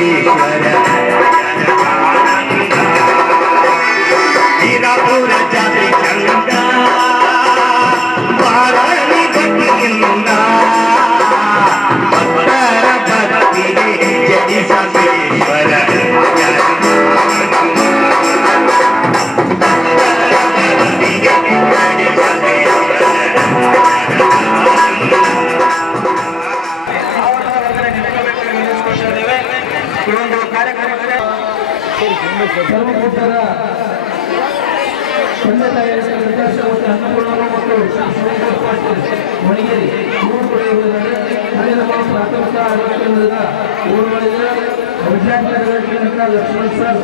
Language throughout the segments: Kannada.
ಶಾಂತೇಶ್ವರ ವೀರಾಪುರ ಜಾತ್ರೆ ಚಂದ ಬಾರಾಣಿ ಭಕ್ತಿಯಿಂದ ಭಕ್ತರ ಭಕ್ತಿಗೆ ಜಯ ಶಾಂತೇಶ್ವರ ಸರ್ವಭೂತರ ತಂದೆ ತಾಯಿಯರ ವೃದ್ಧಾಶ್ರಮದ ಅನ್ನಪೂರ್ಣಮ್ಮ ಮತ್ತು ಮಣಿಗೇರಿ ಇವರು ಕೂಡ ಇರುವುದಾದರೆ ಅದೇ ನಮ್ಮ ಪ್ರಾಥಮಿಕ ಆರೋಗ್ಯ ಕೇಂದ್ರದ ಊರುಗಳಿಂದ ವಿದ್ಯಾರ್ಥಿಗಳ ಲಕ್ಷ್ಮಣ್ ಸರ್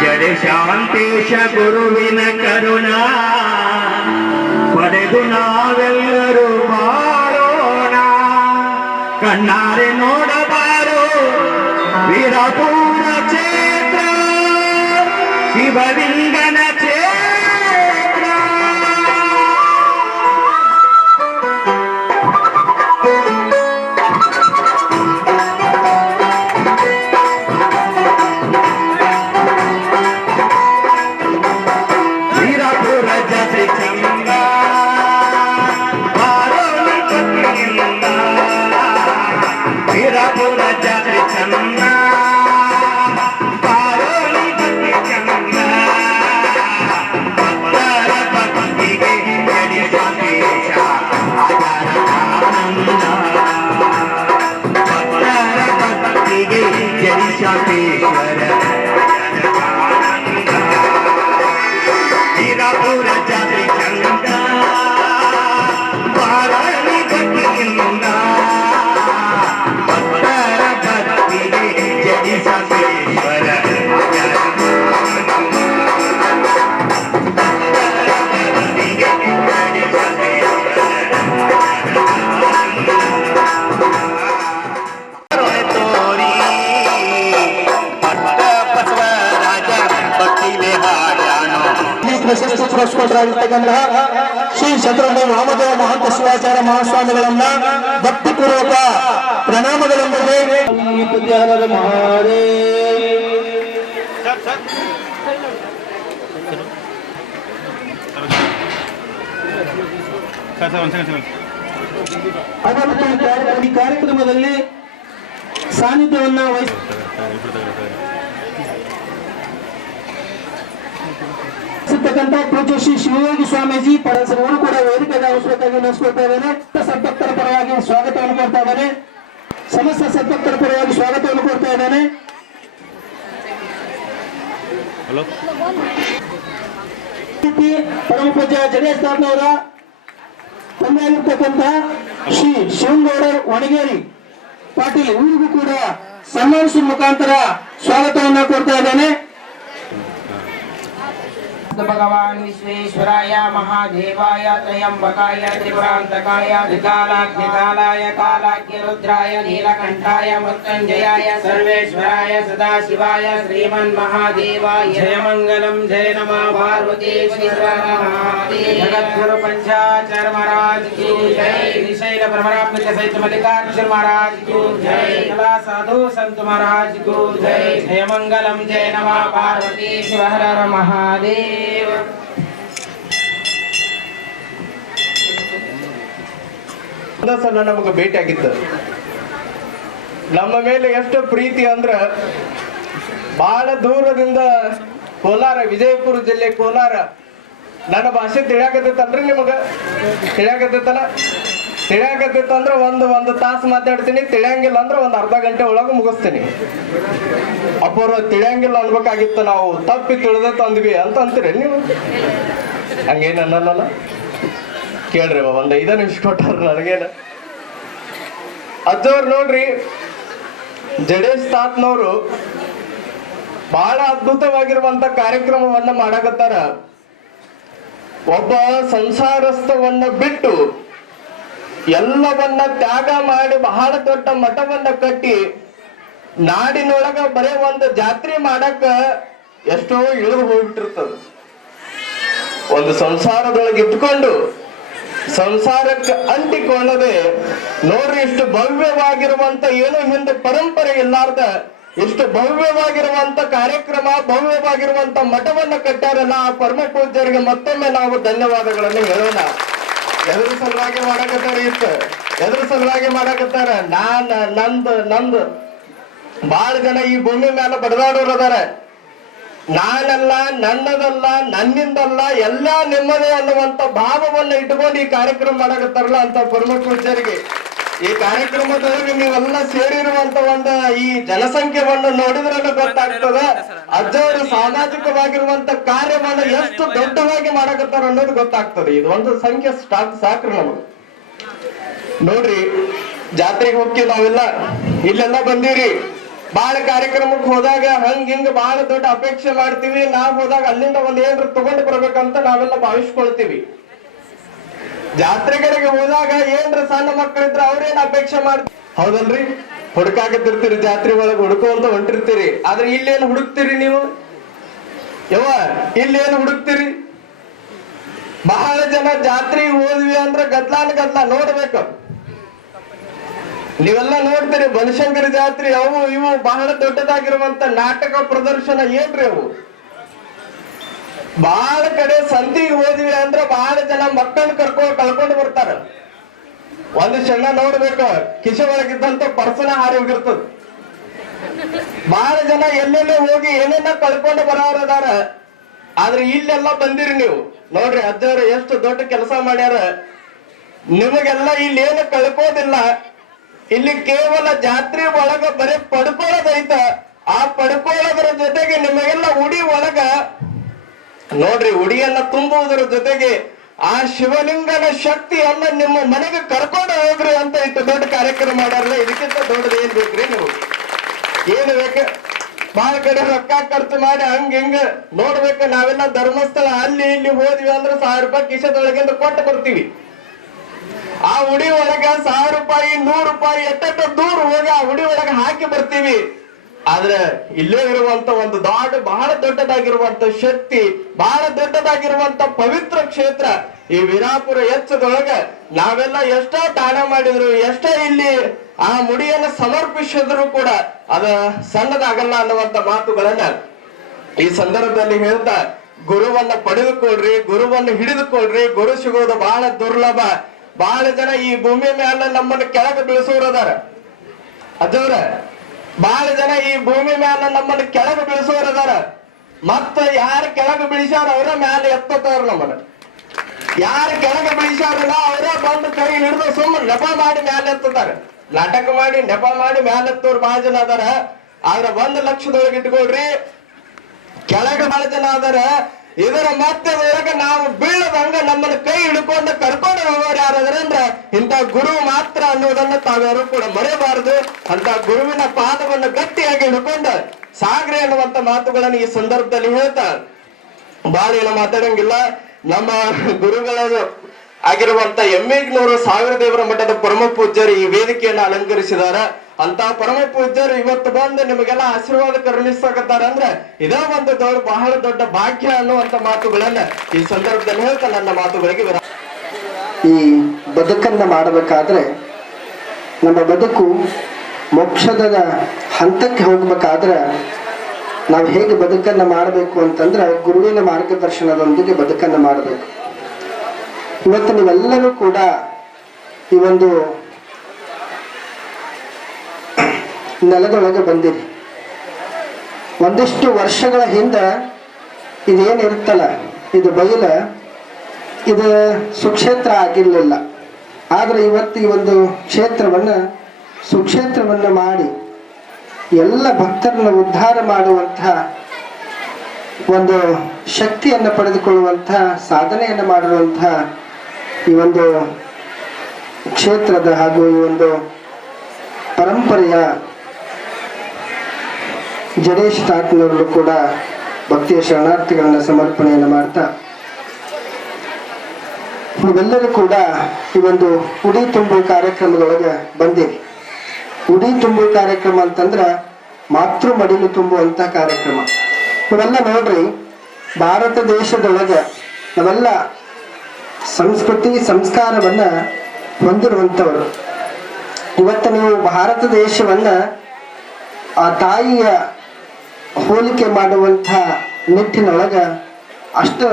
ಜಡ ಶಾಂತೇಶ ಗುರುವಿನ ಕರುಣಾ ಪಡೆದು ನಾವೆಲ್ಲರೂ ಬಾಳೋಣ ಕಣ್ಣಾರೆ ನೋಡಬಾರೋ ವೀರಪುರ ಕ್ಷೇತ್ರ ಶಿವಲಿಂಗನ ಕ್ಷೇತ್ರ ವೀರಪುರ ಜಾತ್ರೆ ಚಂದ ಬಾರಾಣಿ ಭಕ್ತಿಯಿಂದ ವೀರಪುರ ಜಾತ್ರೆ ಚಂದ ಬಾರಾಣಿ ಭಕ್ತಿ ಚಂದ ಭಕ್ತರ ಭಕ್ತಿಗೆ ಜಯ ಶಾಂತೇಶ ಆಧಾರ ಆನಂದ ಭಕ್ತರ ಭಕ್ತಿಗೆ ಜಯ ಶಾಂತೇಶ್ವರ ವೀರಪುರ ಜಾತ್ರೆ ಚಂದ ಬಾರಾಣಿ ಭಕ್ತಿಯಿಂದ ಭಕ್ತರ ಭಕ್ತಿಗೆ ಜಯ ಶಾಂತೇಶ್ವರ ತೋರಿ ಬಸವರಾಜ ಭಕ್ತಿಲೆ ಹಾಡಾಣೋ ಪ್ರಶಸ್ತಿ ಪುರಸ್ಕೃತರಾಗಿರ್ತಕ್ಕಂತಹ ಶ್ರೀ ಶತ್ರುಘ್ನ ವಾಮದೇವ ಮಹಂತ ಶಿವಾಚಾರ್ಯ ಮಹಾಸ್ವಾಮಿಗಳನ್ನ ಭಕ್ತಿಪೂರ್ವಕ ಪ್ರಣಾಮಗಳೊಂದಿಗೆ ಈ ಕಾರ್ಯಕ್ರಮದಲ್ಲಿ ಸಾನ್ನಿಧ್ಯವನ್ನ ವಹಿಸಿರ್ತಕ್ಕಂಥ ಪೂಜ್ಯ ಶ್ರೀ ಶಿವಯೋಗಿ ಸ್ವಾಮೀಜಿ ಪರಸರವರು ಕೂಡ ವೇದಿಕೆಗೆ ಅವಶ್ಯಕವಾಗಿ ನಡೆಸ್ಕೊಳ್ತಾ ಇದ್ದೇನೆ. ಸದ್ಭಕ್ತರ ಪರವಾಗಿ ಸ್ವಾಗತವನ್ನು ಕೊಡ್ತಾ ಇದ್ದೇನೆ. ಸಮಸ್ತ ಸದ್ಭಕ್ತರ ಪರವಾಗಿ ಸ್ವಾಗತವನ್ನು ಕೊಡ್ತಾ ಇದ್ದೇನೆ. ಪರಮ ಪೂಜ್ಯ ಜಗೇಶ್ ದಾರ್ನವರ ತಂದೆಯಾಗಿರ್ತಕ್ಕಂಥ ಶ್ರೀ ಶಿವಗೌಡ ವಣಗೇರಿ ಪಾಟೀಲ್ ಇವರಿಗೂ ಕೂಡ ಸನ್ಮಾನಿಸುವ ಮುಖಾಂತರ ಸ್ವಾಗತವನ್ನ ಕೊಡ್ತಾ ಇದ್ದೇನೆ. भगवान विश्वेश्वराय महादेवाय त्रयंबकाय त्रिपुरांतकाय त्रिकालाग्निकालाय कालाग्निरुद्राय नीलकंठाय मृत्युंजयाय सर्वेश्वराय सदाशिवाय श्रीमन्महादेवाय जय मंगलम जय नमः पार्वती जगद्गुरु पंचाचार्य महाराज की जय श्रीशैल ब्रह्मरात्मक सहित मल्लिकार्जुन महाराज की जय कला साधु संत महाराज को जय जय मंगलम जय नमः पार्वती शिव हर हर महादेव. ಸಲ ನಮಗೆ ಭೇಟಿ ಆಗಿತ್ತು. ನಮ್ಮ ಮೇಲೆ ಎಷ್ಟು ಪ್ರೀತಿ ಅಂದ್ರ ಬಹಳ ದೂರದಿಂದ ಕೋಲಾರ, ವಿಜಯಪುರ ಜಿಲ್ಲೆ ಕೋಲಾರ. ನನ್ನ ಭಾಷೆ ತಿಳಿಯಾಕತ್ತೈತಲ್ರಿ ನಿಮಗ? ತಿಳಿಯಾಕತ್ತೈತಲ್ಲ? ತಿಳಿಯಾಕತ್ತಿತ್ತಂದ್ರೆ ಒಂದು ತಾಸು ಮಾತಾಡ್ತೀನಿ, ತಿಳಿಯಂಗಿಲ್ಲ ಅಂದ್ರೆ ಒಂದು ಅರ್ಧ ಗಂಟೆ ಒಳಗೆ ಮುಗಿಸ್ತೀನಿ. ಅಪ್ಪವ್ರು ತಿಳಿಯಂಗಿಲ್ಲ ಅನ್ಬೇಕಾಗಿತ್ತು, ನಾವು ತಪ್ಪಿ ತಿಳಿದ ತಂದ್ವಿ ಅಂತ ಅಂತೀರಿ ನೀವು? ಹಂಗೇನು ಅನ್ನಲ್ಲ. ಕೇಳ್ರಿ ಒಂದು 5 ನಿಮಿಷ ಕೊಟ್ಟಾರ ನನಗೇನ. ಅಜ್ಜವ್ರು ನೋಡ್ರಿ, ಜಡೇಶ್ ತಾತ್ನವರು ಬಹಳ ಅದ್ಭುತವಾಗಿರುವಂತ ಕಾರ್ಯಕ್ರಮವನ್ನ ಮಾಡಕತ್ತಾರ. ಒಬ್ಬ ಸಂಸಾರಸ್ಥವನ್ನ ಬಿಟ್ಟು ಎಲ್ಲವನ್ನ ತ್ಯಾಗ ಮಾಡಿ ಬಹಳ ದೊಡ್ಡ ಮಠವನ್ನ ಕಟ್ಟಿ ನಾಡಿನೊಳಗ ಬರೇ ಒಂದು ಜಾತ್ರೆ ಮಾಡಕ ಎಷ್ಟೋ ಇಳಿದು ಹೋಗ್ಬಿಟ್ಟಿರ್ತದ. ಒಂದು ಸಂಸಾರದೊಳಗೆ ಇಟ್ಕೊಂಡು ಸಂಸಾರಕ್ಕೆ ಅಂಟಿಕೊಳ್ಳದೆ ನೋಡ್ರಿ, ಇಷ್ಟು ಭವ್ಯವಾಗಿರುವಂತ ಏನು ಹಿಂದೆ ಪರಂಪರೆ ಇಲ್ಲಾರ್ದ ಇಷ್ಟು ಭವ್ಯವಾಗಿರುವಂತ ಕಾರ್ಯಕ್ರಮ, ಭವ್ಯವಾಗಿರುವಂತ ಮಠವನ್ನ ಕಟ್ಟಾರಲ್ಲ, ಆ ಪರಮ ಪೂಜ್ಯರಿಗೆ ಮತ್ತೊಮ್ಮೆ ನಾವು ಧನ್ಯವಾದಗಳನ್ನು ಹೇಳೋಣ. ಎದ್ರ ಸಲುವಾಗಿ ಮಾಡಕತ್ತಾರ ಇತ್ತು, ಎದ್ರ ಸಲುವಾಗಿ ಮಾಡಕತ್ತಾರ? ನಂದು ಬಹಳ ಜನ ಈ ಭೂಮಿ ಮೇಲೆ ಬಡದಾಡೋರು ಅದಾರ. ನಾನಲ್ಲ, ನನ್ನದಲ್ಲ, ನನ್ನಿಂದಲ್ಲ, ಎಲ್ಲ ನಿಮ್ಮದೇ ಅನ್ನುವಂತ ಭಾವವನ್ನ ಇಟ್ಕೊಂಡು ಈ ಕಾರ್ಯಕ್ರಮ ಮಾಡಕತ್ತಾರಲ್ಲ ಅಂತ ಪರಮ ಪೂಜ್ಯರಿಗೆ, ಈ ಕಾರ್ಯಕ್ರಮದೊಳಗೆ ನೀವೆಲ್ಲ ಸೇರಿರುವಂತ ಒಂದು ಈ ಜನಸಂಖ್ಯೆಯನ್ನು ನೋಡಿದ್ರೆ ಗೊತ್ತಾಗ್ತದ ಅಜ್ಜವರು ಸಾಮಾಜಿಕವಾಗಿರುವಂತ ಕಾರ್ಯವನ್ನ ಎಷ್ಟು ದೊಡ್ಡವಾಗಿ ಮಾಡಕತ್ತಾರ ಅನ್ನೋದು ಗೊತ್ತಾಗ್ತದೆ. ಇದು ಒಂದು ಸಂಖ್ಯೆ ಸಾಕ್ರಿ ನಮಗೆ. ನೋಡ್ರಿ, ಜಾತ್ರೆಗೆ ಹೋಗಿ ನಾವೆಲ್ಲ ಇಲ್ಲೆಲ್ಲ ಬಂದಿವ್ರಿ. ಬಾಳ ಕಾರ್ಯಕ್ರಮಕ್ಕೆ ಹೋದಾಗ ಹಿಂಗ ಬಹಳ ದೊಡ್ಡ ಅಪೇಕ್ಷೆ ಮಾಡ್ತೀವಿ. ನಾವ್ ಹೋದಾಗ ಅಲ್ಲಿಂದ ಒಂದ್ ಏನ್ರ ತಗೊಂಡು ಬರ್ಬೇಕಂತ ನಾವೆಲ್ಲ ಭಾವಿಸ್ಕೊಳ್ತೀವಿ. ಜಾತ್ರೆಗಳಿಗೆ ಹೋದಾಗ ಏನ್ರ ಸಣ್ಣ ಮಕ್ಕಳಿದ್ರ ಅವ್ರೇನ್ ಅಪೇಕ್ಷೆ ಮಾಡ್ತೀವಿ, ಹೌದಲ್ರಿ? ಹುಡುಕಾಕತಿರ್ತೀರಿ, ಜಾತ್ರೆ ಒಳಗೆ ಹುಡುಕುವಂತ ಹೊಂಟಿರ್ತೀರಿ. ಆದ್ರೆ ಇಲ್ಲೇನ್ ಹುಡುಕ್ತಿರಿ ನೀವು? ಇಲ್ಲೇನು ಹುಡುಕ್ತಿರಿ? ಬಹಳ ಜನ ಜಾತ್ರೆಗೆ ಹೋದ್ವಿ ಅಂದ್ರೆ ಗದ್ಲ ನೋಡ್ಬೇಕು. ನೀವೆಲ್ಲ ನೋಡ್ತೀರಿ, ಬನಶಂಕರಿ ಜಾತ್ರೆ ಅವು ಇವು ಬಹಳ ದೊಡ್ಡದಾಗಿರುವಂತ ನಾಟಕ ಪ್ರದರ್ಶನ ಏನ್ರಿ ಅವು. ಬಹಳ ಕಡೆ ಸಂತಿಗೆ ಹೋದ್ವಿ ಅಂದ್ರೆ ಬಹಳ ಜನ ಮಕ್ಕಳನ್ನ ಕಳ್ಕೊಂಡು ಬರ್ತಾರ. ಒಂದು ಕ್ಷಣ ನೋಡ್ಬೇಕು, ಕಿಶೆ ಒಳಗಿದ್ದಂತ ಪರ್ಸನ ಹಾರಿ ಹೋಗಿರ್ತದ. ಬಹಳ ಜನ ಎಲ್ಲೆಲ್ಲೇ ಹೋಗಿ ಏನೇನ ಕಳ್ಕೊಂಡು ಬರೋರದಾರ. ಆದ್ರೆ ಇಲ್ಲೆಲ್ಲ ಬಂದಿರಿ ನೀವು ನೋಡ್ರಿ, ಅಜ್ಜವ್ರು ಎಷ್ಟು ದೊಡ್ಡ ಕೆಲಸ ಮಾಡ್ಯಾರ. ನಿಮಗೆಲ್ಲ ಇಲ್ಲಿ ಏನು ಕಳ್ಕೋದಿಲ್ಲ. ಇಲ್ಲಿ ಕೇವಲ ಜಾತ್ರೆ ಒಳಗ ಬರೀ ಪಡ್ಕೊಳ್ಳೋದೈತ. ಆ ಪಡ್ಕೊಳ್ಳೋದ್ರ ಜೊತೆಗೆ ನಿಮಗೆಲ್ಲ ಉಡಿ ಒಳಗ ನೋಡ್ರಿ, ಉಡಿಯನ್ನ ತುಂಬುವುದರ ಜೊತೆಗೆ ಆ ಶಿವಲಿಂಗನ ಶಕ್ತಿಯನ್ನ ನಿಮ್ಮ ಮನೆಗೆ ಕರ್ಕೊಂಡು ಹೋಗ್ರಿ ಅಂತ ಇಷ್ಟು ದೊಡ್ಡ ಕಾರ್ಯಕ್ರಮ ಮಾಡ್ಯಾರಲ್ಲ. ಇದಕ್ಕಿಂತ ದೊಡ್ಡದು ಏನ್ ಬೇಕ್ರಿ? ನೀವು ಏನು ಬೇಕ? ಬಹಳ ಕಡೆ ರೊಕ್ಕ ಖರ್ಚು ಮಾಡಿ ಹಿಂಗ ನೋಡ್ಬೇಕು. ನಾವೆಲ್ಲ ಧರ್ಮಸ್ಥಳ ಅಲ್ಲಿ ಇಲ್ಲಿ ಹೋದ್ವಿ ಅಂದ್ರೆ 1000 ರೂಪಾಯಿ ಕಿಶದೊಳಗಿಂದ ಕೊಟ್ಟು ಬರ್ತೀವಿ. ಆ ಉಡಿ ಒಳಗ 1000 ರೂಪಾಯಿ 100 ರೂಪಾಯಿ ಎಷ್ಟೆಷ್ಟು ದೂರ ಹೋಗಿ ಆ ಉಡಿ ಒಳಗ ಹಾಕಿ ಬರ್ತೀವಿ. ಆದ್ರೆ ಇಲ್ಲೇ ಇರುವಂತ ಒಂದು ಬಹಳ ದೊಡ್ಡದಾಗಿರುವಂತ ಶಕ್ತಿ, ಬಹಳ ದೊಡ್ಡದಾಗಿರುವಂತ ಪವಿತ್ರ ಕ್ಷೇತ್ರ ಈ ವೀರಾಪುರ ಎಚ್ಚದೊಳಗ ನಾವೆಲ್ಲ ಎಷ್ಟೋ ದಾನ ಮಾಡಿದ್ರು, ಎಷ್ಟೋ ಇಲ್ಲಿ ಆ ಮುಡಿಯನ್ನ ಸಮರ್ಪಿಸಿದ್ರು ಕೂಡ ಅದ ಸಣ್ಣದಾಗಲ್ಲ ಅನ್ನುವಂತ ಮಾತುಗಳನ್ನ ಈ ಸಂದರ್ಭದಲ್ಲಿ ಹೇಳ್ತಾ, ಗುರುವನ್ನ ಪಡೆದುಕೊಳ್ರಿ, ಗುರುವನ್ನ ಹಿಡಿದುಕೊಳ್ರಿ. ಗುರು ಸಿಗೋದು ಬಹಳ ದುರ್ಲಭ. ಬಹಳ ಜನ ಈ ಭೂಮಿ ಮೇಲೆ ನಮ್ಮನ್ನು ಕೆಳಗೆ ಬೀಳಿಸೋರದಾರ. ಅಜ್ಜವ್ರ, ಬಹಳ ಜನ ಈ ಭೂಮಿ ಮೇಲೆ ನಮ್ಮನ್ನು ಕೆಳಗೆ ಬೀಳಿಸೋರದಾರ. ಮತ್ತ ಯಾರು ಕೆಳಗೆ ಬೀಳಿಸ್ಯಾರ ಅವರ ಮೇಲೆ ಎತ್ತತಾರ. ನಮ್ಮನ್ನ ಯಾರು ಕೆಳಗೆ ಬೀಳಿಸ್ಯಾರಲ್ಲ ಅವರೇ ಬಂದು ಕೈ ಹಿಡಿದು ಸುಮ್ಮನೆ ನೆಪ ಮಾಡಿ ಮ್ಯಾಲೆ ಎತ್ತತಾರ. ನಾಟಕ ಮಾಡಿ ನೆಪ ಮಾಡಿ ಮ್ಯಾಲೆ ಎತ್ತೋರು ಬಹಳ ಜನ ಅದಾರ. ಆದ್ರೆ 1 ಲಕ್ಷದೊಳಗೆ ಇಟ್ಕೊಳ್ರಿ, ಕೆಳಗೆ ಬಹಳ ಜನ ಅದಾರ. ಇದರ ಮಧ್ಯದೊಳಗೆ ನಾವು ಬೀಳದಂಗ ನಮ್ಮನ್ನ ಕೈ ಹಿಡ್ಕೊಂಡು ಕರ್ಕೊಂಡು ಹೋಗೋರು ಯಾರಾದ್ರೆ ಅಂದ್ರೆ ಇಂಥ ಗುರು ಮಾತ್ರ ಅನ್ನೋದನ್ನ ತಾವ್ಯಾರು ಕೂಡ ಮರೆಯಬಾರದು. ಅಂತ ಗುರುವಿನ ಪಾದವನ್ನು ಗಟ್ಟಿಯಾಗಿ ಹಿಡ್ಕೊಂಡು ಸಾಗ್ರೆ ಅನ್ನುವಂತ ಮಾತುಗಳನ್ನು ಈ ಸಂದರ್ಭದಲ್ಲಿ ಹೇಳ್ತಾ ಬಹಳ ಏನೋ ಮಾತಾಡಂಗಿಲ್ಲ. ನಮ್ಮ ಗುರುಗಳ ಆಗಿರುವಂತ ಎಮ್ಮಿಗ್ನೂರು ಸಾವಿರ ದೇವರ ಮಠದ ಪರಮ ಪೂಜ್ಯರು ಈ ವೇದಿಕೆಯನ್ನು ಅಲಂಕರಿಸಿದಾರ. ಅಂತ ಪರಮ ಪೂಜ್ಯರು ಇವತ್ತು ಬಂದು ನಿಮಗೆಲ್ಲ ಆಶೀರ್ವಾದ ಕರುಣಿಸಕತ್ತಾರ ಅಂದ್ರೆ ಇದೇ ಒಂದು ಬಹಳ ದೊಡ್ಡ ಭಾಗ್ಯ ಅನ್ನುವಂತ ಮಾತುಗಳನ್ನ ಈ ಸಂದರ್ಭದಲ್ಲಿ ಹೇಳ್ತಾ ನನ್ನ ಮಾತುಗಳಿಗೆ ಈ ಬದುಕನ್ನ ಮಾಡಬೇಕಾದ್ರೆ, ನಮ್ಮ ಬದುಕು ಮೋಕ್ಷದ ಹಂತಕ್ಕೆ ಹೋಗ್ಬೇಕಾದ್ರೆ ನಾವು ಹೇಗೆ ಬದುಕನ್ನ ಮಾಡಬೇಕು ಅಂತಂದ್ರೆ ಗುರುವಿನ ಮಾರ್ಗದರ್ಶನದೊಂದಿಗೆ ಬದುಕನ್ನ ಮಾಡಬೇಕು. ಇವತ್ತು ನೀವೆಲ್ಲರೂ ಕೂಡ ಈ ಒಂದು ನೆಲದೊಳಗೆ ಬಂದಿರಿ. ಒಂದಿಷ್ಟು ವರ್ಷಗಳ ಹಿಂದೆ ಇದೇನಿರುತ್ತಲ್ಲ, ಇದು ಬಯಲ, ಇದು ಸುಕ್ಷೇತ್ರ ಆಗಿರ್ಲಿಲ್ಲ. ಆದರೆ ಇವತ್ತು ಈ ಒಂದು ಕ್ಷೇತ್ರವನ್ನು ಸುಕ್ಷೇತ್ರವನ್ನು ಮಾಡಿ ಎಲ್ಲ ಭಕ್ತರನ್ನು ಉದ್ಧಾರ ಮಾಡುವಂತಹ ಒಂದು ಶಕ್ತಿಯನ್ನು ಪಡೆದುಕೊಳ್ಳುವಂತಹ ಸಾಧನೆಯನ್ನು ಮಾಡಿರುವಂತಹ ಈ ಒಂದು ಕ್ಷೇತ್ರದ ಹಾಗೂ ಈ ಒಂದು ಪರಂಪರೆಯ ಜಡೇಶ್ ತಾತನವರು ಕೂಡ ಭಕ್ತಿಯ ಶರಣಾರ್ಥಿಗಳನ್ನ ಸಮರ್ಪಣೆಯನ್ನು ಮಾಡ್ತಾ ನೀವೆಲ್ಲರೂ ಕೂಡ ಈ ಒಂದು ಉಡಿ ತುಂಬು ಕಾರ್ಯಕ್ರಮದೊಳಗೆ ಬಂದಿರಿ. ಉಡಿ ತುಂಬು ಕಾರ್ಯಕ್ರಮ ಅಂತಂದ್ರೆ ಮಾತೃ ಮಡಿಲು ತುಂಬುವಂತ ಕಾರ್ಯಕ್ರಮ. ನೀವೆಲ್ಲ ನೋಡ್ರಿ, ಭಾರತ ದೇಶದೊಳಗೆ ನಾವೆಲ್ಲ ಸಂಸ್ಕೃತಿ ಸಂಸ್ಕಾರವನ್ನ ಹೊಂದಿರುವಂಥವರು. ಇವತ್ತು ನೀವು ಭಾರತ ದೇಶವನ್ನ ಆ ತಾಯಿಯ ಹೋಲಿಕೆ ಮಾಡುವಂಥ ನಿಟ್ಟಿನೊಳಗೆ ಅಷ್ಟು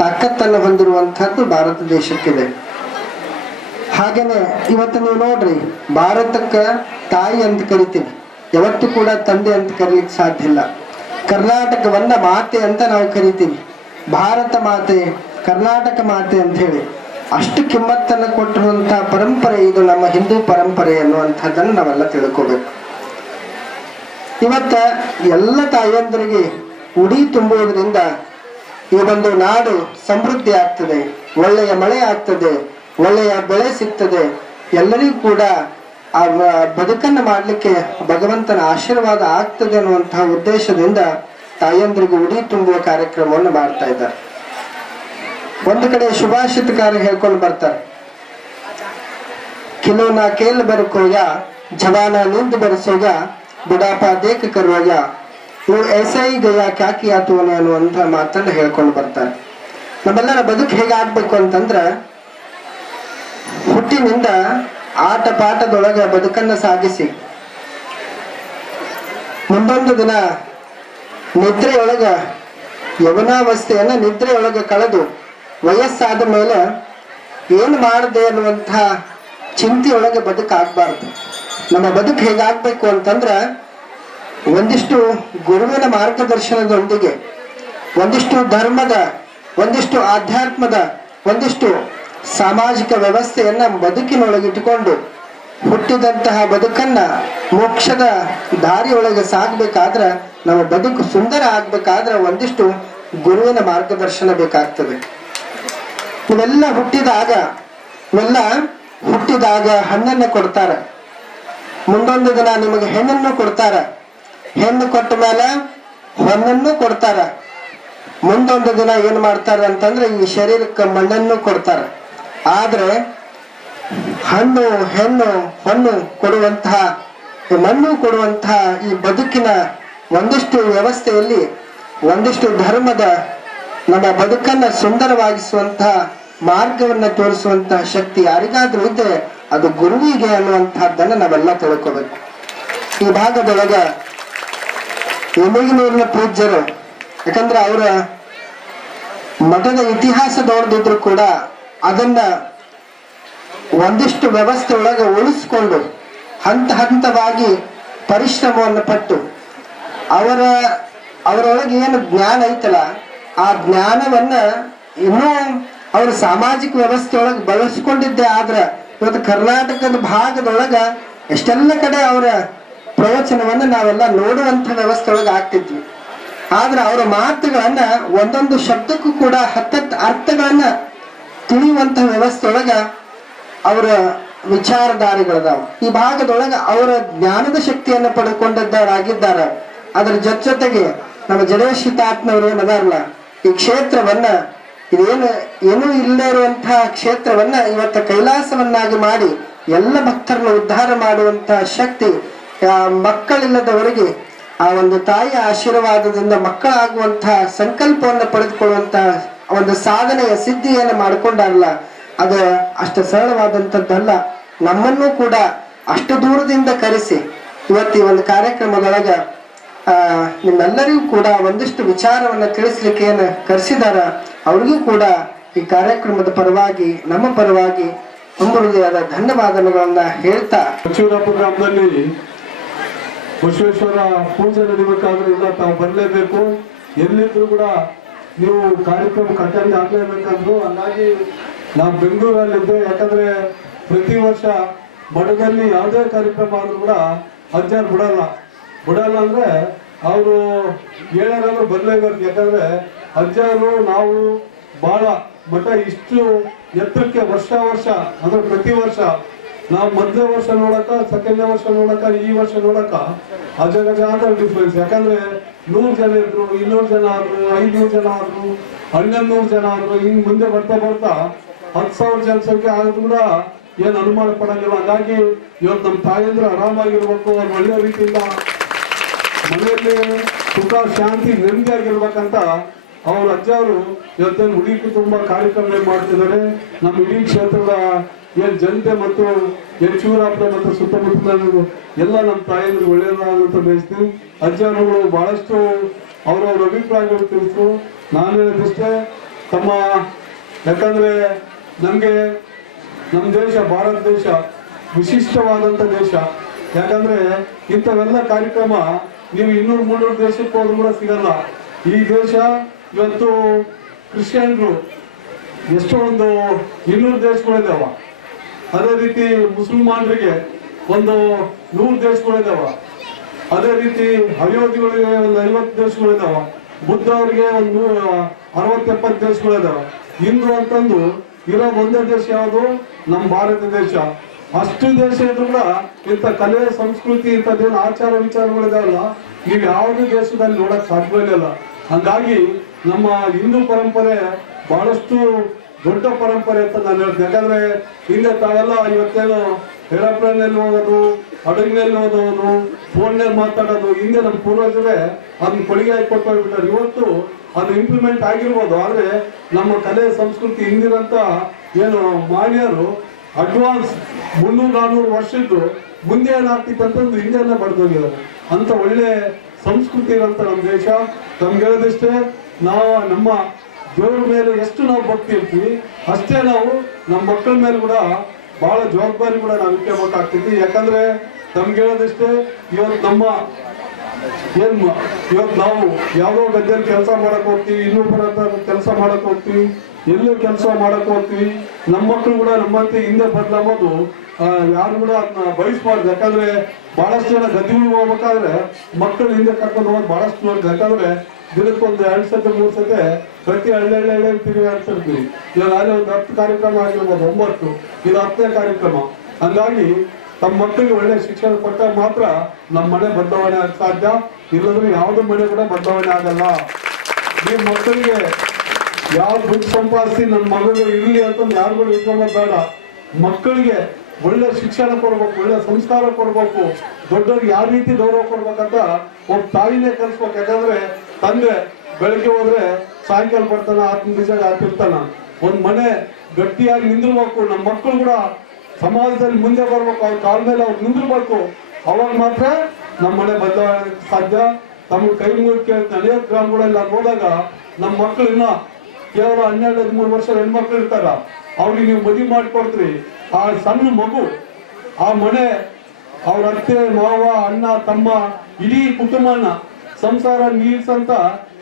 ತಾಕತ್ತನ್ನು ಹೊಂದಿರುವಂಥದ್ದು ಭಾರತ ದೇಶಕ್ಕಿದೆ. ಹಾಗೇನೆ ಇವತ್ತು ನೀವು ನೋಡ್ರಿ, ಭಾರತಕ್ಕೆ ತಾಯಿ ಅಂತ ಕರಿತೀವಿ, ಯಾವತ್ತೂ ಕೂಡ ತಂದೆ ಅಂತ ಕರೀಲಿಕ್ಕೆ ಸಾಧ್ಯ ಇಲ್ಲ. ಕರ್ನಾಟಕವನ್ನ ಮಾತೆ ಅಂತ ನಾವು ಕರಿತೀವಿ, ಭಾರತ ಮಾತೆ, ಕರ್ನಾಟಕ ಮಾತೆ ಅಂತ ಹೇಳಿ ಅಷ್ಟು ಕಿಮ್ಮತ್ತನ್ನು ಕೊಟ್ಟಿರುವಂತಹ ಪರಂಪರೆ ಇದು ನಮ್ಮ ಹಿಂದೂ ಪರಂಪರೆ ಅನ್ನುವಂಥದ್ದನ್ನು ನಾವೆಲ್ಲ ತಿಳ್ಕೋಬೇಕು. ಇವತ್ತ ಎಲ್ಲ ತಾಯಂದರಿಗೆ ಉಡಿ ತುಂಬುವುದರಿಂದ ಈ ಒಂದು ನಾಡು ಸಮೃದ್ಧಿ ಆಗ್ತದೆ, ಒಳ್ಳೆಯ ಮಳೆ ಆಗ್ತದೆ, ಒಳ್ಳೆಯ ಬೆಳೆ ಸಿಗ್ತದೆ, ಎಲ್ಲರಿಗೂ ಕೂಡ ಆ ಬದುಕನ್ನು ಮಾಡಲಿಕ್ಕೆ ಭಗವಂತನ ಆಶೀರ್ವಾದ ಆಗ್ತದೆ ಅನ್ನುವಂತಹ ಉದ್ದೇಶದಿಂದ ತಾಯಂದ್ರಿಗೆ ಉಡಿ ತುಂಬುವ ಕಾರ್ಯಕ್ರಮವನ್ನು ಮಾಡ್ತಾ ಇದ್ದಾರೆ. ಒಂದು ಕಡೆ ಶುಭಾಷಿತಕಾರ ಹೇಳ್ಕೊಂಡು ಬರ್ತಾರೆ, ಕಿಲೋನ ಕೇಲ್ ಬರ್ಕೋಯ ಜವಾನ ನಿಂದು ಬೆರೆಸೋಗ ಬುಡಾಪ ದೇಕ ಕರುವಾಗ ಇವು ಎಸೈ ಗಯ ಕ್ಯಾಕಿ ಆತುವನೆ ಅನ್ನುವಂಥ ಮಾತನ್ನು ಹೇಳ್ಕೊಂಡು ಬರ್ತಾರೆ. ನಮ್ಮೆಲ್ಲರ ಬದುಕು ಹೇಗಾಗ್ಬೇಕು ಅಂತಂದ್ರೆ, ಹುಟ್ಟಿನಿಂದ ಆಟ ಪಾಠದೊಳಗೆ ಬದುಕನ್ನು ಸಾಗಿಸಿ ಮುಂದೊಂದು ದಿನ ನಿದ್ರೆಯೊಳಗ ಯವನಾವಸ್ಥೆಯನ್ನ ನಿದ್ರೆಯೊಳಗೆ ಕಳೆದು ವಯಸ್ಸಾದ ಮೇಲೆ ಏನು ಮಾಡಿದೆ ಅನ್ನುವಂಥ ಚಿಂತೆಯೊಳಗೆ ಬದುಕಾಗಬಾರ್ದು. ನಮ್ಮ ಬದುಕು ಹೇಗಾಗ್ಬೇಕು ಅಂತಂದ್ರೆ, ಒಂದಿಷ್ಟು ಗುರುವಿನ ಮಾರ್ಗದರ್ಶನದೊಂದಿಗೆ, ಒಂದಿಷ್ಟು ಧರ್ಮದ, ಒಂದಿಷ್ಟು ಆಧ್ಯಾತ್ಮದ, ಒಂದಿಷ್ಟು ಸಾಮಾಜಿಕ ವ್ಯವಸ್ಥೆಯನ್ನ ಬದುಕಿನೊಳಗಿಟ್ಟುಕೊಂಡು ಹುಟ್ಟಿದಂತಹ ಬದುಕನ್ನ ಮೋಕ್ಷದ ದಾರಿಯೊಳಗೆ ಸಾಗಬೇಕಾದ್ರೆ, ನಮ್ಮ ಬದುಕು ಸುಂದರ ಆಗ್ಬೇಕಾದ್ರೆ ಒಂದಿಷ್ಟು ಗುರುವಿನ ಮಾರ್ಗದರ್ಶನ ಬೇಕಾಗ್ತದೆ. ಇವೆಲ್ಲ ಹುಟ್ಟಿದಾಗ ಹಣ್ಣನ್ನು ಕೊಡ್ತಾರೆ, ಮುಂದೊಂದು ದಿನ ನಿಮಗೆ ಹೆಣ್ಣನ್ನು ಕೊಡ್ತಾರ, ಹೆಣ್ಣು ಕೊಟ್ಟ ಮೇಲೆ ಹೊನ್ನನ್ನು ಕೊಡ್ತಾರ, ಮುಂದೊಂದು ದಿನ ಏನ್ ಮಾಡ್ತಾರೆ ಅಂತಂದ್ರೆ ಈ ಶರೀರಕ್ಕೆ ಮಣ್ಣನ್ನು ಕೊಡ್ತಾರೆ. ಆದ್ರೆ ಹಣ್ಣು ಹೆಣ್ಣು ಹೊನ್ನು ಕೊಡುವಂತಹ, ಮಣ್ಣು ಕೊಡುವಂತಹ ಈ ಬದುಕಿನ ಒಂದಿಷ್ಟು ವ್ಯವಸ್ಥೆಯಲ್ಲಿ ಒಂದಿಷ್ಟು ಧರ್ಮದ ನಮ್ಮ ಬದುಕನ್ನ ಸುಂದರವಾಗಿಸುವಂತಹ ಮಾರ್ಗವನ್ನ ತೋರಿಸುವಂತಹ ಶಕ್ತಿ ಯಾರಿಗಾದ್ರೂ ಇದ್ರೆ ಅದು ಗುರುವಿಗೆ ಅನ್ನುವಂತಹದ್ದನ್ನ ನಾವೆಲ್ಲ ತಿಳ್ಕೋಬೇಕು. ಈ ಭಾಗದೊಳಗ ಎಮ್ಮಿಗನೂರಿನ ಪೂಜ್ಯರು, ಯಾಕಂದ್ರೆ ಅವರ ಮಠದ ಇತಿಹಾಸ ನೋಡಿದ್ರು ಕೂಡ ಅದನ್ನ ಒಂದಿಷ್ಟು ವ್ಯವಸ್ಥೆ ಒಳಗೆ ಉಳಿಸ್ಕೊಂಡು ಹಂತ ಹಂತವಾಗಿ ಪರಿಶ್ರಮವನ್ನು ಪಟ್ಟು ಅವರೊಳಗೆ ಏನು ಜ್ಞಾನ ಐತಲ್ಲ ಆ ಜ್ಞಾನವನ್ನ ಇನ್ನೂ ಅವ್ರ ಸಾಮಾಜಿಕ ವ್ಯವಸ್ಥೆ ಒಳಗೆ ಬಳಸ್ಕೊಂಡಿದ್ದೆ. ಆದ್ರ ಇವತ್ತು ಕರ್ನಾಟಕದ ಭಾಗದೊಳಗ ಎಷ್ಟೆಲ್ಲ ಕಡೆ ಅವರ ಪ್ರವಚನವನ್ನ ನಾವೆಲ್ಲ ನೋಡುವಂತ ವ್ಯವಸ್ಥೆ ಒಳಗೆ ಆಗ್ತಿದ್ವಿ. ಆದ್ರೆ ಅವರ ಮಾತುಗಳನ್ನ ಒಂದೊಂದು ಶಬ್ದಕ್ಕೂ ಕೂಡ ಹತ್ತತ್ತು ಅರ್ಥಗಳನ್ನ ತಿಳಿಯುವಂತ ವ್ಯವಸ್ಥೆ ಒಳಗ ಅವರ ವಿಚಾರಧಾರೆಗಳದಾವ. ಈ ಭಾಗದೊಳಗ ಅವರ ಜ್ಞಾನದ ಶಕ್ತಿಯನ್ನ ಪಡ್ಕೊಂಡಿದ್ದಾರಾಗಿದ್ದಾರೆ. ಅದರ ಜೊತೆಗೆ ನಮ್ಮ ಜಡೇಶ್ ತಾತನವರು ಏನದಾರಲ್ಲ, ಈ ಕ್ಷೇತ್ರವನ್ನ ಏನೂ ಇಲ್ಲದೆ ಇರುವಂತಹ ಕ್ಷೇತ್ರವನ್ನ ಇವತ್ತ ಕೈಲಾಸವನ್ನಾಗಿ ಮಾಡಿ ಎಲ್ಲ ಭಕ್ತರನ್ನು ಉದ್ಧಾರ ಮಾಡುವಂತಹ ಶಕ್ತಿ, ಮಕ್ಕಳಿಲ್ಲದವರಿಗೆ ಆ ಒಂದು ತಾಯಿಯ ಆಶೀರ್ವಾದದಿಂದ ಮಕ್ಕಳಾಗುವಂತಹ ಸಂಕಲ್ಪವನ್ನು ಪಡೆದುಕೊಳ್ಳುವಂತಹ ಒಂದು ಸಾಧನೆಯ ಸಿದ್ಧಿಯನ್ನು ಮಾಡಿಕೊಂಡಾರಲ್ಲ, ಅದು ಅಷ್ಟು ಸರಳವಾದಂಥದ್ದಲ್ಲ. ನಮ್ಮನ್ನು ಕೂಡ ಅಷ್ಟು ದೂರದಿಂದ ಕರೆಸಿ ಇವತ್ತು ಈ ಒಂದು ಕಾರ್ಯಕ್ರಮದೊಳಗ ನಿಮ್ಮೆಲ್ಲರಿಗೂ ಕೂಡ ಒಂದಿಷ್ಟು ವಿಚಾರವನ್ನ ತಿಳಿಸ್ಲಿಕ್ಕೆ ಏನು ಕರೆಸಿದಾರ, ಅವ್ರಿಗೂ ಕೂಡ ಈ ಕಾರ್ಯಕ್ರಮದ ಪರವಾಗಿ ನಮ್ಮ ಪರವಾಗಿ ತುಂಬ ಹೃದಯದ ಧನ್ಯವಾದಗಳನ್ನ ಹೇಳ್ತಾ, ಬಸವರಾಜ ಗ್ರಾಮದಲ್ಲಿ ಬಸವೇಶ್ವರ ಪೂಜೆ ನಡೀಬೇಕಾದ್ರೆ ಇಲ್ಲ ತಾವು ಬರಲೇಬೇಕು. ಎಲ್ಲಿದ್ರು ಕೂಡ ನೀವು ಕಾರ್ಯಕ್ರಮ ಕಟ್ಟಂತೆ ಆಗ್ಲೇಬೇಕಂದ್ರು. ಹಂಗಾಗಿ ನಾವು ಬೆಂಗಳೂರಲ್ಲಿದ್ದೆ. ಯಾಕಂದ್ರೆ ಪ್ರತಿ ವರ್ಷ ಮಠದಲ್ಲಿ ಯಾವುದೇ ಕಾರ್ಯಕ್ರಮ ಆದ್ರೂ ಕೂಡ ಅಜ್ಜಾರು ಬಿಡಲ್ಲ ಅಂದ್ರೆ ಅವರು ಏನಾದ್ರು ಬದಲೇಬೇಕು. ಯಾಕಂದ್ರೆ ಅಜ್ಜಾರು ನಾವು ಬಹಳ ಮಠ ಇಷ್ಟು ಎತ್ತರಕ್ಕೆ ವರ್ಷ ಅಂದ್ರೆ ಪ್ರತಿ ವರ್ಷ ನಾವು ಮೊದಲನೇ ವರ್ಷ ನೋಡಕ, ಸೆಕೆಂಡ್ನೇ ವರ್ಷ ನೋಡಕ, ಈ ವರ್ಷ ನೋಡಕ ಅಜಗಜಾಂತರ ಡಿಫ್ರೆನ್ಸ್. ಯಾಕಂದ್ರೆ 100 ಜನ ಇದ್ರು, 200 ಜನ ಆದ್ರು, 500 ಜನ ಆದ್ರು, 1100 ಜನ ಆದ್ರು, ಹಿಂಗ್ ಮುಂದೆ ಬರ್ತಾ 10,000 ಜನಸಂಖ್ಯೆ ಆದ್ರೂ ಕೂಡ ಏನ್ ಅನುಮಾನ ಪಡಂಗಿಲ್ಲ. ಹಾಗಾಗಿ ಇವತ್ತು ನಮ್ಮ ತಾಯಂದ್ರು ಆರಾಮಾಗಿರ್ಬೇಕು, ಅವ್ರು ಒಳ್ಳೆ ರೀತಿಯಿಂದ ಮನೆಯಲ್ಲಿ ಸುಖ ಶಾಂತಿ ನೆಮ್ಮದಿಯಾಗಿರ್ಬೇಕಂತ ಅವ್ರ ಅಜ್ಜವರು ಇವತ್ತೇನು ಉಡಿ ಕುಟುಂಬ ಕಾರ್ಯಕ್ರಮ ಮಾಡ್ತಿದ್ದಾರೆ. ನಮ್ಮ ಇಡೀ ಕ್ಷೇತ್ರದ ಏನ್ ಜನತೆ ಮತ್ತು ಶಿವರಾಪುರ ಮತ್ತು ಸುತ್ತಮುತ್ತಲ ಎಲ್ಲ ನಮ್ಮ ತಾಯಂದ್ರು ಒಳ್ಳೆಯದಾಗಂತ ಬಯಸ್ತೀವಿ. ಅಜ್ಜವರು ಬಹಳಷ್ಟು ಅವರವ್ರ ಅಭಿಪ್ರಾಯಗಳು ತಿಳಿಸಿದ್ರು. ನಾನು ಹೇಳಿದಷ್ಟೇ ತಮ್ಮ, ಯಾಕಂದ್ರೆ ನಮ್ಗೆ ನಮ್ಮ ದೇಶ ಭಾರತ ದೇಶ ವಿಶಿಷ್ಟವಾದಂತ ದೇಶ. ಯಾಕಂದ್ರೆ ಇಂಥವೆಲ್ಲ ಕಾರ್ಯಕ್ರಮ ನೀವು 200-300 ದೇಶಕ್ಕೆ ಹೋದ್ರೂ ಕೂಡ ಸಿಗಲ್ಲ. ಈ ದೇಶ ಇವತ್ತು ಕ್ರಿಶ್ಚಿಯನ್ರು ಎಷ್ಟೋ ಒಂದು 200 ದೇಶಗಳಿದಾವ. ಅದೇ ರೀತಿ ಮುಸಲ್ಮಾನರಿಗೆ ಒಂದು 100 ದೇಶಗಳಿದಾವ. ಅದೇ ರೀತಿ ಅಯೋಧ್ಯಗಳಿಗೆ ಒಂದು 50 ದೇಶಗಳಿದಾವ. ಬುದ್ಧ ಅವರಿಗೆ ಒಂದು 60-70 ದೇಶಗಳಿದಾವ. ಹಿಂದೂ ಅಂತಂದು ಇರೋ ಒಂದೇ ದೇಶ ಯಾವುದು? ನಮ್ಮ ಭಾರತ ದೇಶ. ಅಷ್ಟು ದೇಶ ಇದ್ರು ಕೂಡ ಇಂಥ ಕಲೆ ಸಂಸ್ಕೃತಿ ಇಂಥದ್ದೇನು ಆಚಾರ ವಿಚಾರಗಳಿದಾವಲ್ಲ, ನೀವು ಯಾವುದೇ ದೇಶದಲ್ಲಿ ನೋಡಕ್ ಸಾಧ್ಯವೇ ಇಲ್ಲ. ಹಂಗಾಗಿ ನಮ್ಮ ಹಿಂದೂ ಪರಂಪರೆ ಬಹಳಷ್ಟು ದೊಡ್ಡ ಪರಂಪರೆ ಅಂತ ನಾನು ಹೇಳ್ತೀನಿ. ಯಾಕಂದ್ರೆ ಹಿಂದೆ ತಾವೆಲ್ಲ ಇವತ್ತೇನು ಏರೋಪ್ಲೇನಲ್ಲಿ ಹೋಗೋದು, ಹಡಗಿನಲ್ಲಿ ಓದೋದು, ಫೋನ್ನಲ್ಲಿ ಮಾತಾಡೋದು, ಹಿಂದೆ ನಮ್ಮ ಪೂರ್ವಜರೇ ಅದನ್ನ ಕೊಡುಗೆ ಕೊಟ್ಟು ಹೋಗ್ಬಿಟ್ಟಾರೆ. ಇವತ್ತು ಅದು ಇಂಪ್ಲಿಮೆಂಟ್ ಆಗಿರ್ಬೋದು, ಆದ್ರೆ ನಮ್ಮ ಕಲೆ ಸಂಸ್ಕೃತಿ ಹಿಂದಿರಂತ ಏನು ಮಾನ್ಯರು ಅಡ್ವಾನ್ಸ್ 300-400 ವರ್ಷದ್ದು ಮುಂದೆ ಏನಾಗ್ತಿತ್ತು ಅಂತಂದು ಹಿಂದೆಲ್ಲ ಬಡ್ದೋಗಿದ್ದಾರೆ. ಅಂತ ಒಳ್ಳೆ ಸಂಸ್ಕೃತಿ ಇರೋಂಥ ನಮ್ಮ ದೇಶ. ತಮ್ಗೆ ಹೇಳೋದಿಷ್ಟೇ, ನಾವು ನಮ್ಮ ದೇವ್ರ ಮೇಲೆ ಎಷ್ಟು ನಾವು ಭಕ್ತಿ ಇರ್ತೀವಿ, ಅಷ್ಟೇ ನಾವು ನಮ್ಮ ಮಕ್ಕಳ ಮೇಲೆ ಕೂಡ ಬಹಳ ಜವಾಬ್ದಾರಿ ಕೂಡ ನಾವು ಇಟ್ಕೋಬೇಕಾಗ್ತೈತಿ. ಯಾಕಂದ್ರೆ ತಮ್ಗೆ ಹೇಳೋದಿಷ್ಟೇ, ಇವತ್ತು ನಾವು ಯಾವ್ದೋ ಗದ್ದೆಯಲ್ಲಿ ಕೆಲಸ ಮಾಡಕ್ ಹೋಗ್ತೀವಿ, ಇನ್ನೊಬ್ಬರ ಕೆಲಸ ಮಾಡಕ್ ಹೋಗ್ತೀವಿ, ಎಲ್ಲೂ ಕೆಲಸ ಮಾಡಕ್ ಹೋಗ್ತೀವಿ. ನಮ್ಮ ಮಕ್ಕಳು ಕೂಡ ನಮ್ಮಂತೆ ಹಿಂದೆ ಬದಲಾಗೋದು ಯಾರು ಕೂಡ ಅದನ್ನ ಬಯಸ್ಬಾರ್ದು. ಯಾಕಂದ್ರೆ ಬಹಳಷ್ಟು ಜನ ಗದ್ದೆಗೆ ಹೋಗ್ಬೇಕಾದ್ರೆ ಮಕ್ಕಳು ಹಿಂದೆ ಕರ್ಕೊಂಡು ಹೋಗೋದು ಬಹಳಷ್ಟು ನೋಡ್ತೀವಿ. ಯಾಕಂದ್ರೆ ದಿನಕ್ಕೊಂದು 2 ಸತಿ 3 ಸತಿ ಪ್ರತಿ ಹಳ್ಳಿ ತಿರುಗಾಡ್ತಿರ್ತೀವಿ. ಇವಾಗ ಅಲ್ಲಿ ಒಂದು 10 ಕಾರ್ಯಕ್ರಮ ಆಗಿರ್ಬೋದು, 9 ಇದು 10ನೇ ಕಾರ್ಯಕ್ರಮ. ಹಂಗಾಗಿ ತಮ್ಮ ಮಕ್ಕಳಿಗೆ ಒಳ್ಳೆ ಶಿಕ್ಷಣ ಕೊಟ್ಟಾಗ ಮಾತ್ರ ನಮ್ಮ ಮನೆ ಬದಲಾವಣೆ ಆಗ ಸಾಧ್ಯ. ಇಲ್ಲಂದ್ರೆ ಯಾವುದೇ ಮನೆ ಕೂಡ ಬದಲಾವಣೆ ಆಗಲ್ಲ. ಈ ಮಕ್ಕಳಿಗೆ ಯಾವ ದುಡ್ಡು ಸಂಪಾದಿಸಿ ನನ್ನ ಮಗಳು ಇರ್ಲಿ ಅಂತ ಯಾರುಗಳು ಇಟ್ಕೊಂಬೋದು ಬೇಡ. ಮಕ್ಕಳಿಗೆ ಒಳ್ಳೆ ಶಿಕ್ಷಣ ಕೊಡ್ಬೇಕು, ಒಳ್ಳೆ ಸಂಸ್ಕಾರ ಕೊಡ್ಬೇಕು, ದೊಡ್ಡವ್ರಿಗೆ ಯಾವ ರೀತಿ ಗೌರವ ಕೊಡ್ಬೇಕಂತ ಒಬ್ಬ ತಾಯಿನೇ ಕಲಿಸ್ಬೇಕು. ಯಾಕಂದ್ರೆ ತಂದೆ ಬೆಳಗ್ಗೆ ಹೋದ್ರೆ ಸಾಯಂಕಾಲ ಬರ್ತಾನ, ನಿಜ ಆಗ್ತಿರ್ತಾನ. ಒಂದ್ ಮನೆ ಗಟ್ಟಿಯಾಗಿ ನಿಂದಿರ್ಬೇಕು. ನಮ್ಮ ಮಕ್ಕಳು ಕೂಡ ಸಮಾಜದಲ್ಲಿ ಮುಂದೆ ಬರ್ಬೇಕು, ಅವ್ರ ಕಾಲ ಮೇಲೆ ಅವ್ರು ನಿಂದಿರ್ಬೇಕು. ಅವಾಗ ಮಾತ್ರ ನಮ್ಮ ಮನೆ ಬದಲಾವಣೆ ಸಾಧ್ಯ. ತಮ್ಮ ಕೈ ಮುಗಿ ಅನೇಕ ಗ್ರಾಮಗಳಲ್ಲಿ ನಾವು ಹೋದಾಗ ನಮ್ಮ ಮಕ್ಕಳು ಇನ್ನ ಕೇವಲ 12-13 ವರ್ಷ ಹೆಣ್ಮಕ್ಳು ಇರ್ತಾರ, ಅವ್ರಿಗೆ ನೀವು ಮದುವೆ ಮಾಡಿಕೊಡ್ತೀರಿ. ಆ ಸಣ್ಣ ಮಗು, ಆ ಮನೆ, ಅವ್ರ ಅತ್ತೆ ಮಾವ ಅಣ್ಣ ತಮ್ಮ ಇಡೀ ಕುಟುಂಬನ ಸಂಸಾರ ನಿಲ್ಸಂತ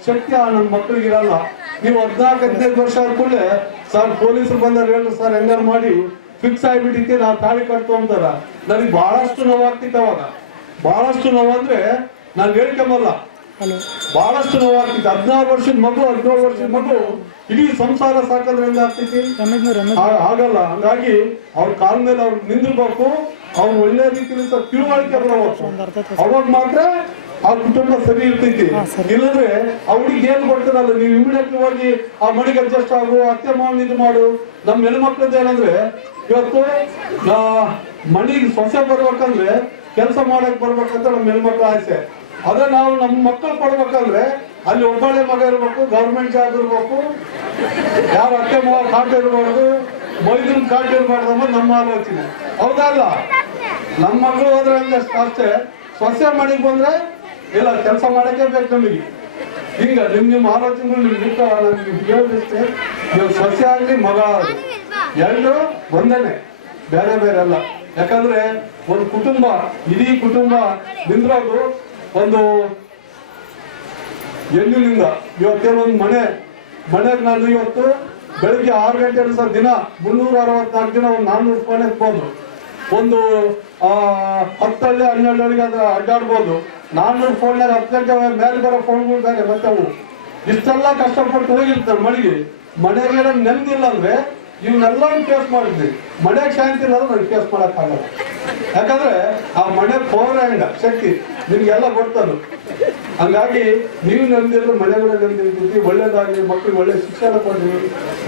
ಶಕ್ತಿ ಆ ನನ್ನ ಮಕ್ಕಳಿಗೆ ಇರಲ್ಲ. ನೀವು 14-15 ವರ್ಷ ಆದ ಕೂಡಲೇ ಸರ್ ಪೊಲೀಸರು ಬಂದಾರ ಹೇಳಿ ಸರ್ ಹೆಂಗಾರು ಮಾಡಿ ಫಿಕ್ಸ್ ಆಗಿಬಿಟ್ಟಿತ್ತೆ, ನಾವು ತಾಳಿ ಕಟ್ತು ಅಂತಾರ. ನನಗೆ ಬಹಳಷ್ಟು ನೋವಾಗ್ತಿತ್ತು. ಅವಾಗ ಬಹಳಷ್ಟು ನೋವಂದ್ರೆ ನಾನು ಹೇಳ್ಕೊಂಬಲ್ಲ, ಬಹಳಷ್ಟು ನೋವಾಗ್ತಿತ್ತು. 16 ವರ್ಷದ ಮಗು 17 ವರ್ಷದ ಮಗು ಇಡೀ ಸಂಸಾರ ಸಾಕೋದ್ರೆ ಹೆಂಗ ಆಗ್ತೈತಿ? ಆಗಲ್ಲ. ಹಂಗಾಗಿ ಅವ್ರ ಕಾಲ ಮೇಲೆ ಅವ್ರು ನಿಂದಿರ್ಬೇಕು, ಅವ್ರು ಒಳ್ಳೆ ರೀತಿಯಿಂದ ತಿಳುವಳಿಕೆ ಬರಬೇಕು. ಅವಾಗ ಮಾತ್ರ ಆ ಕುಟುಂಬ ಸರಿ ಇರ್ತೈತಿ. ಇಲ್ಲಂದ್ರೆ ಅವ್ರಿಗೆ ಏನ್ ಕೊಡ್ತಾರಲ್ಲ, ನೀವು ಇಮಿಡಿಯೇಟ್ಲಿ ಹೋಗಿ ಆ ಮನೆಗೆ ಅಡ್ಜಸ್ಟ್ ಆಗು, ಅತ್ತೆ ಮಾವನ್ ಇದು ಮಾಡು. ನಮ್ಮ ಹೆಣ್ಮಕ್ಳದ್ದು ಏನಂದ್ರೆ ಇವತ್ತು ಮನೆಗೆ ಸೊಸೆ ಬರ್ಬೇಕಂದ್ರೆ ಕೆಲಸ ಮಾಡಕ್ ಬರ್ಬೇಕಂತ ನಮ್ಮ ಹೆಣ್ಮಕ್ಳ ಆಸೆ. ಅದೇ ನಾವು ನಮ್ಮ ಮಕ್ಕಳು ಕೊಡ್ಬೇಕಂದ್ರೆ ಅಲ್ಲಿ ಒಬ್ಬಳೆ ಮಗ ಇರ್ಬೇಕು, ಗೌರ್ಮೆಂಟ್ ಜಾಬ್ ಇರ್ಬೇಕು, ಯಾರ ಅತ್ತೆ ಮಾವ ಕಾಟ ಇರಬಾರ್ದು, ಮೈದೂರು ಕಾಟ ಇರಬಾರ್ದು ಅನ್ನೋದು ನಮ್ಮ ಆಲೋಚನೆ. ಹೌದಲ್ಲ? ನಮ್ಮ ಮಕ್ಕಳು ಹೋದ್ರೆ ಅಷ್ಟೇ. ಸೊಸೆ ಮನೆಗೆ ಬಂದ್ರೆ ಇಲ್ಲ ಕೆಲಸ ಮಾಡಕ್ಕೆ ಬೇಕು ನಮಗೆ. ಹಿಂಗ ನಿಮ್ಮ ಆಲೋಚನೆಗಳು ನಿಮ್ಗೆ ಹೇಳಿದಷ್ಟೇ. ನೀವು ಸೊಸೆ ಆಗ್ಲಿ ಮಗ ಆಗ್ಲಿ ಎರಡು ಒಂದೇನೆ, ಬೇರೆ ಬೇರೆ ಅಲ್ಲ. ಯಾಕಂದ್ರೆ ಒಂದು ಕುಟುಂಬ, ಇಡೀ ಕುಟುಂಬ ನಿಂದ್ರೋದು ಒಂದು ಹೆಣ್ಣಿನಿಂದ. ಇವತ್ತೇನೊಂದು ಮನೆಗೆ ನಾನು ಇವತ್ತು ಬೆಳಿಗ್ಗೆ 6 ಗಂಟೆ ಸರ್ ದಿನ 364 ದಿನ ಒಂದು 400 ಫೋನ್ ಎತ್ಬೋದು. ಒಂದು 10 ಹಳ್ಳಿ 12 ಹಳ್ಳಿಗೆ ಅದು ಅಡ್ಡಾಡ್ಬೋದು. 400 ಫೋನ್ಯಾಗ 10 ಗಂಟೆ ಮೇಲೆ ಬರೋ ಫೋನ್ಗಳು ಬೇರೆ. ಮತ್ತೆ ಅವು ಇಷ್ಟೆಲ್ಲ ಕಷ್ಟಪಟ್ಟು ಹೋಗಿರ್ತಾರೆ ಮನೆಗೆ. ಮನೆಗೆ ನೆಮ್ಮದಿಲ್ಲ ಅಂದ್ರೆ ಇವನ್ನೆಲ್ಲ ಫೇಸ್ ಮಾಡಿದ್ವಿ. ಮನೆಗೆ ಶಾಂತಿ ಇಲ್ಲ ಅಂದ್ರೆ ಫೇಸ್ ಮಾಡೋಕ್ಕಾಗಲ್ಲ. ಯಾಕಂದ್ರೆ ಆ ಮನೆ ಪವರ್ ಹೆಂಗ ಶಕ್ತಿ ನಿಮ್ಗೆಲ್ಲ ಗೊತ್ತದು. ಹಂಗಾಗಿ ನೀವು ನೆಮ್ಮದಿದ್ರೆ ಮನೆಗಳ ನೆಮ್ಮದಿ ಇರ್ತೀವಿ. ಒಳ್ಳೇದಾಗ್ಲಿ, ಮಕ್ಕಳಿಗೆ ಒಳ್ಳೆ ಶಿಕ್ಷಣ ಕೊಡ್ರಿ,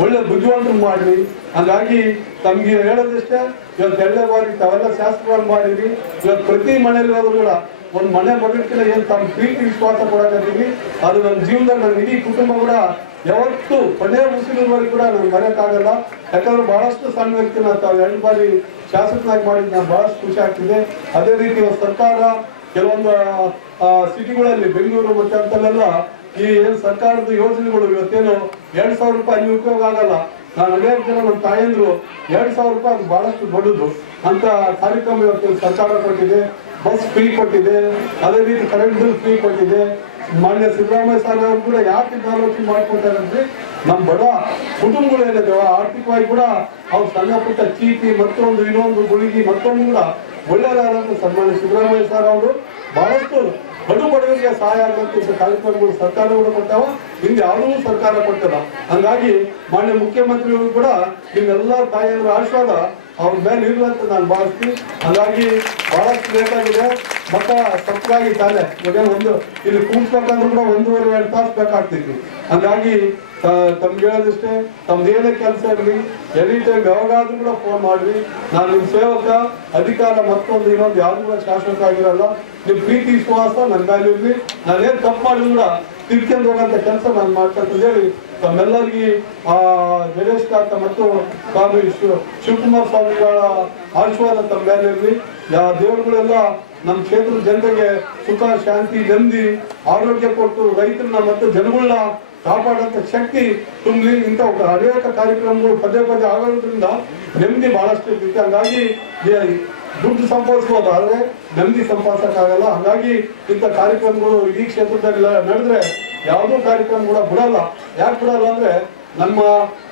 ಒಳ್ಳೆ ಬುದ್ಧಿವಂತರು ಮಾಡ್ರಿ. ಹಂಗಾಗಿ ತಮ್ಗೆ ಹೇಳೋದಿಷ್ಟೇ, ಇವತ್ತು 2 ಬಾರಿ ತಾವೆಲ್ಲ ಶಾಸ್ತ್ರವನ್ನು ಮಾಡಿದ್ವಿ. ಇವತ್ತು ಪ್ರತಿ ಮನೆಯಲ್ಲಿ ಹೋದ್ರು ಕೂಡ ಒಂದು ಮನೆ ಮಗಕ್ಕಿಂತ ಏನು ತಮ್ಮ ಪ್ರೀತಿ ವಿಶ್ವಾಸ ಕೊಡಕತ್ತೀವಿ. ಅದು ನನ್ನ ಜೀವನದಲ್ಲಿ ನನ್ನ ಇಡೀ ಕುಟುಂಬ ಕೂಡ ಯಾವತ್ತೂ ಕೊನೆಯ ಉಸಿರಿನವರೆಗೂ ಕೂಡ ನಾನು ಮರೆಯಕ್ಕಾಗಲ್ಲ. ಯಾಕಂದ್ರೆ ಬಹಳಷ್ಟು ಸಣ್ಣ ವ್ಯಕ್ತಿನ ತಾವು 2 ಬಾರಿ ಶಾಸಕನಾಗಿ ಮಾಡಿದ್ದು ನಾನು ಬಹಳಷ್ಟು ಖುಷಿ ಆಗ್ತಿದೆ. ಅದೇ ರೀತಿ ಸರ್ಕಾರ ಕೆಲವೊಂದು ಸಿಟಿಗಳಲ್ಲಿ ಬೆಂಗಳೂರು ಮತ್ತೆ ಅಂತಲ್ಲೆಲ್ಲ ಈ ಏನು ಸರ್ಕಾರದ ಯೋಜನೆಗಳು ಇವತ್ತೇನು 2,000 ರೂಪಾಯಿ ಅಲ್ಲಿ ಉಪಯೋಗ ಆಗಲ್ಲ. ನಾನು ಅನೇಕ ಜನ ನಮ್ಮ ತಾಯಂದ್ರು 2,000 ರೂಪಾಯಿ ಅದು ಬಹಳಷ್ಟು ದೊಡ್ಡದು ಅಂತ ಕಾರ್ಯಕ್ರಮ ಇವತ್ತು ಸರ್ಕಾರ ಕೊಟ್ಟಿದೆ. ಬಸ್ ಫ್ರೀ ಕೊಟ್ಟಿದೆ, ಅದೇ ರೀತಿ ಕರೆಂಟ್ ಬಿಲ್ ಫ್ರೀ ಕೊಟ್ಟಿದೆ. ಮಾನ್ಯ ಸಿದ್ದರಾಮಯ್ಯ ಸರ್ ಅವರು ಕೂಡ ಯಾಕೆ ಆಲೋಚನೆ ಮಾಡ್ಕೊತಾರೆ ಅಂದ್ರೆ ನಮ್ಮ ಬಡ ಕುಟುಂಬಗಳು ಏನಿದಾವೆ ಆರ್ಥಿಕವಾಗಿ ಕೂಡ ಅವ್ರು ಸಣ್ಣ ಪುಟ್ಟ ಚೀಟಿ ಮತ್ತೊಂದು ಇನ್ನೊಂದು ಗುಳಿಗಿ ಮತ್ತೊಂದು ಕೂಡ ಒಳ್ಳೆಯದಾದಂತ ಸನ್ಮಾನ್ಯ ಸಿದ್ದರಾಮಯ್ಯ ಸರ್ ಅವರು ಬಹಳಷ್ಟು ಕಡು ಬಡವರಿಗೆ ಸಹಾಯ ಆಗುವಂತ ಕಾರ್ಯಕ್ರಮಗಳು ಸರ್ಕಾರ ಕೂಡ ಕೊಟ್ಟಾವ. ಹಿಂದೆ ಯಾವುದೂ ಸರ್ಕಾರ ಕೊಟ್ಟಿಲ್ಲ. ಹಂಗಾಗಿ ಮಾನ್ಯ ಮುಖ್ಯಮಂತ್ರಿಗಳು ಕೂಡ ನಿಮ್ಮೆಲ್ಲ ತಾಯಿಯರ ಆಶೀರ್ವಾದ ಅವ್ರ ಮೇಲೆ ಇರುವಂತ ನಾನು ಭಾವಿಸ್ತೀನಿ. ಹಾಗಾಗಿ ಬಹಳಷ್ಟು ಲೇಟ್ ಆಗಿದೆ. ಮಕ್ಕ ತಪ್ಪಾಗಿ ತಾನೆ ಇವಾಗ ಒಂದು ಇಲ್ಲಿ ಕೂಡ್ಸ್ಬೇಕಂದ್ರೂ ಕೂಡ 1.5-2 ತಾಸು ಬೇಕಾಗ್ತೈತಿ. ಹಾಗಾಗಿ ತಮ್ಗೆ ಹೇಳೋದಿಷ್ಟೇ, ತಮ್ದೇನೇ ಕೆಲಸ ಇರಲಿ ಎನಿ ಟೈಮ್ ಯಾವಾಗಾದ್ರೂ ಕೂಡ ಫೋನ್ ಮಾಡ್ರಿ. ನಾನು ನಿಮ್ಮ ಸೇವಕ, ಅಧಿಕಾರ ಮತ್ತೊಂದು ಇನ್ನೊಂದು ಯಾವ್ದು ಕೂಡ ಶಾಶ್ವತ ಆಗಿರಲ್ಲ. ನಿಮ್ ಪ್ರೀತಿ ವಿಶ್ವಾಸ ನನ್ನ ಮೇಲೆ ಇರ್ಲಿ. ನಾನೇನ್ ತಪ್ಪು ಮಾಡಿದ್ರು ಕೂಡ ತಿರ್ಕೊಂಡು ಹೋಗಂತ ಕೆಲಸ ನಾನು ಮಾಡ್ತಂತ ಹೇಳಿ ತಮ್ಮೆಲ್ಲರಿಗೆ ಗಣೇಶ್ ಕಾಕ ಮತ್ತು ಸ್ವಾಮಿ ಶಿವಕುಮಾರ್ ಸ್ವಾಮಿಗಳ ಆಶೀರ್ವಾದ ತಮ್ಮ ಮೇಲೆ ಇರಲಿ. ದೇವರುಗಳೆಲ್ಲ ನಮ್ಮ ಕ್ಷೇತ್ರದ ಜನತೆಗೆ ಸುಖ ಶಾಂತಿ ನೆಮ್ಮದಿ ಆರೋಗ್ಯ ಕೊಟ್ಟು ರೈತರನ್ನ ಮತ್ತು ಜನಗಳನ್ನ ಕಾಪಾಡುವಂತ ಶಕ್ತಿ ತುಂಬಲಿ. ಇಂಥ ಅನೇಕ ಕಾರ್ಯಕ್ರಮಗಳು ಪದೇ ಪದೇ ಆಗೋದ್ರಿಂದ ನೆಮ್ಮದಿ ಬಹಳಷ್ಟು ಇರ್ತೈತೆ. ಹಂಗಾಗಿ ದುಡ್ಡು ಸಂಪಾದಿಸ್ಬೋದು, ಆದ್ರೆ ನೆಮ್ಮದಿ ಸಂಪಾದಿಸಕ್ಕಾಗಲ್ಲ. ಹಂಗಾಗಿ ಇಂಥ ಕಾರ್ಯಕ್ರಮಗಳು ಈ ಕ್ಷೇತ್ರದಲ್ಲಿ ನಡೆದ್ರೆ ಯಾವುದೋ ಕಾರ್ಯಕ್ರಮ ಕೂಡ ಬಿಡಲ್ಲ. ಯಾಕೆ ಬಿಡಲ್ಲ ಅಂದ್ರೆ ನಮ್ಮ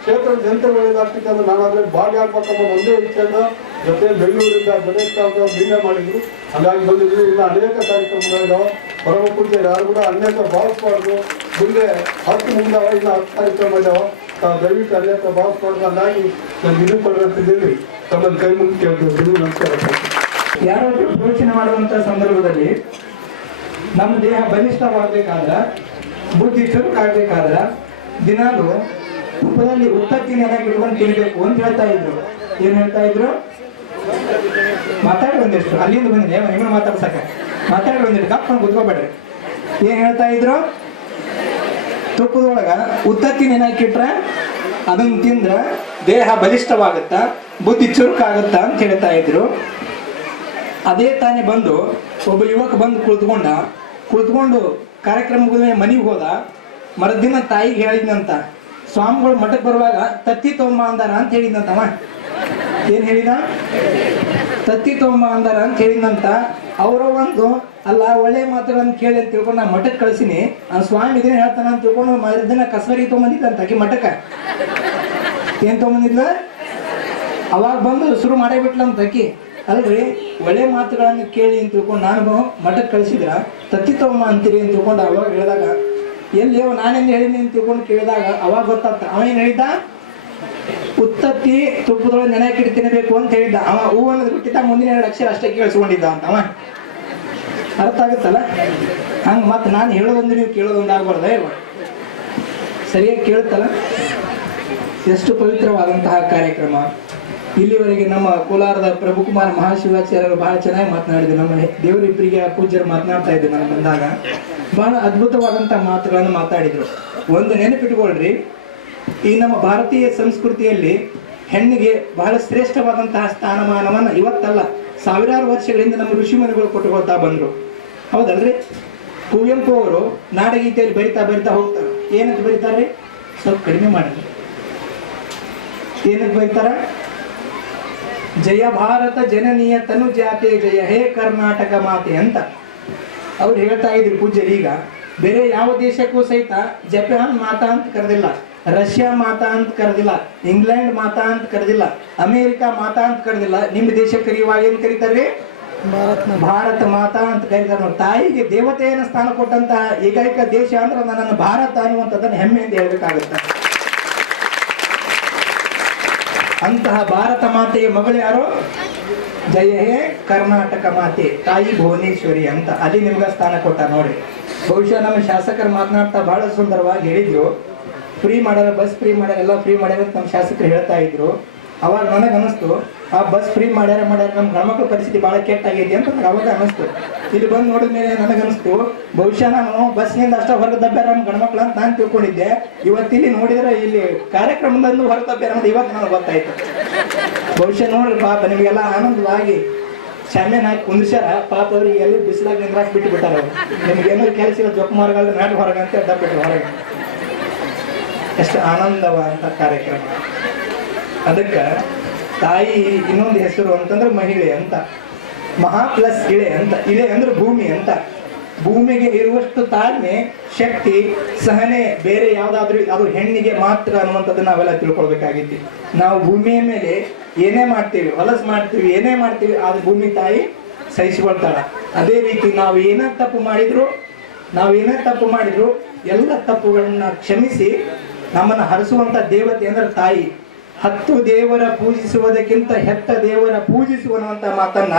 ಕ್ಷೇತ್ರದ ಜನತೆ ಒಳ್ಳೇದಾಗ್ತಿತ್ತು ಅಂದ್ರೆ ನಾನು ಅದ್ರಲ್ಲಿ ಭಾಗಿಯಾಗಬೇಕನ್ನೋ ಒಂದೇ ಇಚ್ಛೆಯಿಂದ ಜೊತೆ ಬೆಂಗಳೂರಿಂದ ಗಣೇಶ್ ಕಾಕ ನಿನ್ನೆ ಮಾಡಿದ್ರು. ಹಂಗಾಗಿ ಬಂದಿದ್ರು. ಇಲ್ಲ ಅನೇಕ ಕಾರ್ಯಕ್ರಮಗಳಿದಾವೆ. ಪರಮ ಪೂಜೆ ಯಾರು ಕೂಡ ಅನೇಕ ಭಾವಿಸ್ಬಾರ್ದು. ಮುಂದೆ 10 ಮುಂದಾವ, ಇನ್ನು 10 ಕಾರ್ಯಕ್ರಮ ಇದಾವ. ದಯವಿಟ್ಟು ಅನೇಕ ಭಾವಿಸ್ಬಾರ್ದು. ಹಂಗಾಗಿ ನಾನು ಇದು ಕೊಡಂತಿದ್ದೀನಿ. ತಮ್ಮನ್ನು ಕೈ ಮುಗಿ ಕೇಳ್ತಿದ್ದೀನಿ. ನಮಸ್ಕಾರ. ಯಾರಾದ್ರೂ ಯೋಚನೆ ಮಾಡುವಂತ ಸಂದರ್ಭದಲ್ಲಿ ನಮ್ಮ ದೇಹ ಬಲಿಷ್ಠವಾಗಬೇಕಾದ್ರ, ಬುದ್ಧಿ ಚುರುಕಾಗಬೇಕಾದ್ರ ದಿನಾಲು ತುಪ್ಪದಲ್ಲಿ ಉತ್ತತ್ತಿ ನೆನಗೆ ಇಟ್ಕೊಂಡು ತಿನ್ಬೇಕು ಅಂತ ಹೇಳ್ತಾ ಇದ್ರು. ಏನ್ ಹೇಳ್ತಾ ಇದ್ರು? ಮಾತಾಡಿ ಒಂದಿಷ್ಟು. ಅಲ್ಲಿಂದ ಬಂದಿನಿ ನಿಮ್ಮನ್ನ ಮಾತಾಡ್ಸಕ. ಮಾತಾಡಿ ಒಂದಿಷ್ಟು ಕಪ್ಪ ಕುತ್ಕೋಬೇಡ್ರಿ. ಏನ್ ಹೇಳ್ತಾ ಇದ್ರು? ತುಪ್ಪದೊಳಗ ಉತ್ತತ್ತಿ ನೆನಕಿಟ್ರೆ ಅದನ್ನ ತಿಂದ್ರ ದೇಹ ಬಲಿಷ್ಠವಾಗುತ್ತ, ಬುದ್ಧಿ ಚುರುಕಾಗುತ್ತ ಅಂತ ಹೇಳ್ತಾ ಇದ್ರು. ಅದೇ ತಾನೇ ಬಂದು ಒಬ್ಬ ಯುವಕ ಬಂದು ಕುಳಿತುಕೊಂಡು ಕಾರ್ಯಕ್ರಮ ಮನೆಗೆ ಹೋದ. ಮರುದಿನ ತಾಯಿಗೆ ಹೇಳಿದ್ನಂತ, ಸ್ವಾಮಿಗಳು ಮಠಕ್ಕೆ ಬರುವಾಗ ತತ್ತಿ ತೊಂಬ ಅಂದಾರ ಅಂತ ಹೇಳಿದ್ನಂತವ. ಏನ್ ಹೇಳಿದ? ತತ್ತಿ ತೊಂಬ ಅಂದಾರ ಅಂತ ಹೇಳಿದ್ನಂತ. ಅವರ ಒಂದು ಅಲ್ಲ ಒಳ್ಳೆ ಮಾತುಗಳನ್ನು ಕೇಳಿ ಅಂತ ತಿಳ್ಕೊಂಡು ನಾ ಮಠಕ್ಕೆ ಕಳಿಸಿನಿ. ಆ ಸ್ವಾಮಿ ಇದನ್ನ ಹೇಳ್ತಾನ ಅಂತ ತಿಳ್ಕೊಂಡು ಮರುದಿನ ಕಸಬರಿ ತೊಗೊಂಬಂದಿದ್ದಂತ ಆಕಿ ಮಠಕ್ಕೆ. ಏನ್ ತೊಗೊಂಬಂದಿದ್ಲ? ಅವಾಗ ಬಂದು ಶುರು ಮಾಡೇ ಬಿಟ್ಲಂತ ಆಕಿ. ಅಲ್ರಿ, ಒಳ್ಳೆ ಮಾತುಗಳನ್ನು ಕೇಳಿ ಅಂತ ತಿಳ್ಕೊಂಡು ನಾನು ಮಠಕ್ಕೆ ಕಳಿಸಿದ್ರ ತತ್ತಿ ತೊಗೊಂಬ ಅಂತೀರಿ ಅಂತ ತಿಳ್ಕೊಂಡು ಅವಾಗ ಹೇಳಿದಾಗ, ಎಲ್ಲಿ ನಾನೇನು ಹೇಳಿನಿ ಅಂತ ತಿಳ್ಕೊಂಡು ಕೇಳಿದಾಗ ಅವಾಗ ಗೊತ್ತಾಗ್ತ. ಅವ ಏನ್ ಹೇಳಿದ್ದ? ಉತ್ತತ್ತಿ ತುಪ್ಪದೊಳಗೆ ನೆನಕಿಟ್ಟು ತಿನ್ನಬೇಕು ಅಂತ ಹೇಳಿದ್ದ. ಅವ ಹೂ ಅನ್ನೋದು ಬಿಟ್ಟಿದ್ದ, ಮುಂದಿನ 2 ಅಕ್ಷರ ಅಷ್ಟೇ ಕೇಳಿಸ್ಕೊಂಡಿದ್ದ ಅಂತ. ಅವ ಅರ್ಥ ಆಗುತ್ತಲ್ಲ? ಹಂಗ ಮತ್ತೆ ನಾನು ಹೇಳೋದೊಂದು ನೀವು ಕೇಳೋದೊಂದು ಆಗ್ಬಾರ್ದ? ಸರಿಯಾಗಿ ಕೇಳುತ್ತಲ್ಲ? ಎಷ್ಟು ಪವಿತ್ರವಾದಂತಹ ಕಾರ್ಯಕ್ರಮ. ಇಲ್ಲಿವರೆಗೆ ನಮ್ಮ ಕೋಲಾರದ ಪ್ರಭುಕುಮಾರ್ ಮಹಾಶಿವಾಚಾರ್ಯರು ಬಹಳ ಚೆನ್ನಾಗಿ ಮಾತನಾಡಿದ್ರು. ನಮ್ಮ ದೇವರಿಬ್ಬರಿಗೆ ಪೂಜ್ಯರು ಮಾತನಾಡ್ತಾ ಇದ್ರು. ನಾನು ಬಂದಾಗ ಬಹಳ ಅದ್ಭುತವಾದಂತಹ ಮಾತುಗಳನ್ನು ಮಾತಾಡಿದ್ರು. ಒಂದು ನೆನಪಿಟ್ಕೊಳ್ರಿ, ಈ ನಮ್ಮ ಭಾರತೀಯ ಸಂಸ್ಕೃತಿಯಲ್ಲಿ ಹೆಣ್ಣಿಗೆ ಬಹಳ ಶ್ರೇಷ್ಠವಾದಂತಹ ಸ್ಥಾನಮಾನವನ್ನು ಇವತ್ತಲ್ಲ, ಸಾವಿರಾರು ವರ್ಷಗಳಿಂದ ನಮ್ಮ ಋಷಿಮುನಿಗಳು ಕೊಟ್ಟುಕೊಳ್ತಾ ಬಂದ್ರು. ಹೌದಲ್ರಿ? ಕುವೆಂಪು ಅವರು ನಾಡಗೀತೆಯಲ್ಲಿ ಬರಿತಾ ಹೋಗ್ತಾರೆ. ಏನಂತ ಬರೀತಾರೆ? ಸ್ವಲ್ಪ ಕಡಿಮೆ ಮಾಡಿದ್ರು. ಏನಂತ ಬರೀತಾರ? ಜಯ ಭಾರತ ಜನನೀಯ ತನು ಜಾತೆ ಜಯ ಹೇ ಕರ್ನಾಟಕ ಮಾತೆ ಅಂತ ಅವ್ರು ಹೇಳ್ತಾ ಇದ್ರು ಪೂಜ್ಯರು. ಈಗ ಬೇರೆ ಯಾವ ದೇಶಕ್ಕೂ ಸಹಿತ ಜಪಾನ್ ಮಾತಾ ಅಂತ ಕರೆದಿಲ್ಲ, ರಷ್ಯಾ ಮಾತಾ ಅಂತ ಕರೆದಿಲ್ಲ, ಇಂಗ್ಲೆಂಡ್ ಮಾತಾ ಅಂತ ಕರೆದಿಲ್ಲ, ಅಮೇರಿಕಾ ಮಾತಾ ಅಂತ ಕರೆದಿಲ್ಲ. ನಿಮ್ಮ ದೇಶ ಕರೆಯುವಾಗ ಏನ್ ಕರೀತಾರ್ರಿ? ಭಾರತ ಮಾತಾ ಅಂತ ಕರೀತಾರೆ. ತಾಯಿಗೆ ದೇವತೆಯನ್ನು ಸ್ಥಾನ ಕೊಟ್ಟಂತ ಏಕೈಕ ದೇಶ ಅಂದ್ರೆ ನನ್ನ ಭಾರತ ಅನ್ನುವಂಥದ್ದನ್ನು ಹೆಮ್ಮೆಯಿಂದ ಹೇಳ್ಬೇಕಾಗುತ್ತೆ. ಅಂತಹ ಭಾರತ ಮಾತೆಯ ಮಗಳು ಯಾರು? ಜಯ ಹೇ ಕರ್ನಾಟಕ ಮಾತೆ, ತಾಯಿ ಭುವನೇಶ್ವರಿ ಅಂತ. ಅಲ್ಲಿ ನಿಮ್ಗೆ ಸ್ಥಾನ ಕೊಟ್ಟ ನೋಡಿ. ಬಹುಶಃ ನಮ್ಮ ಶಾಸಕರು ಮಾತನಾಡ್ತಾ ಬಹಳ ಸುಂದರವಾಗಿ ಹೇಳಿದ್ರು. ಫ್ರೀ ಮಾಡ್ಯಾರ, ಬಸ್ ಫ್ರೀ ಮಾಡ್ಯಾರ, ಎಲ್ಲ ಫ್ರೀ ಮಾಡ್ಯಾರ ಅಂತ ನಮ್ಮ ಶಾಸಕರು ಹೇಳ್ತಾ ಇದ್ರು. ಅವಾಗ ನನಗೆ ಅನಿಸ್ತು, ಆ ಬಸ್ ಫ್ರೀ ಮಾಡ್ಯಾರ ನಮ್ಮ ಗಣಮಕ್ಳ ಪರಿಸ್ಥಿತಿ ಬಹಳ ಕೆಟ್ಟಾಗಿದೆ ಅಂತ ನನಗೆ ಅವಾಗ ಅನಿಸ್ತು. ಇಲ್ಲಿ ಬಂದು ನೋಡಿದ ಮೇಲೆ ನನಗನ್ನಿಸ್ತು, ಬಹುಶಃ ನಾನು ಬಸ್ನಿಂದ ಅಷ್ಟೇ ಹೊರಗೆ ದಬ್ಬ್ಯಾರ ನಮ್ಮ ಗಣಮಕ್ಳು ಅಂತ ನಾನು ತಿಳ್ಕೊಂಡಿದ್ದೆ. ಇವತ್ತಿಲ್ಲಿ ನೋಡಿದ್ರೆ ಇಲ್ಲಿ ಕಾರ್ಯಕ್ರಮದಲ್ಲಿ ಹೊರಗೆ ದಬ್ಬ್ಯಾರ ಅಂತ ಇವತ್ತು ನನಗೆ ಗೊತ್ತಾಯ್ತು. ಬಹುಶಃ ನೋಡ್ರಿ ಪಾಪ ನಿಮಗೆಲ್ಲ ಆನಂದವಾಗಿ ಶಾಮ್ಯಾನ ಹಾಕಿ ಕುಂದಿಸ್ಯಾರ. ಪಾಪ ಅವ್ರಿಗೆ ಎಲ್ಲಿ ಬಿಸಿಲಾಗ ನಿಂದ್ರಾಕ್ ಬಿಟ್ಟು ಬಿಟ್ಟಾರ. ನಿಮ್ಗೇನೋ ಕೆಲಸ ಇಲ್ಲ, ಜೊಕ್ಕ ಮಾರ್ಗಲ್ಲ ನಾಡು ಹೊರಗೆ ಅಂತ ದಬ್ಬಿಟ್ರು ಹೊರಗೆ. ಎಷ್ಟು ಆನಂದವ ಅಂತ ಕಾರ್ಯಕ್ರಮ. ಅದಕ್ಕೆ ತಾಯಿ ಇನ್ನೊಂದು ಹೆಸರು ಅಂತಂದ್ರೆ ಮಹಿಳೆ ಅಂತ. ಮಹಾ ಪ್ಲಸ್ ಇಳೆ ಅಂತ. ಇಳೆ ಅಂದ್ರೆ ಭೂಮಿ ಅಂತ. ಭೂಮಿಗೆ ಇರುವಷ್ಟು ತಾಳ್ಮೆ, ಶಕ್ತಿ, ಸಹನೆ ಬೇರೆ ಯಾವ್ದಾದ್ರು ಅದು ಹೆಣ್ಣಿಗೆ ಮಾತ್ರ ಅನ್ನುವಂಥದ್ದು ನಾವೆಲ್ಲ ತಿಳ್ಕೊಳ್ಬೇಕಾಗಿತ್ತು. ನಾವು ಭೂಮಿಯ ಮೇಲೆ ಏನೇ ಮಾಡ್ತೀವಿ, ಹೊಲಸು ಮಾಡ್ತೀವಿ, ಏನೇ ಮಾಡ್ತೀವಿ, ಅದು ಭೂಮಿ ತಾಯಿ ಸಹಿಸಿಕೊಳ್ತಾಳ. ಅದೇ ರೀತಿ ನಾವು ಏನೇ ತಪ್ಪು ಮಾಡಿದ್ರು ಎಲ್ಲ ತಪ್ಪುಗಳನ್ನ ಕ್ಷಮಿಸಿ ನಮ್ಮನ್ನು ಹರಿಸುವಂತ ದೇವತೆ ಅಂದ್ರೆ ತಾಯಿ. 10 ದೇವರ ಪೂಜಿಸುವುದಕ್ಕಿಂತ ಹೆತ್ತ ದೇವರ ಪೂಜಿಸುವನಂತ ಮಾತನ್ನ,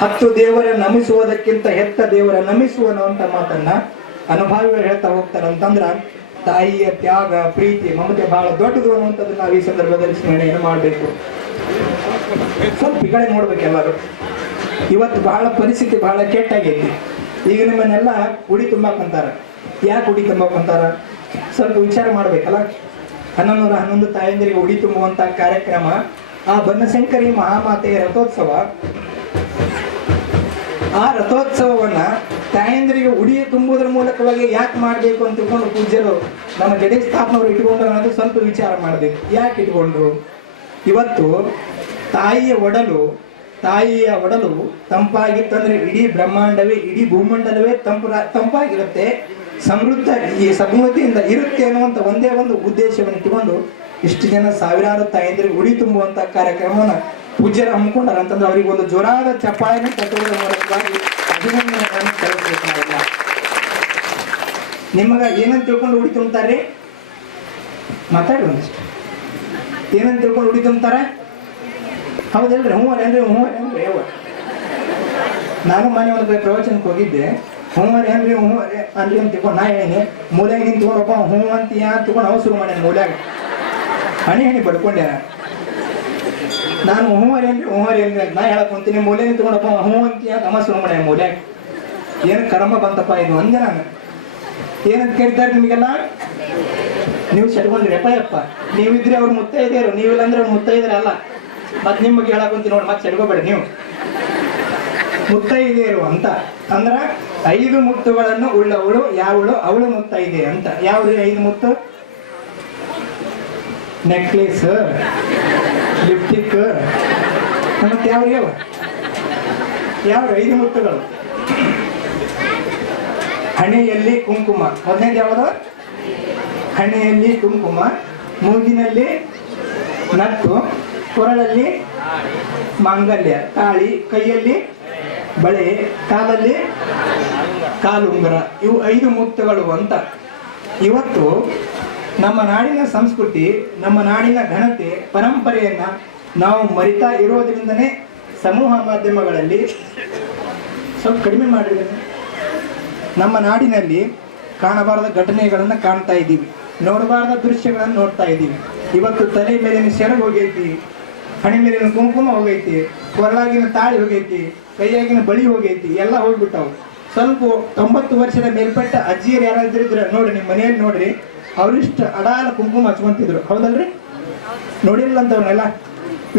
10 ದೇವರ ನಮಿಸುವುದಕ್ಕಿಂತ ಹೆತ್ತ ದೇವರ ನಮಿಸುವನಂತ ಮಾತನ್ನ ಅನುಭವಿಗಳು ಹೇಳ್ತಾ ಹೋಗ್ತಾರೆ. ಅಂತಂದ್ರ ತಾಯಿಯ ತ್ಯಾಗ, ಪ್ರೀತಿ, ಮಮತೆ ಬಹಳ ದೊಡ್ಡದು ಅನ್ನುವಂಥದ್ದು ನಾವು ಈ ಸಂದರ್ಭದಲ್ಲಿ ಸ್ಮರಣೆಯನ್ನು ಮಾಡಬೇಕು. ಸ್ವಲ್ಪ ಈ ಕಡೆ ನೋಡ್ಬೇಕು ಎಲ್ಲರೂ. ಇವತ್ತು ಬಹಳ ಪರಿಸ್ಥಿತಿ ಬಹಳ ಕೆಟ್ಟಾಗೈತಿ. ಈಗ ನಿಮ್ಮನ್ನೆಲ್ಲ ಉಡಿ ತುಂಬಾಕಂತಾರ. ಯಾಕೆ ಉಡಿ ತುಂಬಾಕಂತಾರ? ಸ್ವಲ್ಪ ವಿಚಾರ ಮಾಡ್ಬೇಕಲ್ಲ. 1111 ತಾಯಂದಿರಿಗೆ ಉಡಿ ತುಂಬುವಂತ ಕಾರ್ಯಕ್ರಮ, ಆ ಬನಶಂಕರಿ ಮಹಾಮಾತೆಯ ರಥೋತ್ಸವ. ಆ ರಥೋತ್ಸವವನ್ನ ತಾಯಂದಿರಿಗೆ ಉಡಿ ತುಂಬುವುದರ ಮೂಲಕವಾಗಿ ಯಾಕೆ ಮಾಡಬೇಕು ಅಂತ ತಿಳ್ಕೊಂಡು ಪೂಜ್ಯರು ನಮ್ಮ ಗಣೇಶ ಸ್ಥಾಪನವರು ಇಟ್ಕೊಂಡ್ರು ಅನ್ನೋದು ಸ್ವಲ್ಪ ವಿಚಾರ ಮಾಡಬೇಕು. ಯಾಕೆ ಇಟ್ಕೊಂಡ್ರು? ಇವತ್ತು ತಾಯಿಯ ಒಡಲು ತಂಪಾಗಿತ್ತಂದ್ರೆ ಇಡೀ ಬ್ರಹ್ಮಾಂಡವೇ, ಇಡೀ ಭೂಮಂಡಲವೇ ತಂಪಾಗಿರುತ್ತೆ, ಸಮೃದ್ಧಿಯಿಂದ ಇರುತ್ತೆ ಅನ್ನುವಂಥ ಒಂದೇ ಒಂದು ಉದ್ದೇಶವನ್ನು ಇಟ್ಟುಕೊಂಡು ಇಷ್ಟು ಜನ ಸಾವಿರಾರು ತಾಯಂದಿರಿಗೆ ಉಡಿ ತುಂಬುವಂತ ಕಾರ್ಯಕ್ರಮವನ್ನು ಪೂಜ್ಯರು ಹಮ್ಮಿಕೊಂಡಾರ ಅಂತಂದ್ರೆ ಅವರಿಗೆ ಒಂದು ಜೋರಾದ ಚಪ್ಪಾಳೆನ ತಟ್ಟುವುದರ ಮೂಲಕವಾಗಿ ಅಭಿನಂದನೆಗಳನ್ನು ಸಲ್ಲಿಸಬೇಕಾಗಿಲ್ಲ. ನಿಮಗ ಏನಂತ ತಿಳ್ಕೊಂಡು ಉಡಿ ತುಂಬ್ತಾರೆ? ಮಾತಾಡಿ ಒಂದಿಷ್ಟು. ಏನಂತ ತಿಳ್ಕೊಂಡು ಉಡಿ ತುಂಬ್ತಾರ? ಹೌದಲ್ರಿ? ಹ್ಞೂ ಏನ್ರಿ ನಾನು ಮನೆ ಒಂದು ಪ್ರವಚನಕ್ಕೆ ಹೋಗಿದ್ದೆ. ಏನ್ರಿ ಅನ್ರಿ ಅಂತ ತಿಳ್ಕೊಂಡು ನಾ ಹೇಳೀನಿ. ಮೂಲ್ಯಾಗ ನಿಂತ್ಕೊಂಡಪ್ಪ ಹ್ಞೂ ಅಂತೀಯ ತಿಳ್ಕೊಂಡು ಅವ ಶುರು ಮಾಡ್ಯಾನ. ಮೂಲ್ಯಾಗ ಹಣಿ ಬಡ್ಕೊಂಡೆ ನಾನು. ಏನ್ರಿ ನಾ ಹೇಳಕ್ ಕುಂತೀನಿ. ಮೂಲೆ ನಿಂತ್ಕೊಂಡಪ್ಪ ಹ್ಞೂ ಅಂತೀಯ ಅವ ಶುರು ಮಾಡ್ಯಾನ. ಮೂಲ್ಯಾಗ ಏನು ಕರ್ಮ ಬಂತಪ್ಪ ಇದು ಅಂದೆ ನಾನು. ಏನಂತ ಕೇಳ್ತಾರೆ ನಿಮಗೆಲ್ಲ? ನೀವು ಸೆಟ್ಕೊಂಡ್ರಿ ಯಪ್ಪ. ನೀವಿದ್ರೆ ಅವ್ರು ಮುತ್ತೈದೇರು, ನೀವಿಲ್ಲ ಅಂದ್ರೆ ಅವ್ರು ಮುತ್ತೈದ್ರೆ ಅಲ್ಲ. ಮತ್ತೆ ನಿಮ್ಮ ಬಗ್ಗೆ ಹೇಳಕ್ ಕುಂತೀನಿ ನೋಡಿ, ಮತ್ತೆ ಸೆಟ್ಕೋಬೇಡಿ ನೀವು. ಮುತ್ತೈದೆಯರು ಅಂತ ಅಂದ್ರ 5 ಮುತ್ತುಗಳನ್ನು ಉಳ್ಳವಳು ಯಾವಳು? ಅವಳು ಮುತ್ತೈದೆ ಅಂತ. ಯಾವ್ದು 5 ಮುತ್ತು? ನೆಕ್ಲೇಸ್, ಲಿಪ್ಟಿಕ್, ಮತ್ತೆ ಯಾವ 5 ಮುತ್ತುಗಳು? ಹಣೆಯಲ್ಲಿ ಕುಂಕುಮ. ಮೊದಲನೇದು ಯಾವುದು? ಹಣೆಯಲ್ಲಿ ಕುಂಕುಮ, ಮೂಗಿನಲ್ಲಿ ನತ್ತು, ಕೊರಳಲ್ಲಿ ಮಾಂಗಲ್ಯ, ತಾಳಿ, ಕೈಯಲ್ಲಿ ಬಳೆ, ಕಾಲಲ್ಲಿ ಕಾಲುಂಗುರ. ಇವು 5 ಮುತ್ತುಗಳು ಅಂತ. ಇವತ್ತು ನಮ್ಮ ನಾಡಿನ ಸಂಸ್ಕೃತಿ, ನಮ್ಮ ನಾಡಿನ ಘನತೆ, ಪರಂಪರೆಯನ್ನ ನಾವು ಮರಿತಾ ಇರೋದ್ರಿಂದನೇ ಸಮೂಹ ಮಾಧ್ಯಮಗಳಲ್ಲಿ ಸ್ವಲ್ಪ ಕಡಿಮೆ ಮಾಡಿದ್ರೆ ನಮ್ಮ ನಾಡಿನಲ್ಲಿ ಕಾಣಬಾರದ ಘಟನೆಗಳನ್ನು ಕಾಣ್ತಾ ಇದ್ದೀವಿ, ನೋಡಬಾರದ ದೃಶ್ಯಗಳನ್ನು ನೋಡ್ತಾ ಇದ್ದೀವಿ. ಇವತ್ತು ತಲೆ ಮೇಲಿನ ಸೆರಗು ಹೋಗೈತಿ, ಹಣೆ ಮೇಲಿನ ಕುಂಕುಮ ಹೋಗೈತಿ, ಕೊರಳಾಗಿನ ತಾಳಿ ಹೋಗೈತಿ, ಕೈಯಾಗಿನ ಬಳಿ ಹೋಗೈತಿ, ಎಲ್ಲ ಹೋಗ್ಬಿಟ್ಟವು. ಸ್ವಲ್ಪ 90 ವರ್ಷದ ಮೇಲ್ಪಟ್ಟ ಅಜ್ಜಿಯರು ಯಾರಾದ್ರೂ ಇದ್ರೆ ನೋಡ್ರಿ, ನಿಮ್ಮ ಮನೆಯಲ್ಲಿ ನೋಡ್ರಿ, ಅವರಿಷ್ಟು ಅಡಾಲ ಕುಂಕುಮ ಹಚ್ಕೊಂತಿದ್ರು. ಹೌದಲ್ರಿ? ನೋಡಿಲ್ಲ ಅಂತವ್ರನ್ನೆಲ್ಲ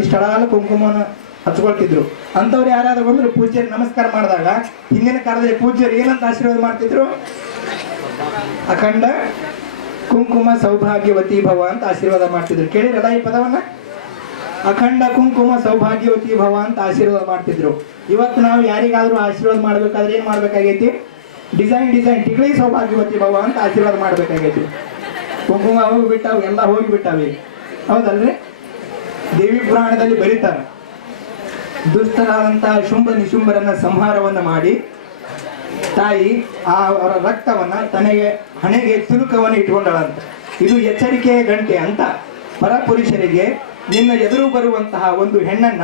ಇಷ್ಟು ಅಡಾಲ ಕುಂಕುಮನ ಹಚ್ಕೊಳ್ತಿದ್ರು. ಅಂಥವ್ರು ಯಾರಾದ್ರೂ ಬಂದ್ರು ಪೂಜ್ಯರು ನಮಸ್ಕಾರ ಮಾಡಿದಾಗ ಹಿಂದಿನ ಕಾಲದಲ್ಲಿ ಪೂಜ್ಯರು ಏನಂತ ಆಶೀರ್ವಾದ ಮಾಡ್ತಿದ್ರು? ಅಖಂಡ ಕುಂಕುಮ ಸೌಭಾಗ್ಯವತಿ ಭವ ಅಂತ ಆಶೀರ್ವಾದ ಮಾಡ್ತಿದ್ರು. ಕೇಳಿರಲ್ಲ ಈ ಪದವನ್ನ? ಅಖಂಡ ಕುಂಕುಮ ಸೌಭಾಗ್ಯವತಿ ಭವ ಅಂತ ಆಶೀರ್ವಾದ ಮಾಡ್ತಿದ್ರು. ಇವತ್ತು ನಾವು ಯಾರಿಗಾದ್ರೂ ಆಶೀರ್ವಾದ ಮಾಡ್ಬೇಕಾದ್ರೆ ಏನ್ ಮಾಡ್ಬೇಕಾಗೈತಿ? ಡಿಸೈನ್ ಟಿಕ್ಳಿ ಸೌಭಾಗ್ಯವತಿ ಭವ ಅಂತ ಆಶೀರ್ವಾದ ಮಾಡ್ಬೇಕಾಗೈತಿ. ಕುಂಕುಮ ಹೋಗಿಬಿಟ್ಟಾವ, ಎಲ್ಲ ಹೋಗಿಬಿಟ್ಟಾವೆ. ಹೌದಲ್ರಿ? ದೇವಿ ಪುರಾಣದಲ್ಲಿ ಬರೀತಾರೆ, ದುಷ್ಟರಾದಂತಹ ಶುಂಭ ನಿಶುಂಭರನ್ನ ಸಂಹಾರವನ್ನ ಮಾಡಿ ತಾಯಿ ಅವರ ರಕ್ತವನ್ನ ತನಗೆ ಹಣೆಗೆ ತಿಲುಕವನ್ನು ಇಟ್ಕೊಂಡಳಂತ. ಇದು ಎಚ್ಚರಿಕೆಯ ಗಂಟೆ ಅಂತ. ಪರಪುರುಷರಿಗೆ ನಿನ್ನ ಎದುರು ಬರುವಂತಹ ಒಂದು ಹೆಣ್ಣನ್ನ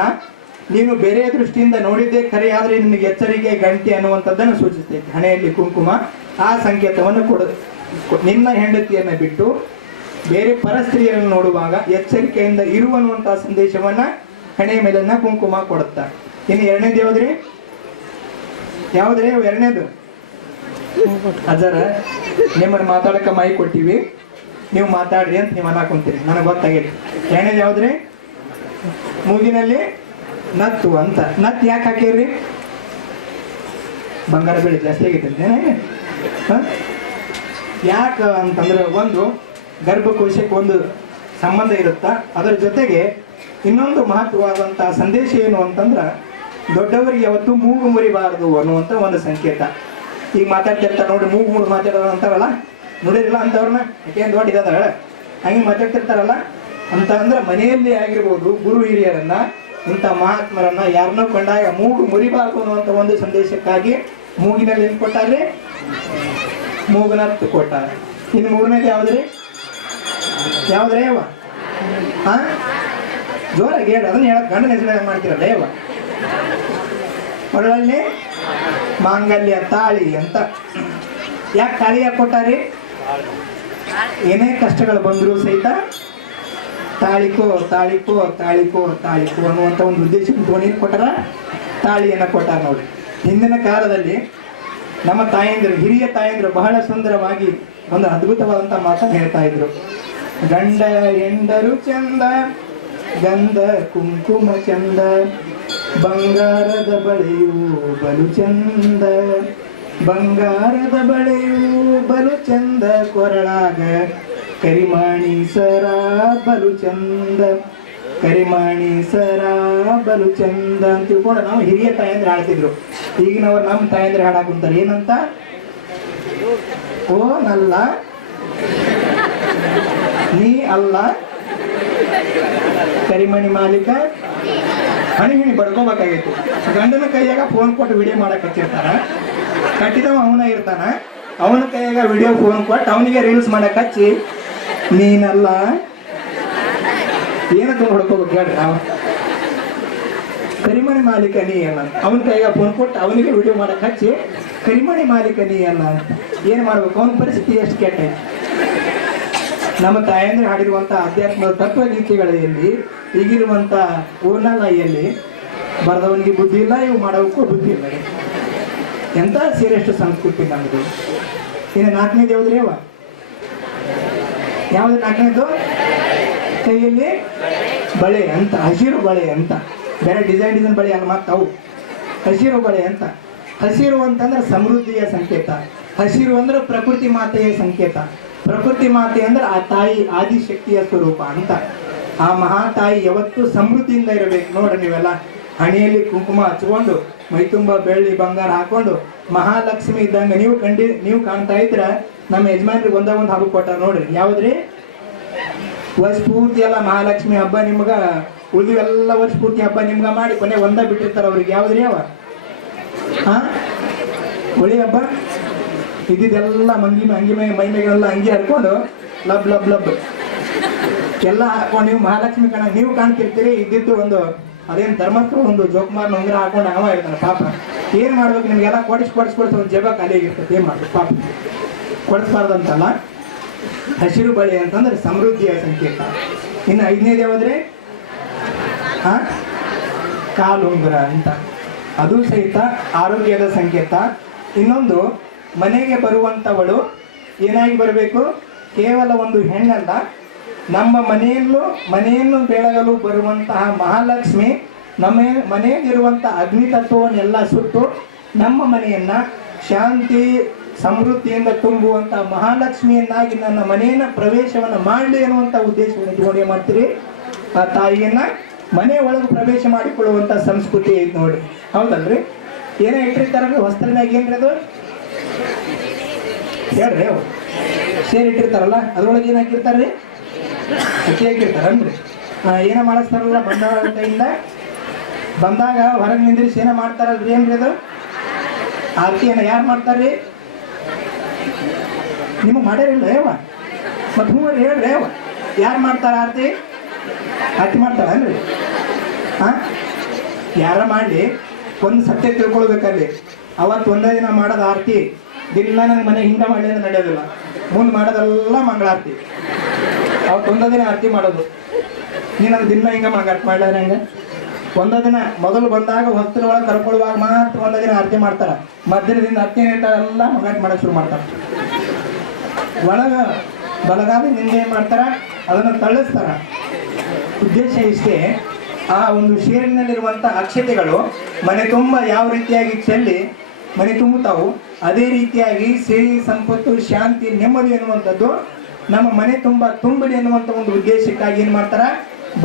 ನೀನು ಬೇರೆ ದೃಷ್ಟಿಯಿಂದ ನೋಡಿದ್ದೇ ಖರೆ, ಆದ್ರೆ ನಿನಗೆ ಎಚ್ಚರಿಕೆ ಗಂಟೆ ಅನ್ನುವಂಥದ್ದನ್ನು ಸೂಚಿಸ್ತೈತೆ. ಹಣೆಯಲ್ಲಿ ಕುಂಕುಮ ಆ ಸಂಕೇತವನ್ನು ನಿನ್ನ ಹೆಂಡತಿಯನ್ನ ಬಿಟ್ಟು ಬೇರೆ ಪರಸ್ತ್ರೀಯರನ್ನು ನೋಡುವಾಗ ಎಚ್ಚರಿಕೆಯಿಂದ ಇರುವನ್ನುವಂತಹ ಸಂದೇಶವನ್ನ ಹಣೆಯ ಮೇಲನ್ನ ಕುಂಕುಮ ಕೊಡುತ್ತಾರೆ. ಇನ್ನು ಎರಡನೇದು ಯಾವ್ದ್ರಿ? ಎರಡನೇದು ಅಜರ ನಿಮ್ಮನ್ನು ಮಾತಾಡಕ್ಕೆ ಮೈ ಕೊಟ್ಟಿವಿ, ನೀವು ಮಾತಾಡ್ರಿ ಅಂತ ನೀವು ಅನ್ನಕೊಂತೀರಿ, ನನಗೆ ಗೊತ್ತಾಗೈತಿ. ಎರಡನೇದು ಯಾವ್ದ್ರಿ? ಮೂಗಿನಲ್ಲಿ ನತ್ತು ಅಂತ. ನತ್ತು ಯಾಕೆ ಹಾಕಿವ್ರಿ? ಬಂಗಾರ ಬೆಳೆ ಜಾಸ್ತಿ ಆಗೈತೆ. ಯಾಕೆ ಅಂತಂದ್ರೆ ಒಂದು ಗರ್ಭಕೋಶಕ್ಕೆ ಒಂದು ಸಂಬಂಧ ಇರುತ್ತಾ, ಅದರ ಜೊತೆಗೆ ಇನ್ನೊಂದು ಮಹತ್ವವಾದಂತಹ ಸಂದೇಶ ಏನು ಅಂತಂದ್ರೆ ದೊಡ್ಡವರಿಗೆ ಯಾವತ್ತು ಮೂಗು ಮುರಿಬಾರದು ಅನ್ನುವಂಥ ಒಂದು ಸಂಕೇತ. ಈಗ ಮಾತಾಡ್ತಿರ್ತಾರೆ ನೋಡಿ, ಮೂಗು ಮಾತಾಡೋರು ಅಂತಾರಲ್ಲ, ನೋಡಿರಲ್ಲ ಅಂತವ್ರನ್ನ, ಯಾಕೆಂದು ದೊಡ್ಡ ಹಂಗೆ ಮಾತಾಡ್ತಿರ್ತಾರಲ್ಲ ಅಂತ. ಅಂದ್ರೆ ಮನೆಯಲ್ಲಿ ಆಗಿರ್ಬೋದು ಗುರು ಹಿರಿಯರನ್ನ, ಇಂಥ ಮಹಾತ್ಮರನ್ನ ಯಾರನ್ನೋ ಕಂಡಾಗ ಮೂಗು ಮುರಿಬಾರದು ಅನ್ನುವಂಥ ಒಂದು ಸಂದೇಶಕ್ಕಾಗಿ ಮೂಗಿನಲ್ಲಿ ಏನು ಕೊಟ್ಟಾರೆ? ಮೂಗನತ್ತು ಕೊಟ್ಟಾರೆ. ಇನ್ನು ಮೂರನೇದು ಯಾವ್ದ್ರಿ? ಯಾವ್ದ್ರೇ ಅವ? ಜೋರಾಗಿ ಹೇಳಿ, ಅದನ್ನ ಹೇಳಕ್ ಗಂಡನ ಹೆಸರು ಮಾಡ್ತೀರಲ್ಲ ಯಾವ? ಒಳಲ್ಲಿ ಮಾಂಗಲ್ಯ ತಾಳಿ ಅಂತ. ಯಾಕೆ ತಾಳಿ ಯಾಕೆ ಕೊಟ್ಟಾರಿ? ಏನೇ ಕಷ್ಟಗಳು ಬಂದರೂ ಸಹಿತ ತಾಳಿಕೋ ತಾಳಿಕೋ ತಾಳಿಕೋ ತಾಳಿಕೋ ಅನ್ನುವಂಥ ಒಂದು ಉದ್ದೇಶ ಇಟ್ಕೊಂಡು ಕೊಟ್ಟಾರ, ತಾಳಿಯನ್ನು ಕೊಟ್ಟಾರ ನೋಡಿ. ಹಿಂದಿನ ಕಾಲದಲ್ಲಿ ನಮ್ಮ ತಾಯಂದಿರು, ಹಿರಿಯ ತಾಯಂದಿರು ಬಹಳ ಸುಂದರವಾಗಿ ಒಂದು ಅದ್ಭುತವಾದಂಥ ಮಾತನ್ನು ಹೇಳ್ತಾ ಇದ್ರು. ಗಂಡ ಹೆಂಡರು ಚಂದ, ಗಂಧ ಕುಂಕುಮ ಚಂದ, ಬಂಗಾರದ ಬಳೆಯು ಬಲು ಚಂದ, ಬಂಗಾರದ ಬಳೆಯು ಬಲು ಚಂದ, ಕೊರಳಾಗ ಕರಿಮಾಣಿ ಸರ ಬಲು ಚಂದ, ಕರಿಮಾಣಿ ಸರ ಬಲು ಚಂದ ಅಂತ ತಿಳ್ಕೊಂಡು ನಾವು ಹಿರಿಯ ತಾಯಂದ್ರೆ ಹಾಡ್ತಿದ್ರು. ಈಗಿನವ್ರು ನಮ್ಮ ತಾಯಂದ್ರೆ ಹಾಡಾಕುಂತಾರೆ. ಏನಂತ? ಓ ನಲ್ಲ ನೀ ಅಲ್ಲ ಕರಿಮಣಿ ಮಾಲೀಕ, ಹಣಿ ಬಡ್ಕೋಬೇಕಾಗಿತ್ತು. ಗಂಡನ ಕೈಯಾಗ ಫೋನ್ ಕೊಟ್ಟು ವಿಡಿಯೋ ಮಾಡಕ್ ಹಚ್ಚಿರ್ತಾರ, ಕಟ್ಟಿದವ ಅವನ ಇರ್ತಾನ, ಅವನ ಕೈಯಾಗ ವಿಡಿಯೋ ಫೋನ್ ಕೊಟ್ಟು ಅವನಿಗೆ ರೀಲ್ಸ್ ಮಾಡಕ್ ಹಚ್ಚಿ ನೀನಲ್ಲ ಏನಂತ ಹೊಡ್ಕೋಬೇಕು ಹೇಳ್ರಿ. ನಾವು ಕರಿಮಣಿ ಮಾಲೀಕ ನೀ ಅಲ್ಲ, ಅವನ ಕೈಯಾಗ ಫೋನ್ ಕೊಟ್ಟು ಅವನಿಗೆ ವಿಡಿಯೋ ಮಾಡಕ್ ಹಚ್ಚಿ ಕರಿಮಣಿ ಮಾಲೀಕ ನೀ ಅಲ್ಲ. ಏನ್ ಮಾಡ್ಬೇಕು? ಅವನ ಪರಿಸ್ಥಿತಿ ಎಷ್ಟು ಕೆಟ್ಟ. ನಮ್ಮ ತಾಯಂದ್ರೆ ಹಾಡಿರುವಂಥ ಅಧ್ಯಾತ್ಮದ ತತ್ವಗೀತೆಗಳಲ್ಲಿ ಈಗಿರುವಂಥ ಊರ್ನಲ್ಲೆಯಲ್ಲಿ ಬರೆದವನಿಗೆ ಬುದ್ಧಿ ಇಲ್ಲ, ಇವು ಮಾಡೋಕ್ಕೂ ಬುದ್ಧಿ ಇಲ್ಲ. ಎಂಥ ಶ್ರೇಷ್ಠ ಸಂಸ್ಕೃತಿ ನಮ್ಮದು. ಇನ್ನು ನಾಲ್ಕನೇದು ಯಾವ್ದ್ರಿ ಅವ? ಯಾವ್ದು ನಾಲ್ಕನೇದು? ಕೈಯಲ್ಲಿ ಬಳೆ ಅಂತ, ಹಸಿರು ಬಳೆ ಅಂತ. ಬೇರೆ ಡಿಸೈನ್ ಬಳೆ ಅಲ್ಲ, ಮಾತಾವು ಹಸಿರು ಬಳೆ ಅಂತ. ಹಸಿರು ಅಂತಂದ್ರೆ ಸಮೃದ್ಧಿಯ ಸಂಕೇತ. ಹಸಿರು ಅಂದ್ರೆ ಪ್ರಕೃತಿ ಮಾತೆಯ ಸಂಕೇತ. ಪ್ರಕೃತಿ ಮಾತೆ ಅಂದ್ರೆ ಆ ತಾಯಿ ಆದಿಶಕ್ತಿಯ ಸ್ವರೂಪ ಅಂತ. ಆ ಮಹಾ ತಾಯಿ ಯಾವತ್ತೂ ಸಮೃದ್ಧಿಯಿಂದ ಇರಬೇಕು. ನೋಡ್ರಿ ನೀವೆಲ್ಲ ಹಣೆಯಲ್ಲಿ ಕುಂಕುಮ ಹಚ್ಕೊಂಡು ಮೈ ತುಂಬ ಬೆಳ್ಳಿ ಬಂಗಾರ ಹಾಕೊಂಡು ಮಹಾಲಕ್ಷ್ಮಿ ಇದ್ದಂಗೆ ನೀವು ಕಾಣ್ತಾ ಇದ್ರ. ನಮ್ಮ ಯಜಮಾನ್ರಿಗೆ ಒಂದ ಒಂದು ಹಬ್ಬ ಕೊಟ್ಟಾರ ನೋಡ್ರಿ. ಯಾವ್ದ್ರಿ? ವರ್ಷ ಪೂರ್ತಿ ಎಲ್ಲ ಮಹಾಲಕ್ಷ್ಮಿ ಹಬ್ಬ ನಿಮ್ಗ, ಉಳಿದಿವೆಲ್ಲ ವರ್ಷ ಪೂರ್ತಿ ಹಬ್ಬ ನಿಮ್ಗ ಮಾಡಿ ಕೊನೆ ಒಂದ ಬಿಟ್ಟಿರ್ತಾರ ಅವ್ರಿಗೆ. ಯಾವ್ದ್ರಿ ಅವ? ಹೋಳಿ ಹಬ್ಬ ಇದ್ದಿದ್ದೆಲ್ಲ ಅಂಗಿ ಮೈಮೆಗಳೆಲ್ಲ ಅಂಗಿ ಹಾಕೊಂಡು ಲಬ್ ಲಬ್ ಲಬ್ ಎಲ್ಲ ಹಾಕೊಂಡು ನೀವು ಮಹಾಲಕ್ಷ್ಮಿ ನೀವು ಕಾಣ್ತಿರ್ತೀರಿ. ಇದ್ದಿದ್ದು ಒಂದು ಅದೇನು ಧರ್ಮಸ್ಥಳ ಒಂದು ಜೋಕುಮಾರ್ನ ಉಂಗುರ ಹಾಕೊಂಡು ಅವ ಇರ್ತಾನೆ ಪಾಪ. ಏನು ಮಾಡ್ಬೇಕು? ನಿಮ್ಗೆಲ್ಲ ಕೊಡಿಸಿ ಒಂದು ಜಬ ಖಾಲಿ ಆಗಿರ್ತದೆ. ಏನು ಮಾಡ್ಬೇಕು ಪಾಪ? ಕೊಡಿಸ್ಬಾರ್ದಂತಲ್ಲ. ಹಸಿರು ಬಳೆ ಅಂತಂದ್ರೆ ಸಮೃದ್ಧಿಯ ಸಂಕೇತ. ಇನ್ನು ಐದನೇದು ಯಾವ್ದ್ರೆ? ಕಾಲುಂಗುರ ಅಂತ. ಅದು ಸಹಿತ ಆರೋಗ್ಯದ ಸಂಕೇತ. ಇನ್ನೊಂದು, ಮನೆಗೆ ಬರುವಂಥವಳು ಏನಾಗಿ ಬರಬೇಕು? ಕೇವಲ ಒಂದು ಹೆಣ್ಣಲ್ಲ, ನಮ್ಮ ಮನೆಯನ್ನು ಬೆಳಗಲು ಬರುವಂತಹ ಮಹಾಲಕ್ಷ್ಮಿ ನಮ್ಮ ಮನೆಯಲ್ಲಿರುವಂಥ ಅಗ್ನಿ ತತ್ವವನ್ನೆಲ್ಲ ಸುಟ್ಟು ನಮ್ಮ ಮನೆಯನ್ನ ಶಾಂತಿ ಸಮೃದ್ಧಿಯಿಂದ ತುಂಬುವಂಥ ಮಹಾಲಕ್ಷ್ಮಿಯನ್ನಾಗಿ ನನ್ನ ಮನೆಯನ್ನ ಪ್ರವೇಶವನ್ನು ಮಾಡಲಿ ಅನ್ನುವಂಥ ಉದ್ದೇಶವನ್ನು ಇಟ್ಕೊಂಡು ಏನು ಮಾಡ್ತೀರಿ? ಆ ತಾಯಿಯನ್ನ ಮನೆ ಒಳಗೆ ಪ್ರವೇಶ ಮಾಡಿಕೊಳ್ಳುವಂಥ ಸಂಸ್ಕೃತಿ ಐತೆ ನೋಡ್ರಿ. ಹೌದಲ್ರಿ? ಏನೇ ಇಟ್ಟಿರ್ತಾರಲ್ರಿ ವಸ್ತ್ರನಾಗ? ಏನ್ರಿ ಅದು ಹೇಳ್ರಿ? ಅವು ಸೇರ್ ಇಟ್ಟಿರ್ತಾರಲ್ಲ ಅದ್ರೊಳಗೆ ಏನು ಹಾಕಿರ್ತಾರ್ರಿ? ಅಕ್ಕಿ ಹಾಕಿರ್ತಾರನ್ರಿ. ಏನೋ ಮಾಡಿಸ್ತಾರಲ್ಲ ಬಂದವರ ಕೈಯಿಂದ ಬಂದಾಗ ಹೊರಗೆ ನಿಂದ್ರಿಸಿ ಏನೋ ಮಾಡ್ತಾರಲ್ರಿ, ಏನ್ರಿ ಅದು ಆರತಿಯನ್ನು ಯಾರು ಮಾಡ್ತಾರ್ರಿ? ನಿಮಗೆ ಮಾಡ್ಯಾರಿಲ್ಲ ಯಾವ ಮತ್ತು ಹ್ಞೂ ಹೇಳ್ರಿ ಯಾವ ಯಾರು ಮಾಡ್ತಾರ ಆರತಿ? ಆರತಿ ಮಾಡ್ತಾರನ್ರಿ? ಹಾಂ, ಯಾರ ಮಾಡಲಿ ಒಂದು ಸತ್ಯ ತಿಳ್ಕೊಳ್ಬೇಕಲ್ಲಿ. ಅವತ್ತು ಒಂದೇ ದಿನ ಮಾಡೋದು ಆರತಿ, ದಿನ ನನ್ನ ಮನೆ ಹಿಂಗೆ ಮಾಡಿ ನಡೆಯೋದಿಲ್ಲ. ಮುಂದೆ ಮಾಡೋದೆಲ್ಲ ಮಂಗಳಾರತಿ. ಅವತ್ತು ಒಂದೇ ದಿನ ಆರತಿ ಮಾಡೋದು. ನೀನು ಅದು ದಿನ ಹಿಂಗೆ ಮಂಗಾರತಿ ಮಾಡ್ಲಾರ ಹೆಂಗೆ? ಒಂದೇ ದಿನ ಮೊದಲು ಬಂದಾಗ ಹೊತ್ತಿನ ಒಳಗೆ ಕರ್ಕೊಳ್ಳುವಾಗ ಮಾತ್ರ ಒಂದೇ ದಿನ ಆರತಿ ಮಾಡ್ತಾರೆ. ಮಧ್ಯದಿಂದ ಹತ್ತಿ ಎಲ್ಲ ಮಂಗಾರತಿ ಮಾಡೋಕೆ ಶುರು ಮಾಡ್ತಾರೆ. ಒಳಗೆ ಬಲಗಾದ ನಿಂದೆ ಏನು ಮಾಡ್ತಾರೆ, ಅದನ್ನು ತಳ್ಳಿಸ್ತಾರ. ಉದ್ದೇಶ ಇಷ್ಟೇ, ಆ ಒಂದು ಶೇರಿನಲ್ಲಿರುವಂಥ ಅಕ್ಷತೆಗಳು ಮನೆ ತುಂಬ ಯಾವ ರೀತಿಯಾಗಿ ಚೆಲ್ಲಿ ಮನೆ ತುಂಬುತ್ತಾವು, ಅದೇ ರೀತಿಯಾಗಿ ಸಿರಿ ಸಂಪತ್ತು ಶಾಂತಿ ನೆಮ್ಮದಿ ಎನ್ನುವಂಥದ್ದು ನಮ್ಮ ಮನೆ ತುಂಬ ತುಂಬಿಡಿ ಎನ್ನುವಂಥ ಒಂದು ಉದ್ದೇಶಕ್ಕಾಗಿ ಏನು ಮಾಡ್ತಾರೆ,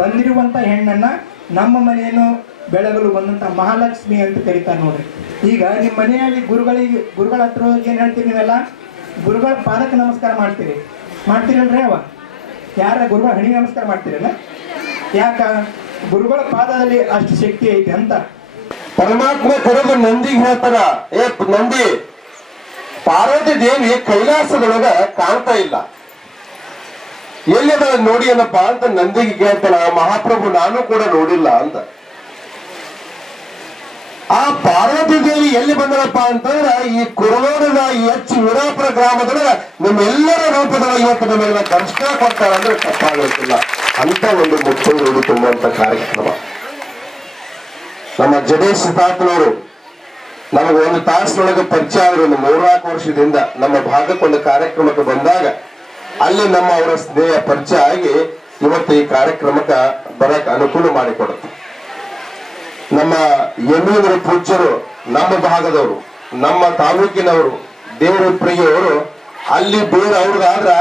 ಬಂದಿರುವಂಥ ಹೆಣ್ಣನ್ನು ನಮ್ಮ ಮನೆಯನ್ನು ಬೆಳಗಲು ಬಂದಂಥ ಮಹಾಲಕ್ಷ್ಮಿ ಅಂತ ಕರೀತಾರೆ ನೋಡ್ರಿ. ಈಗ ನಿಮ್ಮ ಮನೆಯಲ್ಲಿ ಗುರುಗಳ ಹತ್ರ ಹೋಗಿ ಏನು ಹೇಳ್ತೀರಿ ನೀವೆಲ್ಲ? ಗುರುಗಳ ಪಾದಕ್ಕೆ ನಮಸ್ಕಾರ ಮಾಡ್ತೀರಲ್ರಿ? ಅವ ಯಾರ ಗುರುಗಳ ಹಣಿ ನಮಸ್ಕಾರ ಮಾಡ್ತೀರಲ್ಲ? ಯಾಕ? ಗುರುಗಳ ಪಾದದಲ್ಲಿ ಅಷ್ಟು ಶಕ್ತಿ ಐತೆ ಅಂತ. ಪರಮಾತ್ಮ ಕರೆದು ನಂದಿಗೆ ಹೇಳ್ತಾರ, ಏ ನಂದಿ, ಪಾರ್ವತಿ ದೇವಿ ಕೈಲಾಸದೊಳಗ ಕಾಣ್ತಾ ಇಲ್ಲ, ಎಲ್ಲಿದ ನೋಡಿ ಏನಪ್ಪಾ ಅಂತ ನಂದಿಗೆ ಕೇಳ್ತಾನ. ಮಹಾಪ್ರಭು ನಾನು ಕೂಡ ನೋಡಿಲ್ಲ ಅಂತ. ಆ ಪಾರ್ವತಿ ದೇವಿ ಎಲ್ಲಿ ಬಂದಳಪ್ಪ ಅಂತಂದ್ರ ಈ ಕುರುಗೋಡದ ಈ ವೀರಾಪುರ ಗ್ರಾಮದೊಳಗ ನಿಮ್ಮೆಲ್ಲರ ರೂಪದೊಳಗೆ ಇವತ್ತು ನಮ್ಮೆಲ್ಲ ದರ್ಶನ ಕೊಡ್ತಾರ ಅಂದ್ರೆ ತಪ್ಪಾಗಲಿಕ್ಕಿಲ್ಲ. ಅಂತ ಒಂದು ಮುತ್ತೈದು ತುಂಬುವಂತ ಕಾರ್ಯಕ್ರಮ. ನಮ್ಮ ಜಡೇಶ್ ತಾತನವರು ನಮಗೆ ಒಂದು ತಾಸಿನೊಳಗೆ ಪರಿಚಯ ಆದ್ರು. ಒಂದು 3-4 ವರ್ಷದಿಂದ ನಮ್ಮ ಭಾಗಕ್ಕೊಂದು ಕಾರ್ಯಕ್ರಮಕ್ಕೆ ಬಂದಾಗ ಅಲ್ಲಿ ನಮ್ಮ ಅವರ ಸ್ನೇಹ ಪರಿಚಯ ಆಗಿ ಇವತ್ತು ಈ ಕಾರ್ಯಕ್ರಮಕ್ಕೆ ಬರಕ್ ಅನುಕೂಲ ಮಾಡಿಕೊಡುತ್ತೆ. ನಮ್ಮ ಯಮೀನರು ಪೂಜ್ಯರು ನಮ್ಮ ಭಾಗದವರು, ನಮ್ಮ ತಾಲೂಕಿನವರು, ದೇವರ ಪ್ರಿಯವರು ಅಲ್ಲಿ ಬೇರೆ ಅವ್ರದಾದ್ರ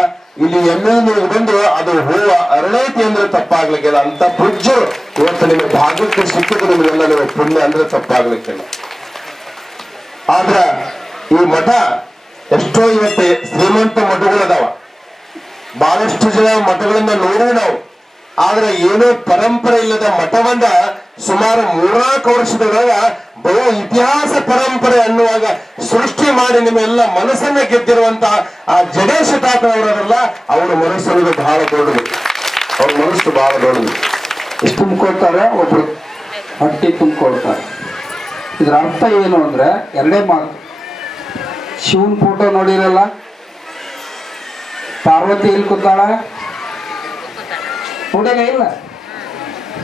ಇಲ್ಲಿ ಯಮೀನಿಗೆ ಬಂದು ಅದು ಹೂವ ಅರಳೈತಿ ಅಂದ್ರೆ ತಪ್ಪಾಗ್ಲಿಕ್ಕಿಲ್ಲ. ಅಂತ ಪೂಜ್ಯರು ಇವತ್ತು ನಿಮ್ಮ ಭಾಗಕ್ಕೆ ಸಿಕ್ಕಿದ್ರು ನಿಮಗೆಲ್ಲ ನಿಮ್ಮ ಪುಣ್ಯ ಅಂದ್ರೆ ತಪ್ಪಾಗ್ಲಿಕ್ಕಿಲ್ಲ. ಆದ್ರ ಈ ಮಠ ಎಷ್ಟೋ ಇವತ್ತು ಶ್ರೀಮಂತ ಮಠಗಳದಾವ, ಬಹಳಷ್ಟು ಜನ ಮಠಗಳನ್ನ ನೋಡಿ ನಾವು. ಆದ್ರೆ ಏನೋ ಪರಂಪರೆ ಇಲ್ಲದ ಮಠವನ್ನ ಸುಮಾರು 3-4 ವರ್ಷದೊಳಗ ಬಹು ಇತಿಹಾಸ ಪರಂಪರೆ ಅನ್ನುವಾಗ ಸೃಷ್ಟಿ ಮಾಡಿ ನಿಮ್ಮೆಲ್ಲ ಮನಸ್ಸನ್ನ ಗೆದ್ದಿರುವಂತ ಆ ಜಡೇಶ ತಾತನವರಲ್ಲ, ಅವರ ಮನಸ್ಸನ್ನು ಬಹಳ ದೊಡ್ಡದು. ಅವ್ರ ಮನಸ್ಸು ಬಹಳ ದೊಡ್ಡದು. ಎಷ್ಟು ತುಂಬಿಕೊಳ್ತಾರೆ, ಒಬ್ರು ಹೊಟ್ಟೆ ತುಂಬಿಕೊಳ್ತಾರೆ. ಇದ್ರ ಅರ್ಥ ಏನು ಅಂದ್ರೆ ಎರಡೇ ಮಾತು. ಶಿವನ್ ಫೋಟೋ ನೋಡಿರಲ್ಲ, ಪಾರ್ವತಿ ಎಲ್ಲಿ ಕೂತಾಳ? ಹುಡುಗ ಇಲ್ಲ,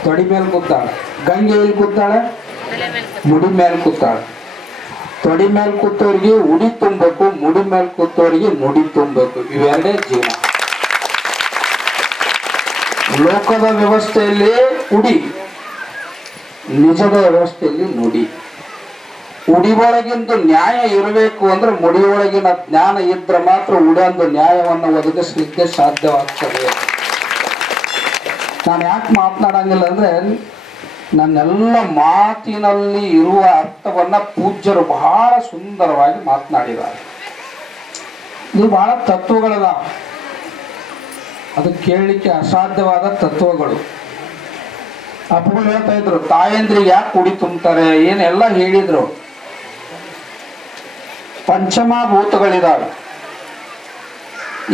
ತೊಡಿ ಮೇಲೆ ಕೂತಾಳ. ಗಂಗೆ ಎಲ್ಲಿ ಕೂತಾಳ? ಮುಡಿ ಮೇಲೆ ಕೂತಾಳ. ತೊಡಿ ಮೇಲೆ ಕೂತವ್ರಿಗೆ ಉಡಿ ತುಂಬಬೇಕು, ಮುಡಿ ಮೇಲೆ ಕೂತವ್ರಿಗೆ ನುಡಿ ತುಂಬಬೇಕು. ಇವೆರಡೇ ಜೀವನ. ಲೋಕದ ವ್ಯವಸ್ಥೆಯಲ್ಲಿ ಉಡಿ, ನಿಜದ ವ್ಯವಸ್ಥೆಯಲ್ಲಿ ನುಡಿ. ಉಡಿ ಒಳಗಿಂದು ನ್ಯಾಯ ಇರಬೇಕು ಅಂದ್ರೆ ಮುಡಿ ಒಳಗಿನ ಜ್ಞಾನ ಇದ್ರೆ ಮಾತ್ರ ಉಡಿಯೊಂದು ನ್ಯಾಯವನ್ನು ಒದಗಿಸ್ಲಿಕ್ಕೆ ಸಾಧ್ಯವಾಗ್ತದೆ. ನಾನು ಯಾಕೆ ಮಾತನಾಡಂಗಿಲ್ಲ ಅಂದ್ರೆ ನನ್ನೆಲ್ಲ ಮಾತಿನಲ್ಲಿ ಇರುವ ಅರ್ಥವನ್ನ ಪೂಜ್ಯರು ಬಹಳ ಸುಂದರವಾಗಿ ಮಾತನಾಡಿದ್ದಾರೆ. ಇದು ಬಹಳ ತತ್ವಗಳದಾವ, ಅದು ಕೇಳಲಿಕ್ಕೆ ಅಸಾಧ್ಯವಾದ ತತ್ವಗಳು. ಅಪ್ಪಗಳು ಹೇಳ್ತಾ ಇದ್ರು, ತಾಯಂದ್ರಿಗೆ ಯಾಕೆ ಉಡಿ ತುಂಬ್ತಾರೆ ಏನೆಲ್ಲ ಹೇಳಿದ್ರು. ಪಂಚಮಭೂತಗಳಿದಾವೆ.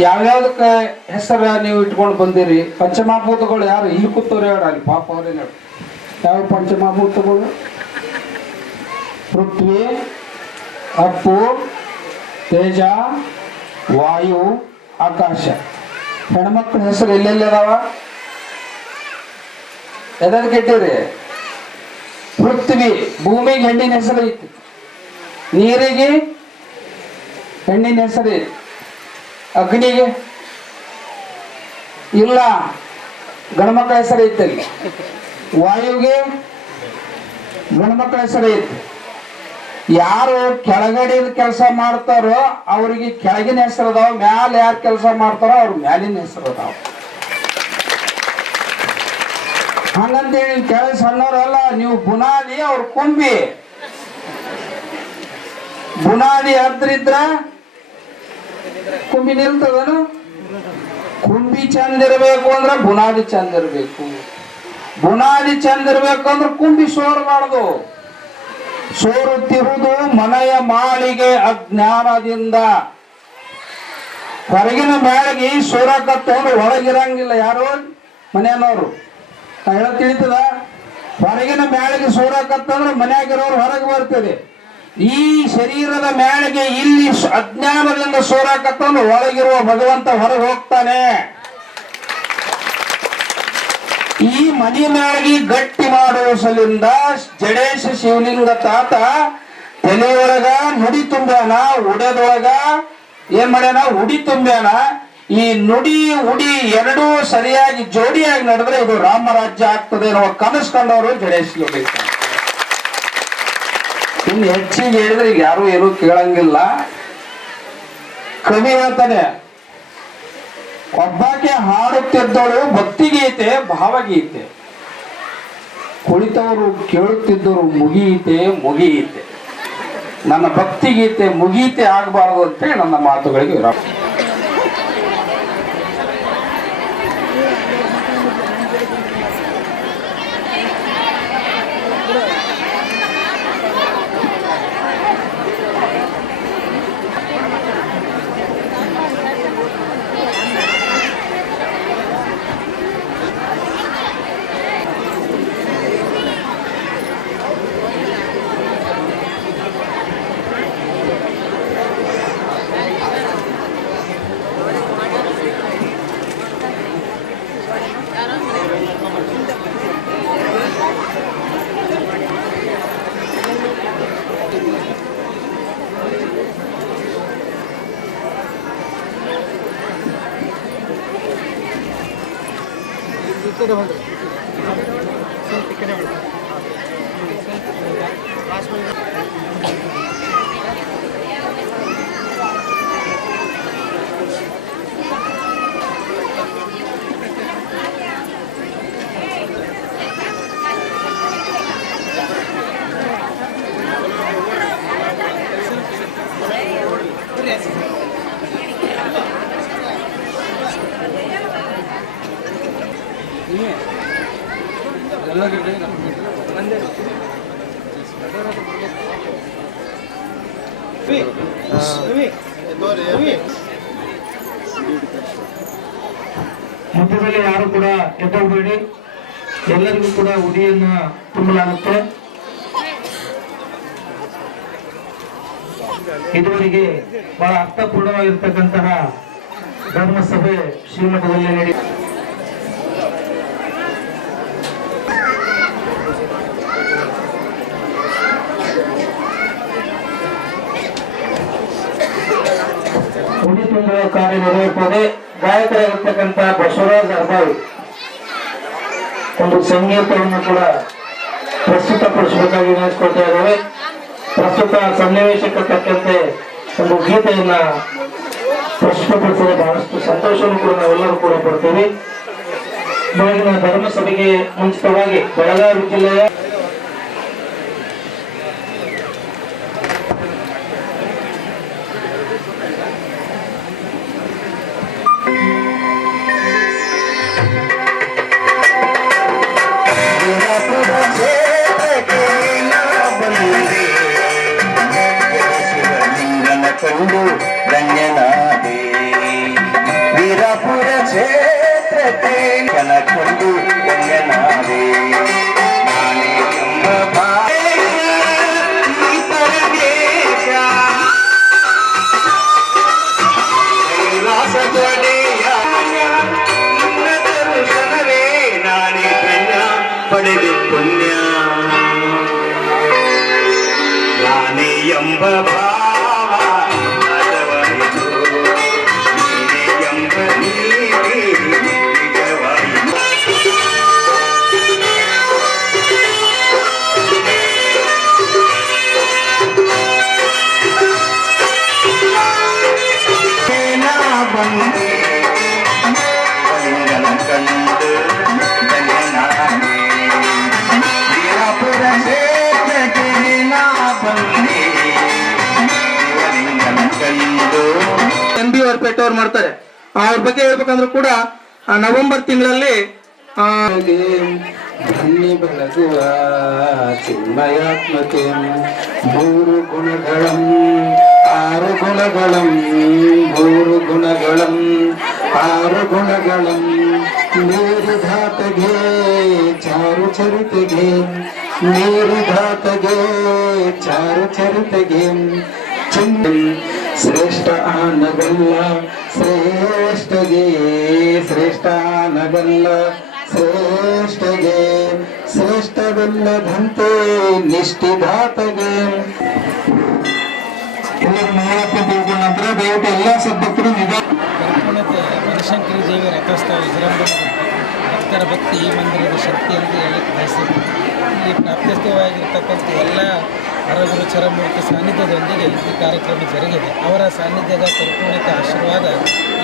ಯಾವ್ಯಾವ್ದಕ್ಕೆ ಹೆಸರು ನೀವು ಇಟ್ಕೊಂಡು ಬಂದಿರಿ? ಪಂಚಮಭೂತಗಳು ಯಾರು? ಇಲ್ಲಿ ಕೂತವ್ರು ಹೇಳ, ಅಲ್ಲಿ ಪಾಪ ಅವ್ರೇನು ಹೇಳಿ. ಯಾವ ಪಂಚಮಭೂತಗಳು? ಪೃಥ್ವಿ, ಅಪ್ಪು, ತೇಜ, ವಾಯು, ಆಕಾಶ. ಹೆಣ್ಮಕ್ಳ ಹೆಸರು ಎಲ್ಲೆಲ್ಲಿ ಅದಾವ? ಎದಕ್ಕೆ ಇಟ್ಟಿರಿ? ಪೃಥ್ವಿ, ಭೂಮಿಗೆ ಹೆಣ್ಣಿನ ಹೆಸರು ಐತಿ. ನೀರಿಗೆ ಹೆಣ್ಣಿನ ಹೆಸರು ಐತಿ. ಅಗ್ನಿಗೆ ಇಲ್ಲ, ಗಣಮಕ್ಕಳ ಹೆಸರು ಐತಿ. ವಾಯುಗೆ ಗಣಮಕ್ಕಳ ಹೆಸರು ಐತಿ. ಯಾರು ಕೆಳಗಡೆ ಕೆಲಸ ಮಾಡ್ತಾರೋ ಅವ್ರಿಗೆ ಕೆಳಗಿನ ಹೆಸರು ಅದಾವ, ಮ್ಯಾಲ ಯಾರು ಕೆಲಸ ಮಾಡ್ತಾರೋ ಅವ್ರ ಮ್ಯಾಲಿನ ಹೆಸರು ಅದಾವ. ಹಂಗಂತೇಳಿ ಕೆಳ ಸಣ್ಣವರಲ್ಲ, ನೀವು ಬುನಾದಿ ಅವ್ರ ಕೊಂಬಿ. ಬುನಾದಿ ಅರ್ದ್ರಿದ್ರ ಕೊಂಬಿ ನಿಲ್ತದನು? ಚಂದ ಇರಬೇಕು ಅಂದ್ರೆ ಬುನಾದಿ ಚಂದ ಇರಬೇಕು. ಬುನಾದಿ ಚಂದ ಇರಬೇಕು ಅಂದ್ರೆ ಕುಂಬಿ ಸೋರಬಾರ್ದು. ಸೋರುತ್ತಿರುವುದು ಮನೆಯ ಮಾಳಿಗೆ ಅಜ್ಞಾನದಿಂದ. ಹೊರಗಿನ ಮ್ಯಾಳಿಗೆ ಸೋರಕತ್ತವನು ಒಳಗಿರಂಗಿಲ್ಲ. ಯಾರು? ಮನೆಯನವರು. ಹೇಳ ತಿಳಿತದ? ಹೊರಗಿನ ಮ್ಯಾಳಿಗೆ ಸೋರಕತ್ತಂದ್ರೆ ಮನೆಯಾಗಿರೋರು ಹೊರಗೆ ಬರ್ತದೆ. ಈ ಶರೀರದ ಮ್ಯಾಳಿಗೆ ಇಲ್ಲಿ ಅಜ್ಞಾನದಿಂದ ಸೋರಾಕತ್ತವನು ಒಳಗಿರುವ ಭಗವಂತ ಹೊರಗೆ ಹೋಗ್ತಾನೆ. ಈ ಮನಿ ಮ್ಯಾಳಿಗೆ ಗಟ್ಟಿ ಮಾಡುವ ಸಲಿಂದ ಜಡೇಶ ಶಿವಲಿಂಗ ತಾತ ತಲೆಯೊಳಗ ನುಡಿ ತುಂಬ್ಯಾನ, ಉಡದೊಳಗ ಏನ್ ಮಾಡ್ಯಾನ? ಉಡಿ ತುಂಬ್ಯಾನ. ಈ ನುಡಿ ಉಡಿ ಎರಡೂ ಸರಿಯಾಗಿ ಜೋಡಿಯಾಗಿ ನಡೆದ್ರೆ ಇದು ರಾಮರಾಜ್ಯ ಆಗ್ತದೆ ಅನ್ನೋ ಕನಸು ಕಂಡವರು ಜಡೇಶ ಶಿವಲಿಂಗ. ಇನ್ನು ಹೆಚ್ಚಿಗೆ ಹೇಳಿದ್ರೆ ಈಗ ಯಾರು ಏನೂ ಕೇಳಂಗಿಲ್ಲ. ಕವಿ ಹೇಳ್ತಾನೆ, ಒಬ್ಬಾಕೆ ಹಾಡುತ್ತಿದ್ದಳು ಭಕ್ತಿಗೀತೆ ಭಾವಗೀತೆ, ಕುಳಿತವರು ಕೇಳುತ್ತಿದ್ದರು ಮುಗಿಯಿತೆ ಮುಗಿಯಿತೆ. ನನ್ನ ಭಕ್ತಿಗೀತೆ ಮುಗೀತೆ ಆಗಬಾರದು ಅಂತೇಳಿ ನನ್ನ ಮಾತುಗಳಿಗೆ ವಿರಾಮ. ಮಧ್ಯದಲ್ಲಿ ಯಾರು ಕೂಡ ಎದ್ದೋಗ್ಬೇಡಿ. ಎಲ್ಲರಿಗೂ ಕೂಡ ಉಡಿಯನ್ನ ತುಂಬಲಾಗುತ್ತೆ. ಇದುವರೆಗೆ ಬಹಳ ಅರ್ಥಪೂರ್ಣವಾಗಿರ್ತಕ್ಕಂತಹ ಧರ್ಮಸಭೆ ಶ್ರೀಮಠದಲ್ಲಿ ನಡೆಯಿತು. ಉಡಿ ತುಂಬುವ ಕಾರ್ಯ ನಡೆಯುತ್ತದೆ. ಗಾಯಕರಾಗಿರ್ತಕ್ಕಂಥ ಬಸವರಾಜ್ ಅರ್ಬಾವಿ ಒಂದು ಸಂಗೀತವನ್ನು ಕೂಡ ಪ್ರಸ್ತುತಪಡಿಸಬೇಕಾಗಿ ನೆನೆಸ್ಕೊಳ್ತಾ ಇದ್ದೇವೆ. ಪ್ರಸ್ತುತ ಸನ್ನಿವೇಶಕ್ಕೆ ತಕ್ಕಂತೆ ಒಂದು ಗೀತೆಯನ್ನ ಪ್ರಸ್ತುತಪಡಿಸಿದ ಬಹಳಷ್ಟು ಸಂತೋಷವನ್ನು ಕೂಡ ನಾವೆಲ್ಲರೂ ಕೂಡ ಪಡ್ತೇವೆ. ಬೆಳಗಿನ ಧರ್ಮಸಭೆಗೆ ಮುಂಚಿತವಾಗಿ ಬೆಳಗಾವಿ ಜಿಲ್ಲೆಯ ಕಂಡು ಧನ್ಯನಾದೆ. ವೀರಪುರ ಕ್ಷೇತ್ರಕ್ಕೆ ಕನಕೊಂಡು ಧನ್ಯನಾದೆ. ನಾನೇ ಎಂಬ ಪರದೇಶ ಕೈಲಾಸ ತೊಡೆಯ ನಿನ್ನ ದರ್ಶನವೇ ನಾನೇ ಪುಣ್ಯ ಪಡೆದೆ ಪುಣ್ಯ. ನಾನೇ ಎಂಬ MB ಅವ್ರ ಪೇಟೆಯವ್ರು ಮಾಡ್ತಾರೆ. ಅವ್ರ ಬಗ್ಗೆ ಹೇಳ್ಬೇಕಂದ್ರೂ ಕೂಡ ನವೆಂಬರ್ ತಿಂಗಳಲ್ಲಿ ಧನ್ಯ ಬೆಳಗುವ ಚಿನ್ಮಯಾತ್ಮಕೆ ಮೂರು ಗುಣಗಳಂ ಆರು ಗುಣಗಳಂ ಮೂರು ಗುಣಗಳಂ ಆರು ಗುಣಗಳಂ ನೀರು ಧಾತಗೆ ಚಾರು ಚರಿತೆಗೆ ನೀರು ಧಾತಗೆ ಚಾರು ಚರಿತೆಗೆ ಶ್ರೇಷ್ಠ ಆನಗಲ್ಲ ಶ್ರೇಷ್ಠಗೆ ಶ್ರೇಷ್ಠ ಆನಗಲ್ಲ ಶ್ರೇಷ್ಠಗೆ ಶ್ರೇಷ್ಠವೆಲ್ಲದಂತೆ ನಿಷ್ಠಿಧಾತಗೆ. ನಂತರ ದಯವಿಟ್ಟು ಎಲ್ಲ ಸದ್ಭಕ್ತರು ಪರಿಪೂರ್ಣತೆ ಬನಶಂಕರಿ ದೇವಿ ರಥೋತ್ಸವ ವಿಜೃಂಭಣೆ ಭಕ್ತರ ಭಕ್ತಿ ಈ ಮಂದಿರದ ಶಕ್ತಿಯಲ್ಲಿ ಹೇಳಕ್ಕೆ ಬಯಸಿದೆ. ಇಲ್ಲಿ ಪ್ರಾಪ್ತಿಸ್ತವಾಗಿರ್ತಕ್ಕಂಥ ಎಲ್ಲ ಹರಗುರು ಚರಮೂರ್ತಿ ಸಾನ್ನಿಧ್ಯದೊಂದಿಗೆ ಈ ಕಾರ್ಯಕ್ರಮ ಜರುಗಿದೆ. ಅವರ ಸಾನ್ನಿಧ್ಯದ ಪರಿಪೂರ್ಣತೆ ಆಶೀರ್ವಾದ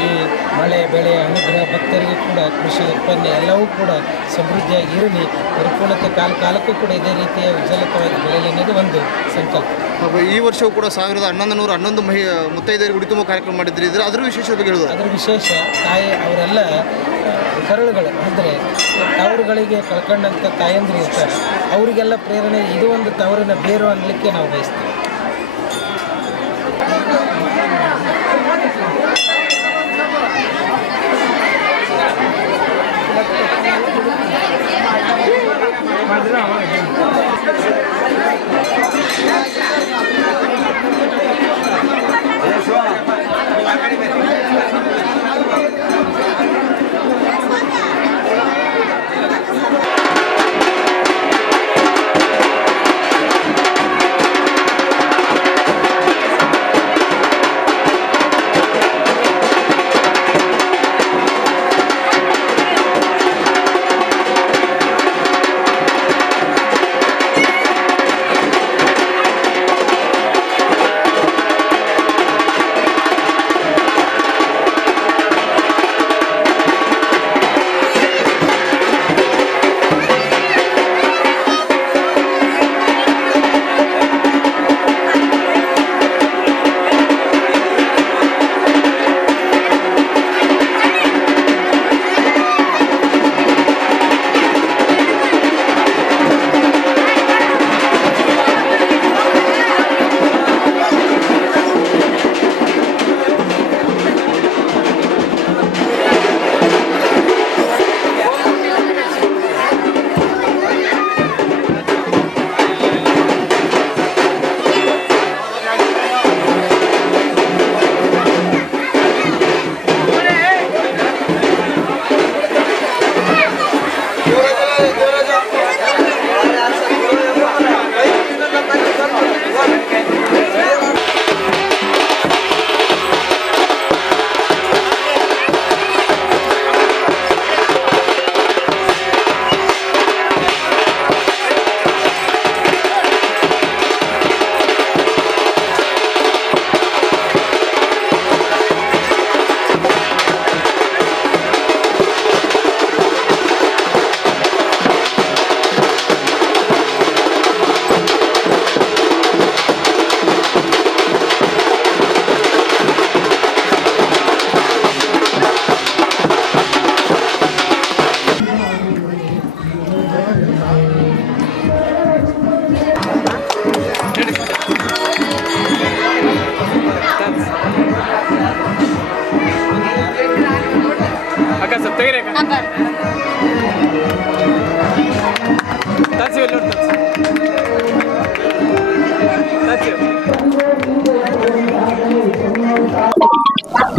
ಈ ಮಳೆ ಬೆಳೆ ಅನುಗ್ರಹ ಭಕ್ತರಿಗೂ ಕೂಡ ಕೃಷಿ ಉತ್ಪನ್ನ ಎಲ್ಲವೂ ಕೂಡ ಸಮೃದ್ಧಿಯಾಗಿ ಇರಲಿ, ಪರಿಪೂರ್ಣತೆ ಕಾಲಕ್ಕೂ ಕೂಡ ಇದೇ ರೀತಿಯ ಉಜ್ವಲತವಾಗಿ ಬೆಳೆಯಲಿ ಅನ್ನೋದು ಒಂದು ಸಂಕಲ್ಪ. ಈ ವರ್ಷವೂ ಕೂಡ 1111 ಮುತ್ತೈದೆಯರಿಗೆ ಉಡಿ ತುಂಬೋ ಕಾರ್ಯಕ್ರಮ ಮಾಡಿದ್ರಿ. ಅದ್ರ ವಿಶೇಷ ಬಗ್ಗೆ ಹೇಳೋದು? ಅದರ ವಿಶೇಷ ತಾಯಿ ಅವರೆಲ್ಲ ಕರುಳುಗಳು ಅಂದರೆ ತವರುಗಳಿಗೆ ಕಳ್ಕೊಂಡಂಥ ತಾಯಂದಿರು ಇರ್ತಾರೆ, ಅವರಿಗೆಲ್ಲ ಪ್ರೇರಣೆ ಇದು ಒಂದು ತವರಿನ ಬೇರು ಅನ್ನಲಿಕ್ಕೆ ನಾವು ಬಯಸ್ತೀವಿ.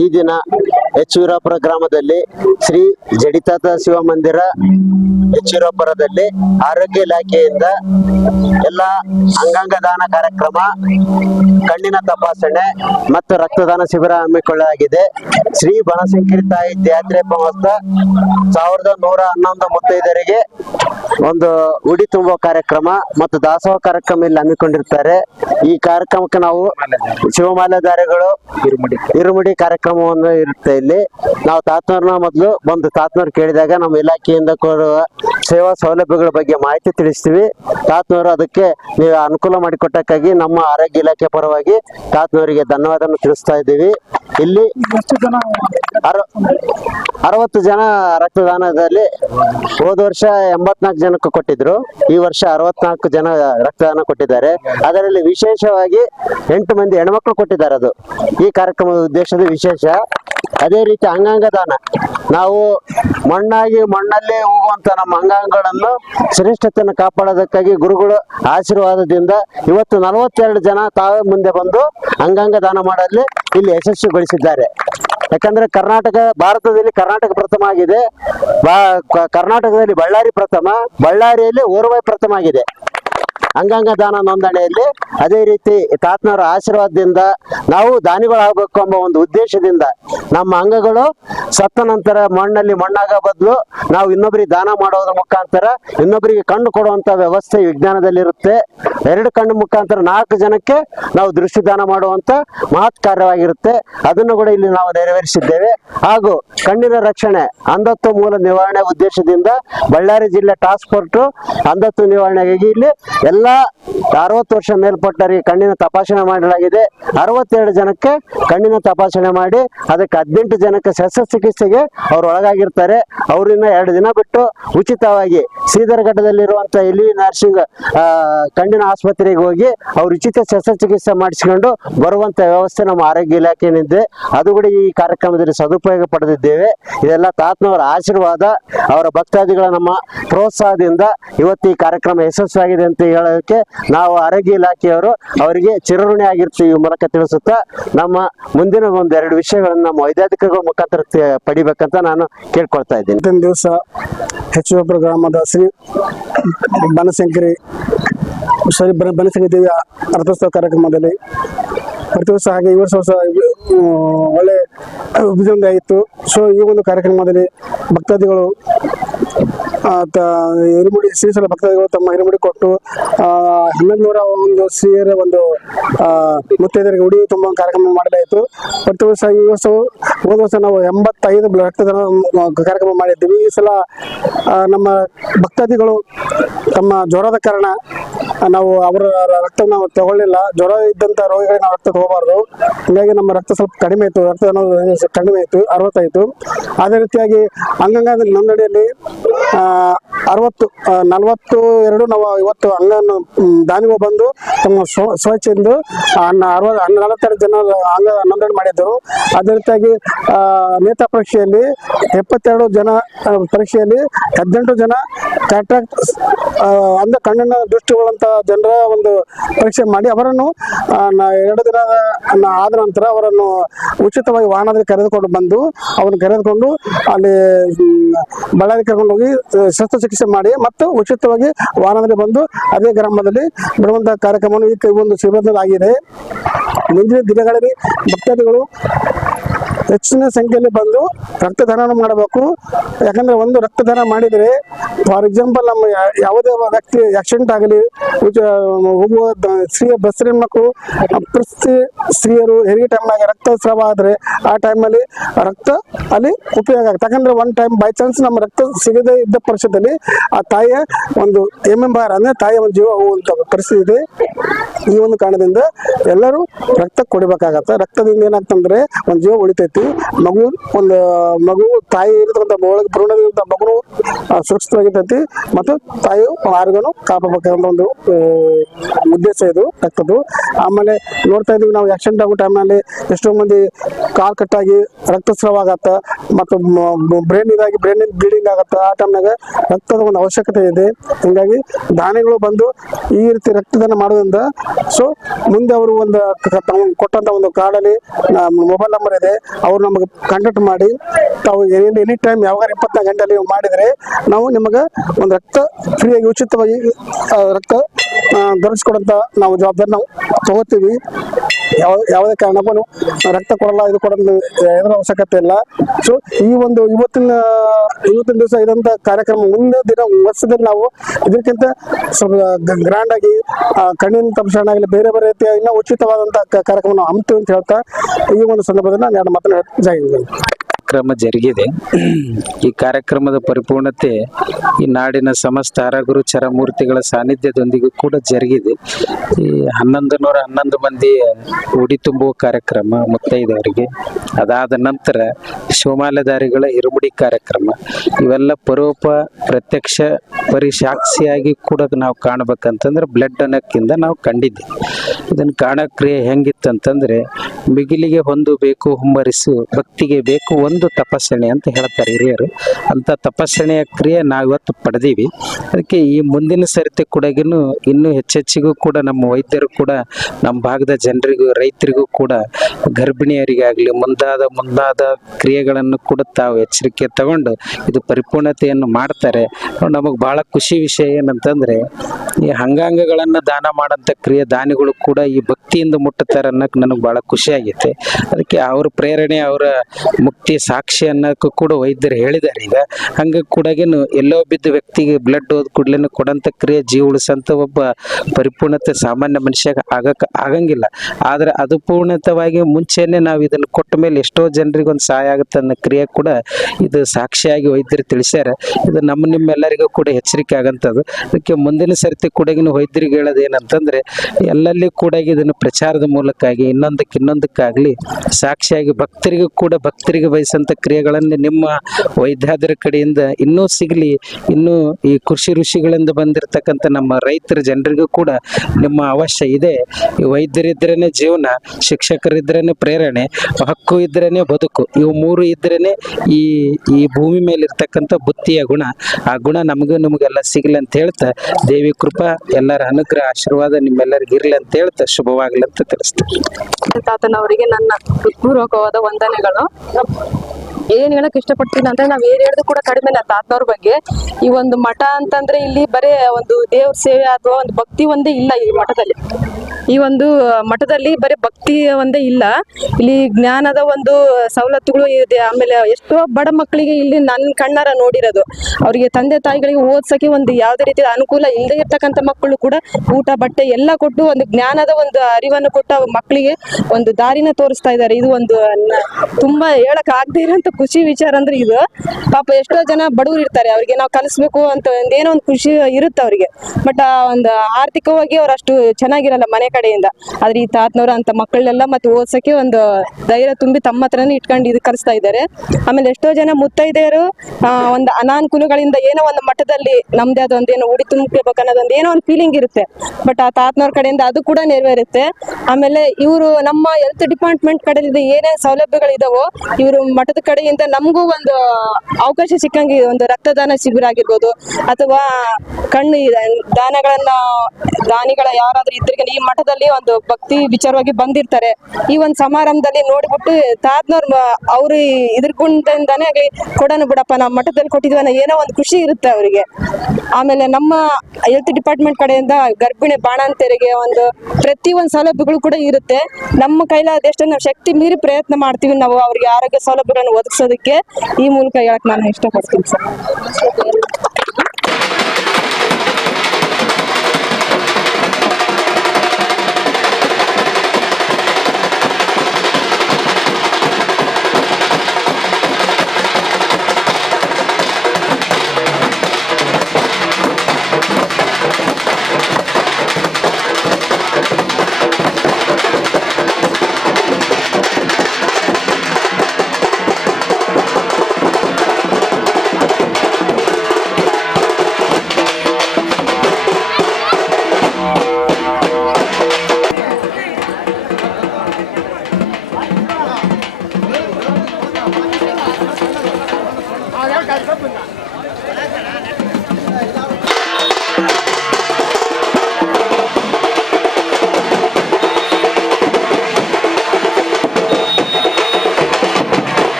ಈ ದಿನ ಹೆಚ್ಚೂರಾಪುರ ಗ್ರಾಮದಲ್ಲಿ ಶ್ರೀ ಜಡಿತಾತ ಶಿವ ಮಂದಿರ ಹೆಚ್ಚೂರಾಪುರದಲ್ಲಿ ಆರೋಗ್ಯ ಇಲಾಖೆಯಿಂದ ಎಲ್ಲ ಅಂಗಾಂಗ ದಾನ ಕಾರ್ಯಕ್ರಮ, ಕಣ್ಣಿನ ತಪಾಸಣೆ ಮತ್ತು ರಕ್ತದಾನ ಶಿಬಿರ ಹಮ್ಮಿಕೊಳ್ಳಲಾಗಿದೆ. ಶ್ರೀ ಬನಶಂಕರಿ ತಾಯಿ ಜಾತ್ರೆ ಮಹೋತ್ಸವ 1111 ಮುತ್ತೈದೆಯರಿಗೆ ಒಂದು ಉಡಿ ತುಂಬುವ ಕಾರ್ಯಕ್ರಮ ಮತ್ತು ದಾಸೋಹ ಕಾರ್ಯಕ್ರಮ ಇಲ್ಲಿ ಹಮ್ಮಿಕೊಂಡಿರ್ತಾರೆ. ಈ ಕಾರ್ಯಕ್ರಮಕ್ಕೆ ನಾವು ಶಿವಮಾಲಾಧಾರಿಗಳು ಇರುಮುಡಿ ಕಾರ್ಯಕ್ರಮವನ್ನು ಇರುತ್ತೆ. ಇಲ್ಲಿ ನಾವು ತಾತ್ನೂರ್ನ ಮೊದಲು ಬಂದು ತಾತ್ನೂರ್ ಕೇಳಿದಾಗ ನಮ್ಮ ಇಲಾಖೆಯಿಂದ ಕೊಡುವ ಸೇವಾ ಸೌಲಭ್ಯಗಳ ಬಗ್ಗೆ ಮಾಹಿತಿ ತಿಳಿಸ್ತೀವಿ. ತಾತನವರು ಅದಕ್ಕೆ ನೀವು ಅನುಕೂಲ ಮಾಡಿಕೊಟ್ಟಕ್ಕಾಗಿ ನಮ್ಮ ಆರೋಗ್ಯ ಇಲಾಖೆ ಪರವಾಗಿ ತಾತನವರಿಗೆ ಧನ್ಯವಾದ ತಿಳಿಸ್ತಾ ಇದ್ದೀವಿ. ಇಲ್ಲಿ 60 ಜನ ರಕ್ತದಾನದಲ್ಲಿ ಹೋದ ವರ್ಷ 84 ಜನಕ್ಕೆ ಕೊಟ್ಟಿದ್ರು. ಈ ವರ್ಷ 64 ಜನ ರಕ್ತದಾನ ಕೊಟ್ಟಿದ್ದಾರೆ. ಅದರಲ್ಲಿ ವಿಶೇಷವಾಗಿ 8 ಮಂದಿ ಹೆಣ್ಮಕ್ಳು ಕೊಟ್ಟಿದ್ದಾರೆ. ಅದು ಈ ಕಾರ್ಯಕ್ರಮದ ಉದ್ದೇಶದ ವಿಶೇಷ. ಅದೇ ರೀತಿ ಅಂಗಾಂಗ ದಾನ, ನಾವು ಮಣ್ಣಲ್ಲೇ ಹೋಗುವಂತ ನಮ್ಮ ಅಂಗಾಂಗಗಳನ್ನು ಶ್ರೇಷ್ಠತೆಯನ್ನು ಕಾಪಾಡೋದಕ್ಕಾಗಿ ಗುರುಗಳ ಆಶೀರ್ವಾದದಿಂದ ಇವತ್ತು 42 ಜನ ತಾವೇ ಮುಂದೆ ಬಂದು ಅಂಗಾಂಗ ದಾನ ಮಾಡಲು ಇಲ್ಲಿ ಯಶಸ್ವಿಗೊಳಿಸಿದ್ದಾರೆ. ಯಾಕಂದ್ರೆ ಭಾರತದಲ್ಲಿ ಕರ್ನಾಟಕ ಪ್ರಥಮ ಆಗಿದೆ. ಕರ್ನಾಟಕದಲ್ಲಿ ಬಳ್ಳಾರಿ ಪ್ರಥಮ, ಬಳ್ಳಾರಿಯಲ್ಲಿ ಓರ್ವೈ ಪ್ರಥಮ ಆಗಿದೆ ಅಂಗಾಂಗ ದಾನ ನೋಂದಣಿಯಲ್ಲಿ. ಅದೇ ರೀತಿ ತಾತನವರ ಆಶೀರ್ವಾದದಿಂದ ನಾವು ದಾನಿಗಳಾಗಬೇಕು ಎಂಬ ಒಂದು ಉದ್ದೇಶದಿಂದ ನಮ್ಮ ಅಂಗಗಳು ಸತ್ತ ನಂತರ ಮಣ್ಣಲ್ಲಿ ಮಣ್ಣಾಗ ಬದಲು ನಾವು ಇನ್ನೊಬ್ಬರಿಗೆ ದಾನ ಮಾಡೋದ್ರ ಮುಖಾಂತರ ಇನ್ನೊಬ್ಬರಿಗೆ ಕಣ್ಣು ಕೊಡುವಂತ ವ್ಯವಸ್ಥೆ ವಿಜ್ಞಾನದಲ್ಲಿರುತ್ತೆ. 2 ಕಣ್ಣು ಮುಖಾಂತರ 4 ಜನಕ್ಕೆ ನಾವು ದೃಷ್ಟಿ ದಾನ ಮಾಡುವಂತ ಮಹತ್ ಕಾರ್ಯವಾಗಿರುತ್ತೆ. ಅದನ್ನು ಕೂಡ ಇಲ್ಲಿ ನಾವು ನೆರವೇರಿಸಿದ್ದೇವೆ. ಹಾಗೂ ಕಣ್ಣಿನ ರಕ್ಷಣೆ, ಅಂಧತ್ವ ಮೂಲ ನಿವಾರಣೆ ಉದ್ದೇಶದಿಂದ ಬಳ್ಳಾರಿ ಜಿಲ್ಲೆ ಟಾಸ್ಕ್ ಫೋರ್ಸ್ ಅಂಧತ್ವ ನಿವಾರಣೆಗಾಗಿ ಇಲ್ಲಿ ಎಲ್ಲ 60 ವರ್ಷ ಮೇಲ್ಪಟ್ಟವರಿಗೆ ಕಣ್ಣಿನ ತಪಾಸಣೆ ಮಾಡಲಾಗಿದೆ. 62 ಜನಕ್ಕೆ ಕಣ್ಣಿನ ತಪಾಸಣೆ ಮಾಡಿ ಅದಕ್ಕೆ 18 ಜನಕ್ಕೆ ಶಸ್ತ್ರಚಿಕಿತ್ಸೆಗೆ ಅವ್ರು ಒಳಗಾಗಿರ್ತಾರೆ. ಅವ್ರನ್ನ 2 ದಿನ ಬಿಟ್ಟು ಉಚಿತವಾಗಿ ಶ್ರೀಧರಘಟ್ಟದಲ್ಲಿರುವಂತ ಎಲ್ ವಿ ನರ್ಸಿಂಗ್ ಕಣ್ಣಿನ ಆಸ್ಪತ್ರೆಗೆ ಹೋಗಿ ಅವ್ರು ಉಚಿತ ಶಸ್ತ್ರಚಿಕಿತ್ಸೆ ಮಾಡಿಸಿಕೊಂಡು ಬರುವಂತ ವ್ಯವಸ್ಥೆ ನಮ್ಮ ಆರೋಗ್ಯ ಇಲಾಖೆಯಲ್ಲಿದೆ. ಅದು ಕೂಡ ಈ ಕಾರ್ಯಕ್ರಮದಲ್ಲಿ ಸದುಪಯೋಗ ಪಡೆದಿದ್ದೇವೆ. ಇದೆಲ್ಲ ತಾತನವರ ಆಶೀರ್ವಾದ, ಅವರ ಭಕ್ತಾದಿಗಳ ನಮ್ಮ ಪ್ರೋತ್ಸಾಹದಿಂದ ಇವತ್ತು ಈ ಕಾರ್ಯಕ್ರಮ ಯಶಸ್ವಿಯಾಗಿದೆ ಅಂತ ಹೇಳೋದಕ್ಕೆ ನಾವು ಆರೋಗ್ಯ ಇಲಾಖೆಯವರು ಅವರಿಗೆ ಚಿರಋಣಿ ಆಗಿರ್ತೀವಿ ಮೂಲಕ ತಿಳಿಸುತ್ತಾ ನಮ್ಮ ಮುಂದಿನ 1-2 ವಿಷಯಗಳನ್ನು ನಮ್ಮ ವೈದ್ಯಾಧಿಕಾರಿಗಳ ಮುಖಾಂತರ ಪಡಿಬೇಕಂತ ನಾನು ಕೇಳ್ಕೊಳ್ತಾ ಇದ್ದೀನಿ. ದಿವಸ ಹೆಚ್ಚುವಪುರ ಗ್ರಾಮದ ಶ್ರೀ ಬನಶಂಕರಿ ದೇವಿಯ ರಥೋತ್ಸವ ಕಾರ್ಯಕ್ರಮದಲ್ಲಿ ಪ್ರತಿ ವರ್ಷ ಹಾಗೆ ಈ ವರ್ಷ ಒಳ್ಳೆ ವಿಜೃಂಭಣೆ ಆಯಿತು. ಸೊ ಈ ಒಂದು ಕಾರ್ಯಕ್ರಮದಲ್ಲಿ ಭಕ್ತಾದಿಗಳು ಹಿರಿಮುಡಿ ಶ್ರೀಶೈಲ ಭಕ್ತಾದಿಗಳು ತಮ್ಮ ಹಿರಿಮುಡಿ ಕೊಟ್ಟು 1101 ಶ್ರೀಯರ ಒಂದು ಮುತ್ತೈದರಿಗೆ ಉಡಿ ತುಂಬ ಕಾರ್ಯಕ್ರಮ ಮಾಡಲಾಯಿತು. ಪ್ರತಿ ವರ್ಷ ಈ ವರ್ಷವು ಹೋದ ವರ್ಷ ನಾವು 85 ರಕ್ತದಾನ ಕಾರ್ಯಕ್ರಮ ಮಾಡಿದ್ದೀವಿ. ಈ ಸಲ ನಮ್ಮ ಭಕ್ತಾದಿಗಳು ತಮ್ಮ ಜ್ವರದ ಕಾರಣ ನಾವು ಅವರ ರಕ್ತ ನಾವು ತಗೊಳ್ಳಿಲ್ಲ. ಜ್ವರ ಇದ್ದಂತ ರೋಗಿಗಳಿಗೆ ನಾವು ರಕ್ತ ತಗೋಬಾರ್ದು. ಹೀಗಾಗಿ ನಮ್ಮ ರಕ್ತ ಸ್ವಲ್ಪ ಕಡಿಮೆ ಇತ್ತು, ರಕ್ತದಾನ ಕಡಿಮೆ ಇತ್ತು, 60 ಆಯಿತು. ಅದೇ ರೀತಿಯಾಗಿ ಅಂಗಾಂಗ ನೋಂದಣಿಯಲ್ಲಿ 42 ನಾವು ಇವತ್ತು ಅಂಗವನ್ನು ದಾನಿಗಳು ಬಂದು ತಮ್ಮ ಸ್ವಚ್ಛೆಂದು 42 ಜನ ಅಂಗ ನೋಂದಣಿ ಮಾಡಿದ್ದರು. ಅದೇ ರೀತಿಯಾಗಿ ನೇತ್ರ ಪರೀಕ್ಷೆಯಲ್ಲಿ 72 ಜನ ಪರೀಕ್ಷೆಯಲ್ಲಿ 18 ಜನ ಕ್ಯಾಟ್ರಾಕ್ಟ್ ಅಂದ್ರೆ ಕಣ್ಣಿನ ದೃಷ್ಟಿಗಳಂತ ಜನರ ಒಂದು ಪರೀಕ್ಷೆ ಮಾಡಿ ಅವರನ್ನು 2 ದಿನ ಆದ ನಂತರ ಅವರನ್ನು ಉಚಿತವಾಗಿ ವಾಹನದಲ್ಲಿ ಕರೆದುಕೊಂಡು ಬಂದು ಅವ್ರನ್ನ ಕರೆದುಕೊಂಡು ಅಲ್ಲಿ ಬಳ್ಳಾರಿ ಕರ್ಕೊಂಡು ಹೋಗಿ ಶಸ್ತ್ರಚಿಕಿತ್ಸೆ ಮಾಡಿ ಮತ್ತು ಉಚಿತವಾಗಿ ವಾಹನದಲ್ಲಿ ಬಂದು ಅದೇ ಗ್ರಾಮದಲ್ಲಿ ಬಿಡುವಂತಹ ಕಾರ್ಯಕ್ರಮವನ್ನು ಈ ಒಂದು ಶಿಬಿರದಲ್ಲಾಗಿದೆ. ಮುಂದಿನ ದಿನಗಳಲ್ಲಿ ಭಕ್ತಾದಿಗಳು ಹೆಚ್ಚಿನ ಸಂಖ್ಯೆಯಲ್ಲಿ ಬಂದು ರಕ್ತದಾನ ಮಾಡಬೇಕು. ಯಾಕಂದ್ರೆ ಒಂದು ರಕ್ತದಾನ ಮಾಡಿದರೆ ಫಾರ್ ಎಕ್ಸಾಂಪಲ್ ನಮ್ಮ ಯಾವುದೇ ವ್ಯಕ್ತಿ ಆಕ್ಸಿಡೆಂಟ್ ಆಗಲಿ ಹೋಗುವ ಸ್ತ್ರೀಯ ಬಸ್ ಮಕ್ಕಳು ಸ್ತ್ರೀಯರು ಹೆರಿಗೆ ಟೈಮ್ನಾಗ ರಕ್ತಸ್ರಾವ ಆದರೆ ಆ ಟೈಮಲ್ಲಿ ರಕ್ತ ಅಲ್ಲಿ ಉಪಯೋಗ ಆಗುತ್ತೆ. ಯಾಕಂದ್ರೆ ಒನ್ ಟೈಮ್ ಬೈ ಚಾನ್ಸ್ ನಮ್ಮ ರಕ್ತ ಸಿಗದೇ ಇದ್ದ ಪರಿಸ್ಥಿತಿಯಲ್ಲಿ ಆ ತಾಯಿಯ ಒಂದು ಎಂಎಂಆರ್ ಅಂದ್ರೆ ತಾಯಿಯ ಒಂದು ಜೀವ ಹೋಗುವಂತ ಪರಿಸ್ಥಿತಿ ಇದೆ. ಈ ಒಂದು ಕಾರಣದಿಂದ ಎಲ್ಲರೂ ರಕ್ತ ಕೊಡಬೇಕಾಗತ್ತೆ. ರಕ್ತದಿಂದ ಏನಾಗ್ತಂದ್ರೆ ಒಂದು ಜೀವ ಉಳಿತೈತಿ. ಮಗು ತಾಯಿ ಇರತಕ್ಕಂಥ ಒಳಗೆ ಭ್ರೂಣದಿಂದ ಮಗು ಸುರಕ್ಷಿತವಾಗಿರ್ತೈತಿ ಮತ್ತು ತಾಯಿ ಆರೋಗ್ಯನು ಕಾಪಾಡಬೇಕಂತ ಒಂದು ಉದ್ದೇಶ ಇದು ರಕ್ತದ್ದು. ಆಮೇಲೆ ನೋಡ್ತಾ ಇದೀವಿ ನಾವು ಆಕ್ಸಿಡೆಂಟ್ ಆಗೋ ಟೈಮ್ನಲ್ಲಿ ಎಷ್ಟೋ ಮಂದಿ ಕಾಲ್ ಕಟ್ಟಾಗಿ ರಕ್ತಸ್ರಾವ ಆಗತ್ತ ಮತ್ತು ಬ್ರೈನ್ ಬ್ಲೀಡಿಂಗ್ ಆಗತ್ತ. ಆ ಟೈಮ್ನಾಗ ರಕ್ತದ ಒಂದು ಅವಶ್ಯಕತೆ ಇದೆ. ಹಿಂಗಾಗಿ ದಾನಿಗಳು ಬಂದು ಈ ರೀತಿ ರಕ್ತದಾನ ಮಾಡೋದ್ರಿಂದ ಸೊ ಮುಂದೆ ಅವರು ಒಂದು ಕೊಟ್ಟಂತ ಒಂದು ಕಾರ್ಡಲ್ಲಿ ಮೊಬೈಲ್ ನಂಬರ್ ಇದೆ, ಅವ್ರು ನಮಗೆ ಕಾಂಟ್ಯಾಕ್ಟ್ ಮಾಡಿ ತಾವು ಎನಿ ಟೈಮ್ ಯಾವಾಗ 24 ಗಂಟೆಯಲ್ಲಿ ಮಾಡಿದರೆ ನಾವು ನಿಮಗೆ ಒಂದು ರಕ್ತ ಫ್ರೀಯಾಗಿ ಉಚಿತವಾಗಿ ರಕ್ತ ದೊರಕಿಸ್ಕೊಡಂತ ನಾವು ಜವಾಬ್ದಾರಿ ನಾವು ತಗೋತೀವಿ. ಯಾವುದೇ ಕಾರಣಕ್ಕೂ ರಕ್ತ ಕೊಡಲ್ಲ, ಇದು ಕೊಡಲು ಏನೋ ಅವಶ್ಯಕತೆ ಇಲ್ಲ. ಸೊ ಇವತ್ತಿನ ದಿವಸ ಇದಂತ ಕಾರ್ಯಕ್ರಮ ಮುಂದಿನ ದಿನ ವರ್ಷದಲ್ಲಿ ನಾವು ಇದಕ್ಕಿಂತ ಸ್ವಲ್ಪ ಗ್ರ್ಯಾಂಡ್ ಆಗಿ ಕಣ್ಣಿನ ತಪಾಸಣೆ ಆಗಲಿ ಬೇರೆ ಬೇರೆ ರೀತಿಯ ಇನ್ನೂ ಉಚಿತವಾದಂತ ಕಾರ್ಯಕ್ರಮ ನಾವು ಹಮ್ಮಿತೀವಿ ಅಂತ ಹೇಳ್ತಾ ಈ ಒಂದು ಸಂದರ್ಭದಲ್ಲಿ ನಾನು ಎರಡು ಮಾತನ್ನು ಜೈ ಕಾರ್ಯಕ್ರಮ ಜರುಗಿದೆ. ಈ ಕಾರ್ಯಕ್ರಮದ ಪರಿಪೂರ್ಣತೆ ಈ ನಾಡಿನ ಸಮಸ್ತ ಹರಗುರು ಚರಮೂರ್ತಿಗಳ ಸಾನ್ನಿಧ್ಯದೊಂದಿಗೂ ಕೂಡ ಜರುಗಿದೆ. ಈ 1111 ಮಂದಿ ಉಡಿ ತುಂಬುವ ಕಾರ್ಯಕ್ರಮ ಮುತ್ತೈದವರಿಗೆ, ಅದಾದ ನಂತರ ಶಿವಮಾಲೆಧಾರಿಗಳ ಇರುಮುಡಿ ಕಾರ್ಯಕ್ರಮ, ಇವೆಲ್ಲ ಪರೋಪ ಪ್ರತ್ಯಕ್ಷ ಪರಿಸಾಕ್ಷಿಯಾಗಿ ಕೂಡ ನಾವು ಕಾಣಬೇಕಂತಂದ್ರೆ ಬ್ಲಡ್ ಡೊನೇಟ್ಗಿಂತ ನಾವು ಕಂಡಿದ್ದೆ. ಇದನ್ನು ಕಾಣೋ ಕ್ರಿಯೆ ಹೆಂಗಿತ್ತಂತಂದ್ರೆ ಮಿಗಿಲಿಗೆ ಹೊಂದು ಬೇಕು ಹುಮ್ಮರಿಸು, ಭಕ್ತಿಗೆ ಬೇಕು ಒಂದು ತಪಸ್ಸಣೆ ಅಂತ ಹೇಳ್ತಾರೆ ಹಿರಿಯರು. ಅಂತ ತಪಸ್ಸಣೆಯ ಕ್ರಿಯೆ ನಾವಿವತ್ತು ಪಡೆದೀವಿ. ಅದಕ್ಕೆ ಈ ಮುಂದಿನ ಸರಿತಿ ಕೂಡಗಿನ್ನು ಇನ್ನೂ ಹೆಚ್ಚೆಚ್ಚಿಗೂ ಕೂಡ ನಮ್ಮ ವೈದ್ಯರು ಕೂಡ ನಮ್ಮ ಭಾಗದ ಜನರಿಗೂ ರೈತರಿಗೂ ಕೂಡ ಗರ್ಭಿಣಿಯರಿಗಾಗಲಿ ಮುಂದಾದ ಕ್ರಿಯೆಗಳನ್ನು ಕೂಡ ತಾವು ಎಚ್ಚರಿಕೆ ತಗೊಂಡು ಇದು ಪರಿಪೂರ್ಣತೆಯನ್ನು ಮಾಡ್ತಾರೆ. ನಮಗೆ ಬಹಳ ಖುಷಿ ವಿಷಯ ಏನಂತಂದ್ರೆ ಈ ಅಂಗಾಂಗಗಳನ್ನು ದಾನ ಮಾಡೋಂಥ ಕ್ರಿಯೆ ದಾನಿಗಳು ಕೂಡ ಈ ಭಕ್ತಿಯಿಂದ ಮುಟ್ಟುತ್ತಾರೆ ಅನ್ನೋಕೆ ನನಗೆ ಬಹಳ ಖುಷಿ ಆಗೈತೆ. ಅದಕ್ಕೆ ಅವ್ರ ಪ್ರೇರಣೆ ಅವರ ಮುಕ್ತಿ ಸಾಕ್ಷಿ ಅನ್ನೋಕ್ಕೂ ಕೂಡ ವೈದ್ಯರು ಹೇಳಿದ್ದಾರೆ. ಈಗ ಹಂಗೆ ಕೂಡಗೇನು ಎಲ್ಲೋ ಬಿದ್ದ ವ್ಯಕ್ತಿಗೆ ಬ್ಲಡ್ ಹೋದ ಕೂಡಲೇ ಕೊಡಂತ ಕ್ರಿಯೆ ಜೀವ ಉಳಿಸಂತ ಒಬ್ಬ ಪರಿಪೂರ್ಣತೆ ಸಾಮಾನ್ಯ ಮನುಷ್ಯ ಆಗಂಗಿಲ್ಲ. ಆದ್ರೆ ಅದು ಪೂರ್ಣತವಾಗಿ ಮುಂಚೆನೆ ನಾವು ಇದನ್ನು ಕೊಟ್ಟ ಮೇಲೆ ಎಷ್ಟೋ ಜನರಿಗೆ ಒಂದು ಸಹಾಯ ಆಗುತ್ತೆ ಅನ್ನೋ ಕ್ರಿಯೆ ಕೂಡ ಇದು ಸಾಕ್ಷಿಯಾಗಿ ವೈದ್ಯರು ತಿಳಿಸ್ಯಾರ. ಇದು ನಿಮ್ಮೆಲ್ಲರಿಗೂ ಕೂಡ ಎಚ್ಚರಿಕೆ ಆಗಂತದ್ದು. ಅದಕ್ಕೆ ಮುಂದಿನ ಸರ್ತಿ ಕೂಡಗಿನ ವೈದ್ಯರಿಗೆ ಹೇಳೋದು ಏನಂತಂದ್ರೆ ಎಲ್ಲಲ್ಲಿ ಕೂಡ ಇದನ್ನು ಪ್ರಚಾರದ ಮೂಲಕಾಗಿ ಇನ್ನೊಂದಕ್ಕಾಗ್ಲಿ ಸಾಕ್ಷಿಯಾಗಿ ಭಕ್ತರಿಗೆ ಬಯಸಂತ ಕ್ರಿಯೆಗಳನ್ನು ನಿಮ್ಮ ವೈದ್ಯಾಧರ ಕಡೆಯಿಂದ ಇನ್ನೂ ಸಿಗಲಿ. ಇನ್ನೂ ಈ ಕೃಷಿ ಋಷಿಗಳಿಂದ ಬಂದಿರತಕ್ಕಂಥ ನಮ್ಮ ರೈತರ ಜನರಿಗೂ ಕೂಡ ನಿಮ್ಮ ಅವಶ್ಯ ಇದೆ. ಈ ವೈದ್ಯರಿದ್ರೇನೆ ಜೀವನ, ಶಿಕ್ಷಕರಿದ್ರೇನೆ ಪ್ರೇರಣೆ, ಹಕ್ಕು ಇದ್ರೇನೆ ಬದುಕು. ಇವು ಮೂರು ಇದ್ರೇನೆ ಈ ಭೂಮಿ ಮೇಲೆ ಇರ್ತಕ್ಕಂಥ ಬುದ್ಧಿಯ ಗುಣ. ಆ ಗುಣ ನಿಮಗೆಲ್ಲ ಸಿಗಲಿ ಅಂತ ಹೇಳ್ತಾ ದೇವಿ ಕೃಪಾ ಎಲ್ಲರ ಅನುಗ್ರಹ ಆಶೀರ್ವಾದ ನಿಮ್ಮೆಲ್ಲರಿಗೂ ಇರ್ಲಿ ಅಂತ ಹೇಳ್ತಾ ಶುಭವಾಗ್ಲಿ ಅಂತ ತಿಳಿಸ್ತೀನಿ. ತಾತನವರಿಗೆ ನನ್ನ ಹೃತ್ಪೂರ್ವಕವಾದ ವಂದನೆಗಳು. ಏನ್ ಹೇಳಕ್ ಇಷ್ಟಪಡ್ತೀನಿ ಅಂದ್ರೆ ನಾವ್ ಏನ್ ಹೇಳಿದ್ರು ಕೂಡ ಕಡಿಮೆ ತಾತನವ್ರ ಬಗ್ಗೆ. ಈ ಒಂದು ಮಠ ಅಂತಂದ್ರೆ ಇಲ್ಲಿ ಬರೇ ಒಂದು ದೇವ್ರ ಸೇವೆ ಅಥವಾ ಒಂದು ಭಕ್ತಿ ಒಂದೇ ಇಲ್ಲ. ಈ ಮಠದಲ್ಲಿ ಬರೀ ಭಕ್ತಿ ಒಂದೇ ಇಲ್ಲ, ಇಲ್ಲಿ ಜ್ಞಾನದ ಒಂದು ಸವಲತ್ತುಗಳು ಇದೆ. ಆಮೇಲೆ ಎಷ್ಟೋ ಬಡ ಮಕ್ಕಳಿಗೆ ಇಲ್ಲಿ ನನ್ನ ಕಣ್ಣಾರ ನೋಡಿರೋದು, ಅವರಿಗೆ ತಂದೆ ತಾಯಿಗಳಿಗೆ ಓದ್ಸಕ್ಕೆ ಒಂದು ಯಾವುದೇ ರೀತಿಯ ಅನುಕೂಲ ಇಲ್ಲದೆ ಇರ್ತಕ್ಕಂಥ ಮಕ್ಕಳು ಕೂಡ ಊಟ ಬಟ್ಟೆ ಎಲ್ಲ ಕೊಟ್ಟು ಒಂದು ಜ್ಞಾನದ ಒಂದು ಅರಿವನ್ನು ಕೊಟ್ಟು ಮಕ್ಕಳಿಗೆ ಒಂದು ದಾರಿನ ತೋರಿಸ್ತಾ ಇದ್ದಾರೆ. ಇದು ಒಂದು ತುಂಬಾ ಹೇಳಕ್ ಆಗದೆ ಇರೋಂಥ ಖುಷಿ ವಿಚಾರ ಅಂದ್ರೆ ಇದು. ಪಾಪ ಎಷ್ಟೋ ಜನ ಬಡವರು ಇರ್ತಾರೆ, ಅವ್ರಿಗೆ ನಾವು ಕಲಿಸ್ಬೇಕು ಅಂತ ಏನೋ ಒಂದು ಖುಷಿ ಇರುತ್ತೆ ಅವ್ರಿಗೆ. ಬಟ್ ಒಂದು ಆರ್ಥಿಕವಾಗಿ ಅವ್ರು ಅಷ್ಟು ಚೆನ್ನಾಗಿರಲ್ಲ ಮನೆ ಕಡೆಯಿಂದ. ಆದ್ರೆ ಈ ತಾತನವ್ರ ಅಂತ ಮಕ್ಕಳನ್ನೆಲ್ಲ ಮತ್ತೆ ಓದ್ಸಕ್ಕೆ ಒಂದು ಧೈರ್ಯ ತುಂಬಿ ತಮ್ಮ ಹತ್ರನೇ ಇಟ್ಕೊಂಡು ಇದು ಕಲಿಸ್ತಾ ಇದ್ದಾರೆ. ಆಮೇಲೆ ಎಷ್ಟೋ ಜನ ಮುತ್ತೈದೆಯರು ಒಂದು ಅನಾನುಕೂಲಗಳಿಂದ ಏನೋ ಒಂದು ಮಠದಲ್ಲಿ ನಮ್ದೇ ಅದೊಂದು ಏನೋ ಉಡಿ ತುಂಬಬೇಕು ಅನ್ನೋದೊಂದು ಏನೋ ಒಂದು ಫೀಲಿಂಗ್ ಇರುತ್ತೆ. ಬಟ್ ಆ ತಾತನವ್ರ ಕಡೆಯಿಂದ ಅದು ಕೂಡ ನೆರವೇರುತ್ತೆ. ಆಮೇಲೆ ಇವರು ನಮ್ಮ ಹೆಲ್ತ್ ಡಿಪಾರ್ಟ್ಮೆಂಟ್ ಕಡೆಯಿಂದ ಏನೇನು ಸೌಲಭ್ಯಗಳಿದಾವೋ ಇವರು ಮಠದ ಕಡೆಯಿಂದ ನಮಗೂ ಒಂದು ಅವಕಾಶ ಸಿಕ್ಕಂಗೆ ಒಂದು ರಕ್ತದಾನ ಶಿಬಿರ ಆಗಿರ್ಬೋದು ಅಥವಾ ಕಣ್ಣು ದಾನಿಗಳ ಯಾರಾದ್ರೂ ಇದ್ರಿಗೆ ಈ ಮಠದಲ್ಲಿ ಒಂದು ಭಕ್ತಿ ವಿಚಾರವಾಗಿ ಬಂದಿರ್ತಾರೆ. ಈ ಒಂದು ಸಮಾರಂಭದಲ್ಲಿ ನೋಡ್ಬಿಟ್ಟು ತಾತನವ್ರ ಅವ್ರು ಇದ್ರಗುಂದಾನೆ ಕೊಡೋಣ ಬಿಡಪ್ಪ ನಾವು ಮಠದಲ್ಲಿ ಕೊಟ್ಟಿದ್ವಿ ಅನ್ನೋ ಏನೋ ಒಂದು ಖುಷಿ ಇರುತ್ತೆ ಅವರಿಗೆ. ಆಮೇಲೆ ನಮ್ಮ ಹೆಲ್ತ್ ಡಿಪಾರ್ಟ್ಮೆಂಟ್ ಕಡೆಯಿಂದ ಗರ್ಭಿಣಿ ಬಾಣಂತಿಯರಿಗೆ ಒಂದು ಪ್ರತಿಯೊಂದು ಸೌಲಭ್ಯಗಳು ಕೂಡ ಇರುತ್ತೆ. ನಮ್ಮ ಕೈಲಾದಷ್ಟು ನಾವು ಶಕ್ತಿ ಮೀರಿ ಪ್ರಯತ್ನ ಮಾಡ್ತೀವಿ ನಾವು ಅವ್ರಿಗೆ ಆರೋಗ್ಯ ಸೌಲಭ್ಯಗಳನ್ನು ಒದಗಿಸೋದಕ್ಕೆ. ಈ ಮೂಲಕ ಹೇಳಕ್ ನಾನು ಇಷ್ಟಪಡ್ತೀನಿ ಸರ್.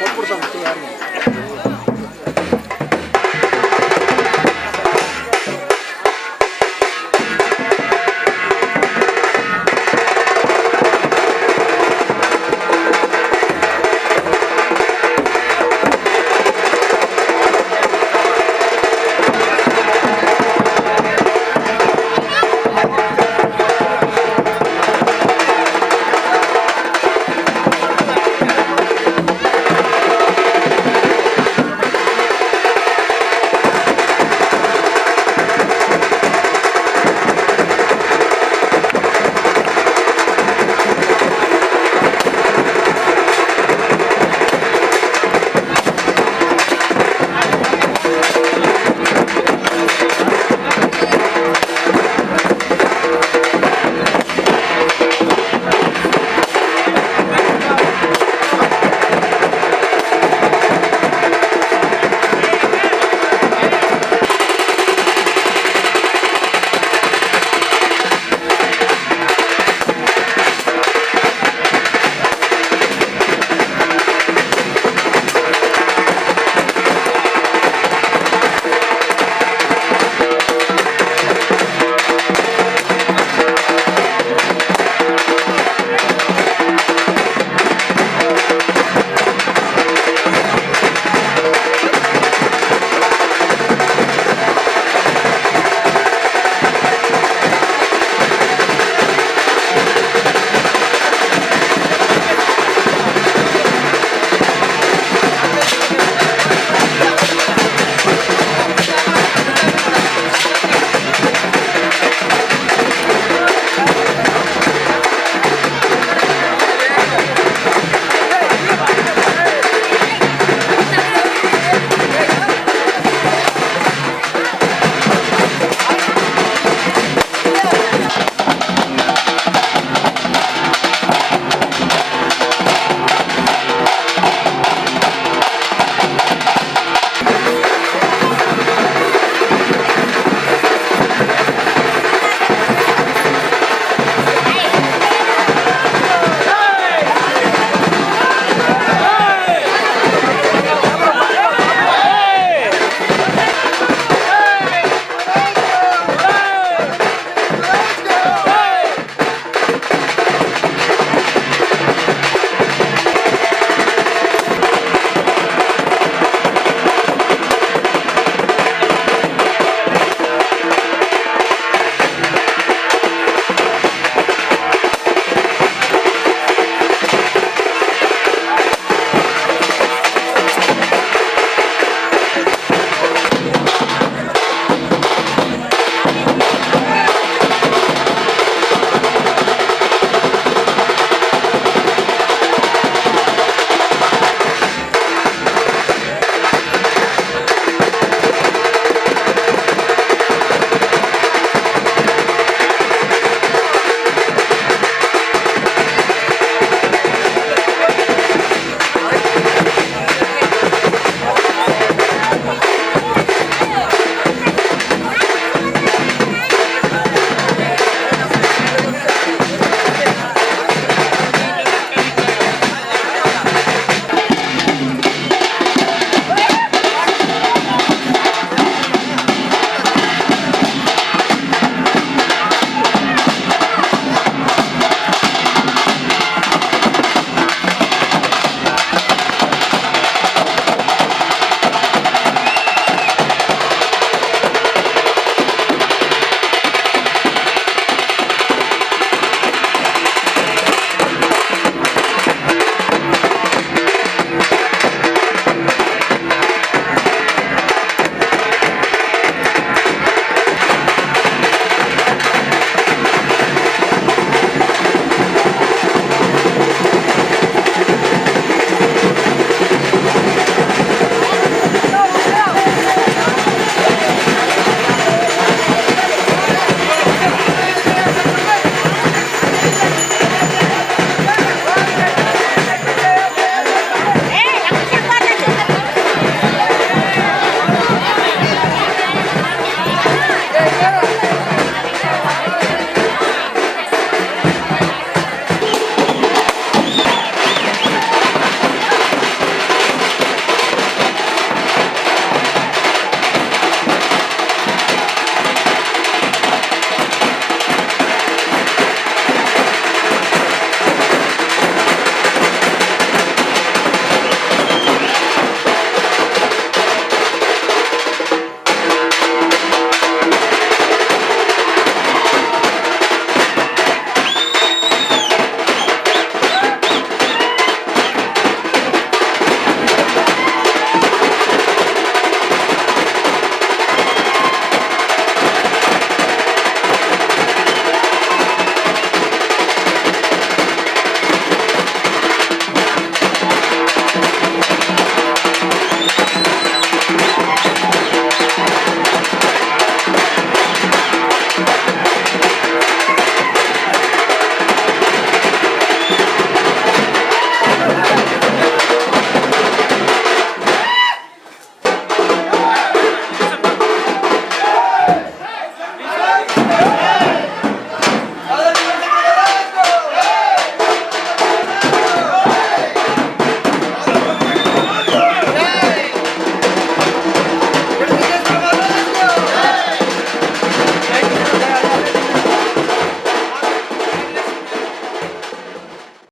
ಕೊಟ್ಬಿಡ್ತಾನೆ ಯಾರಿಗೆ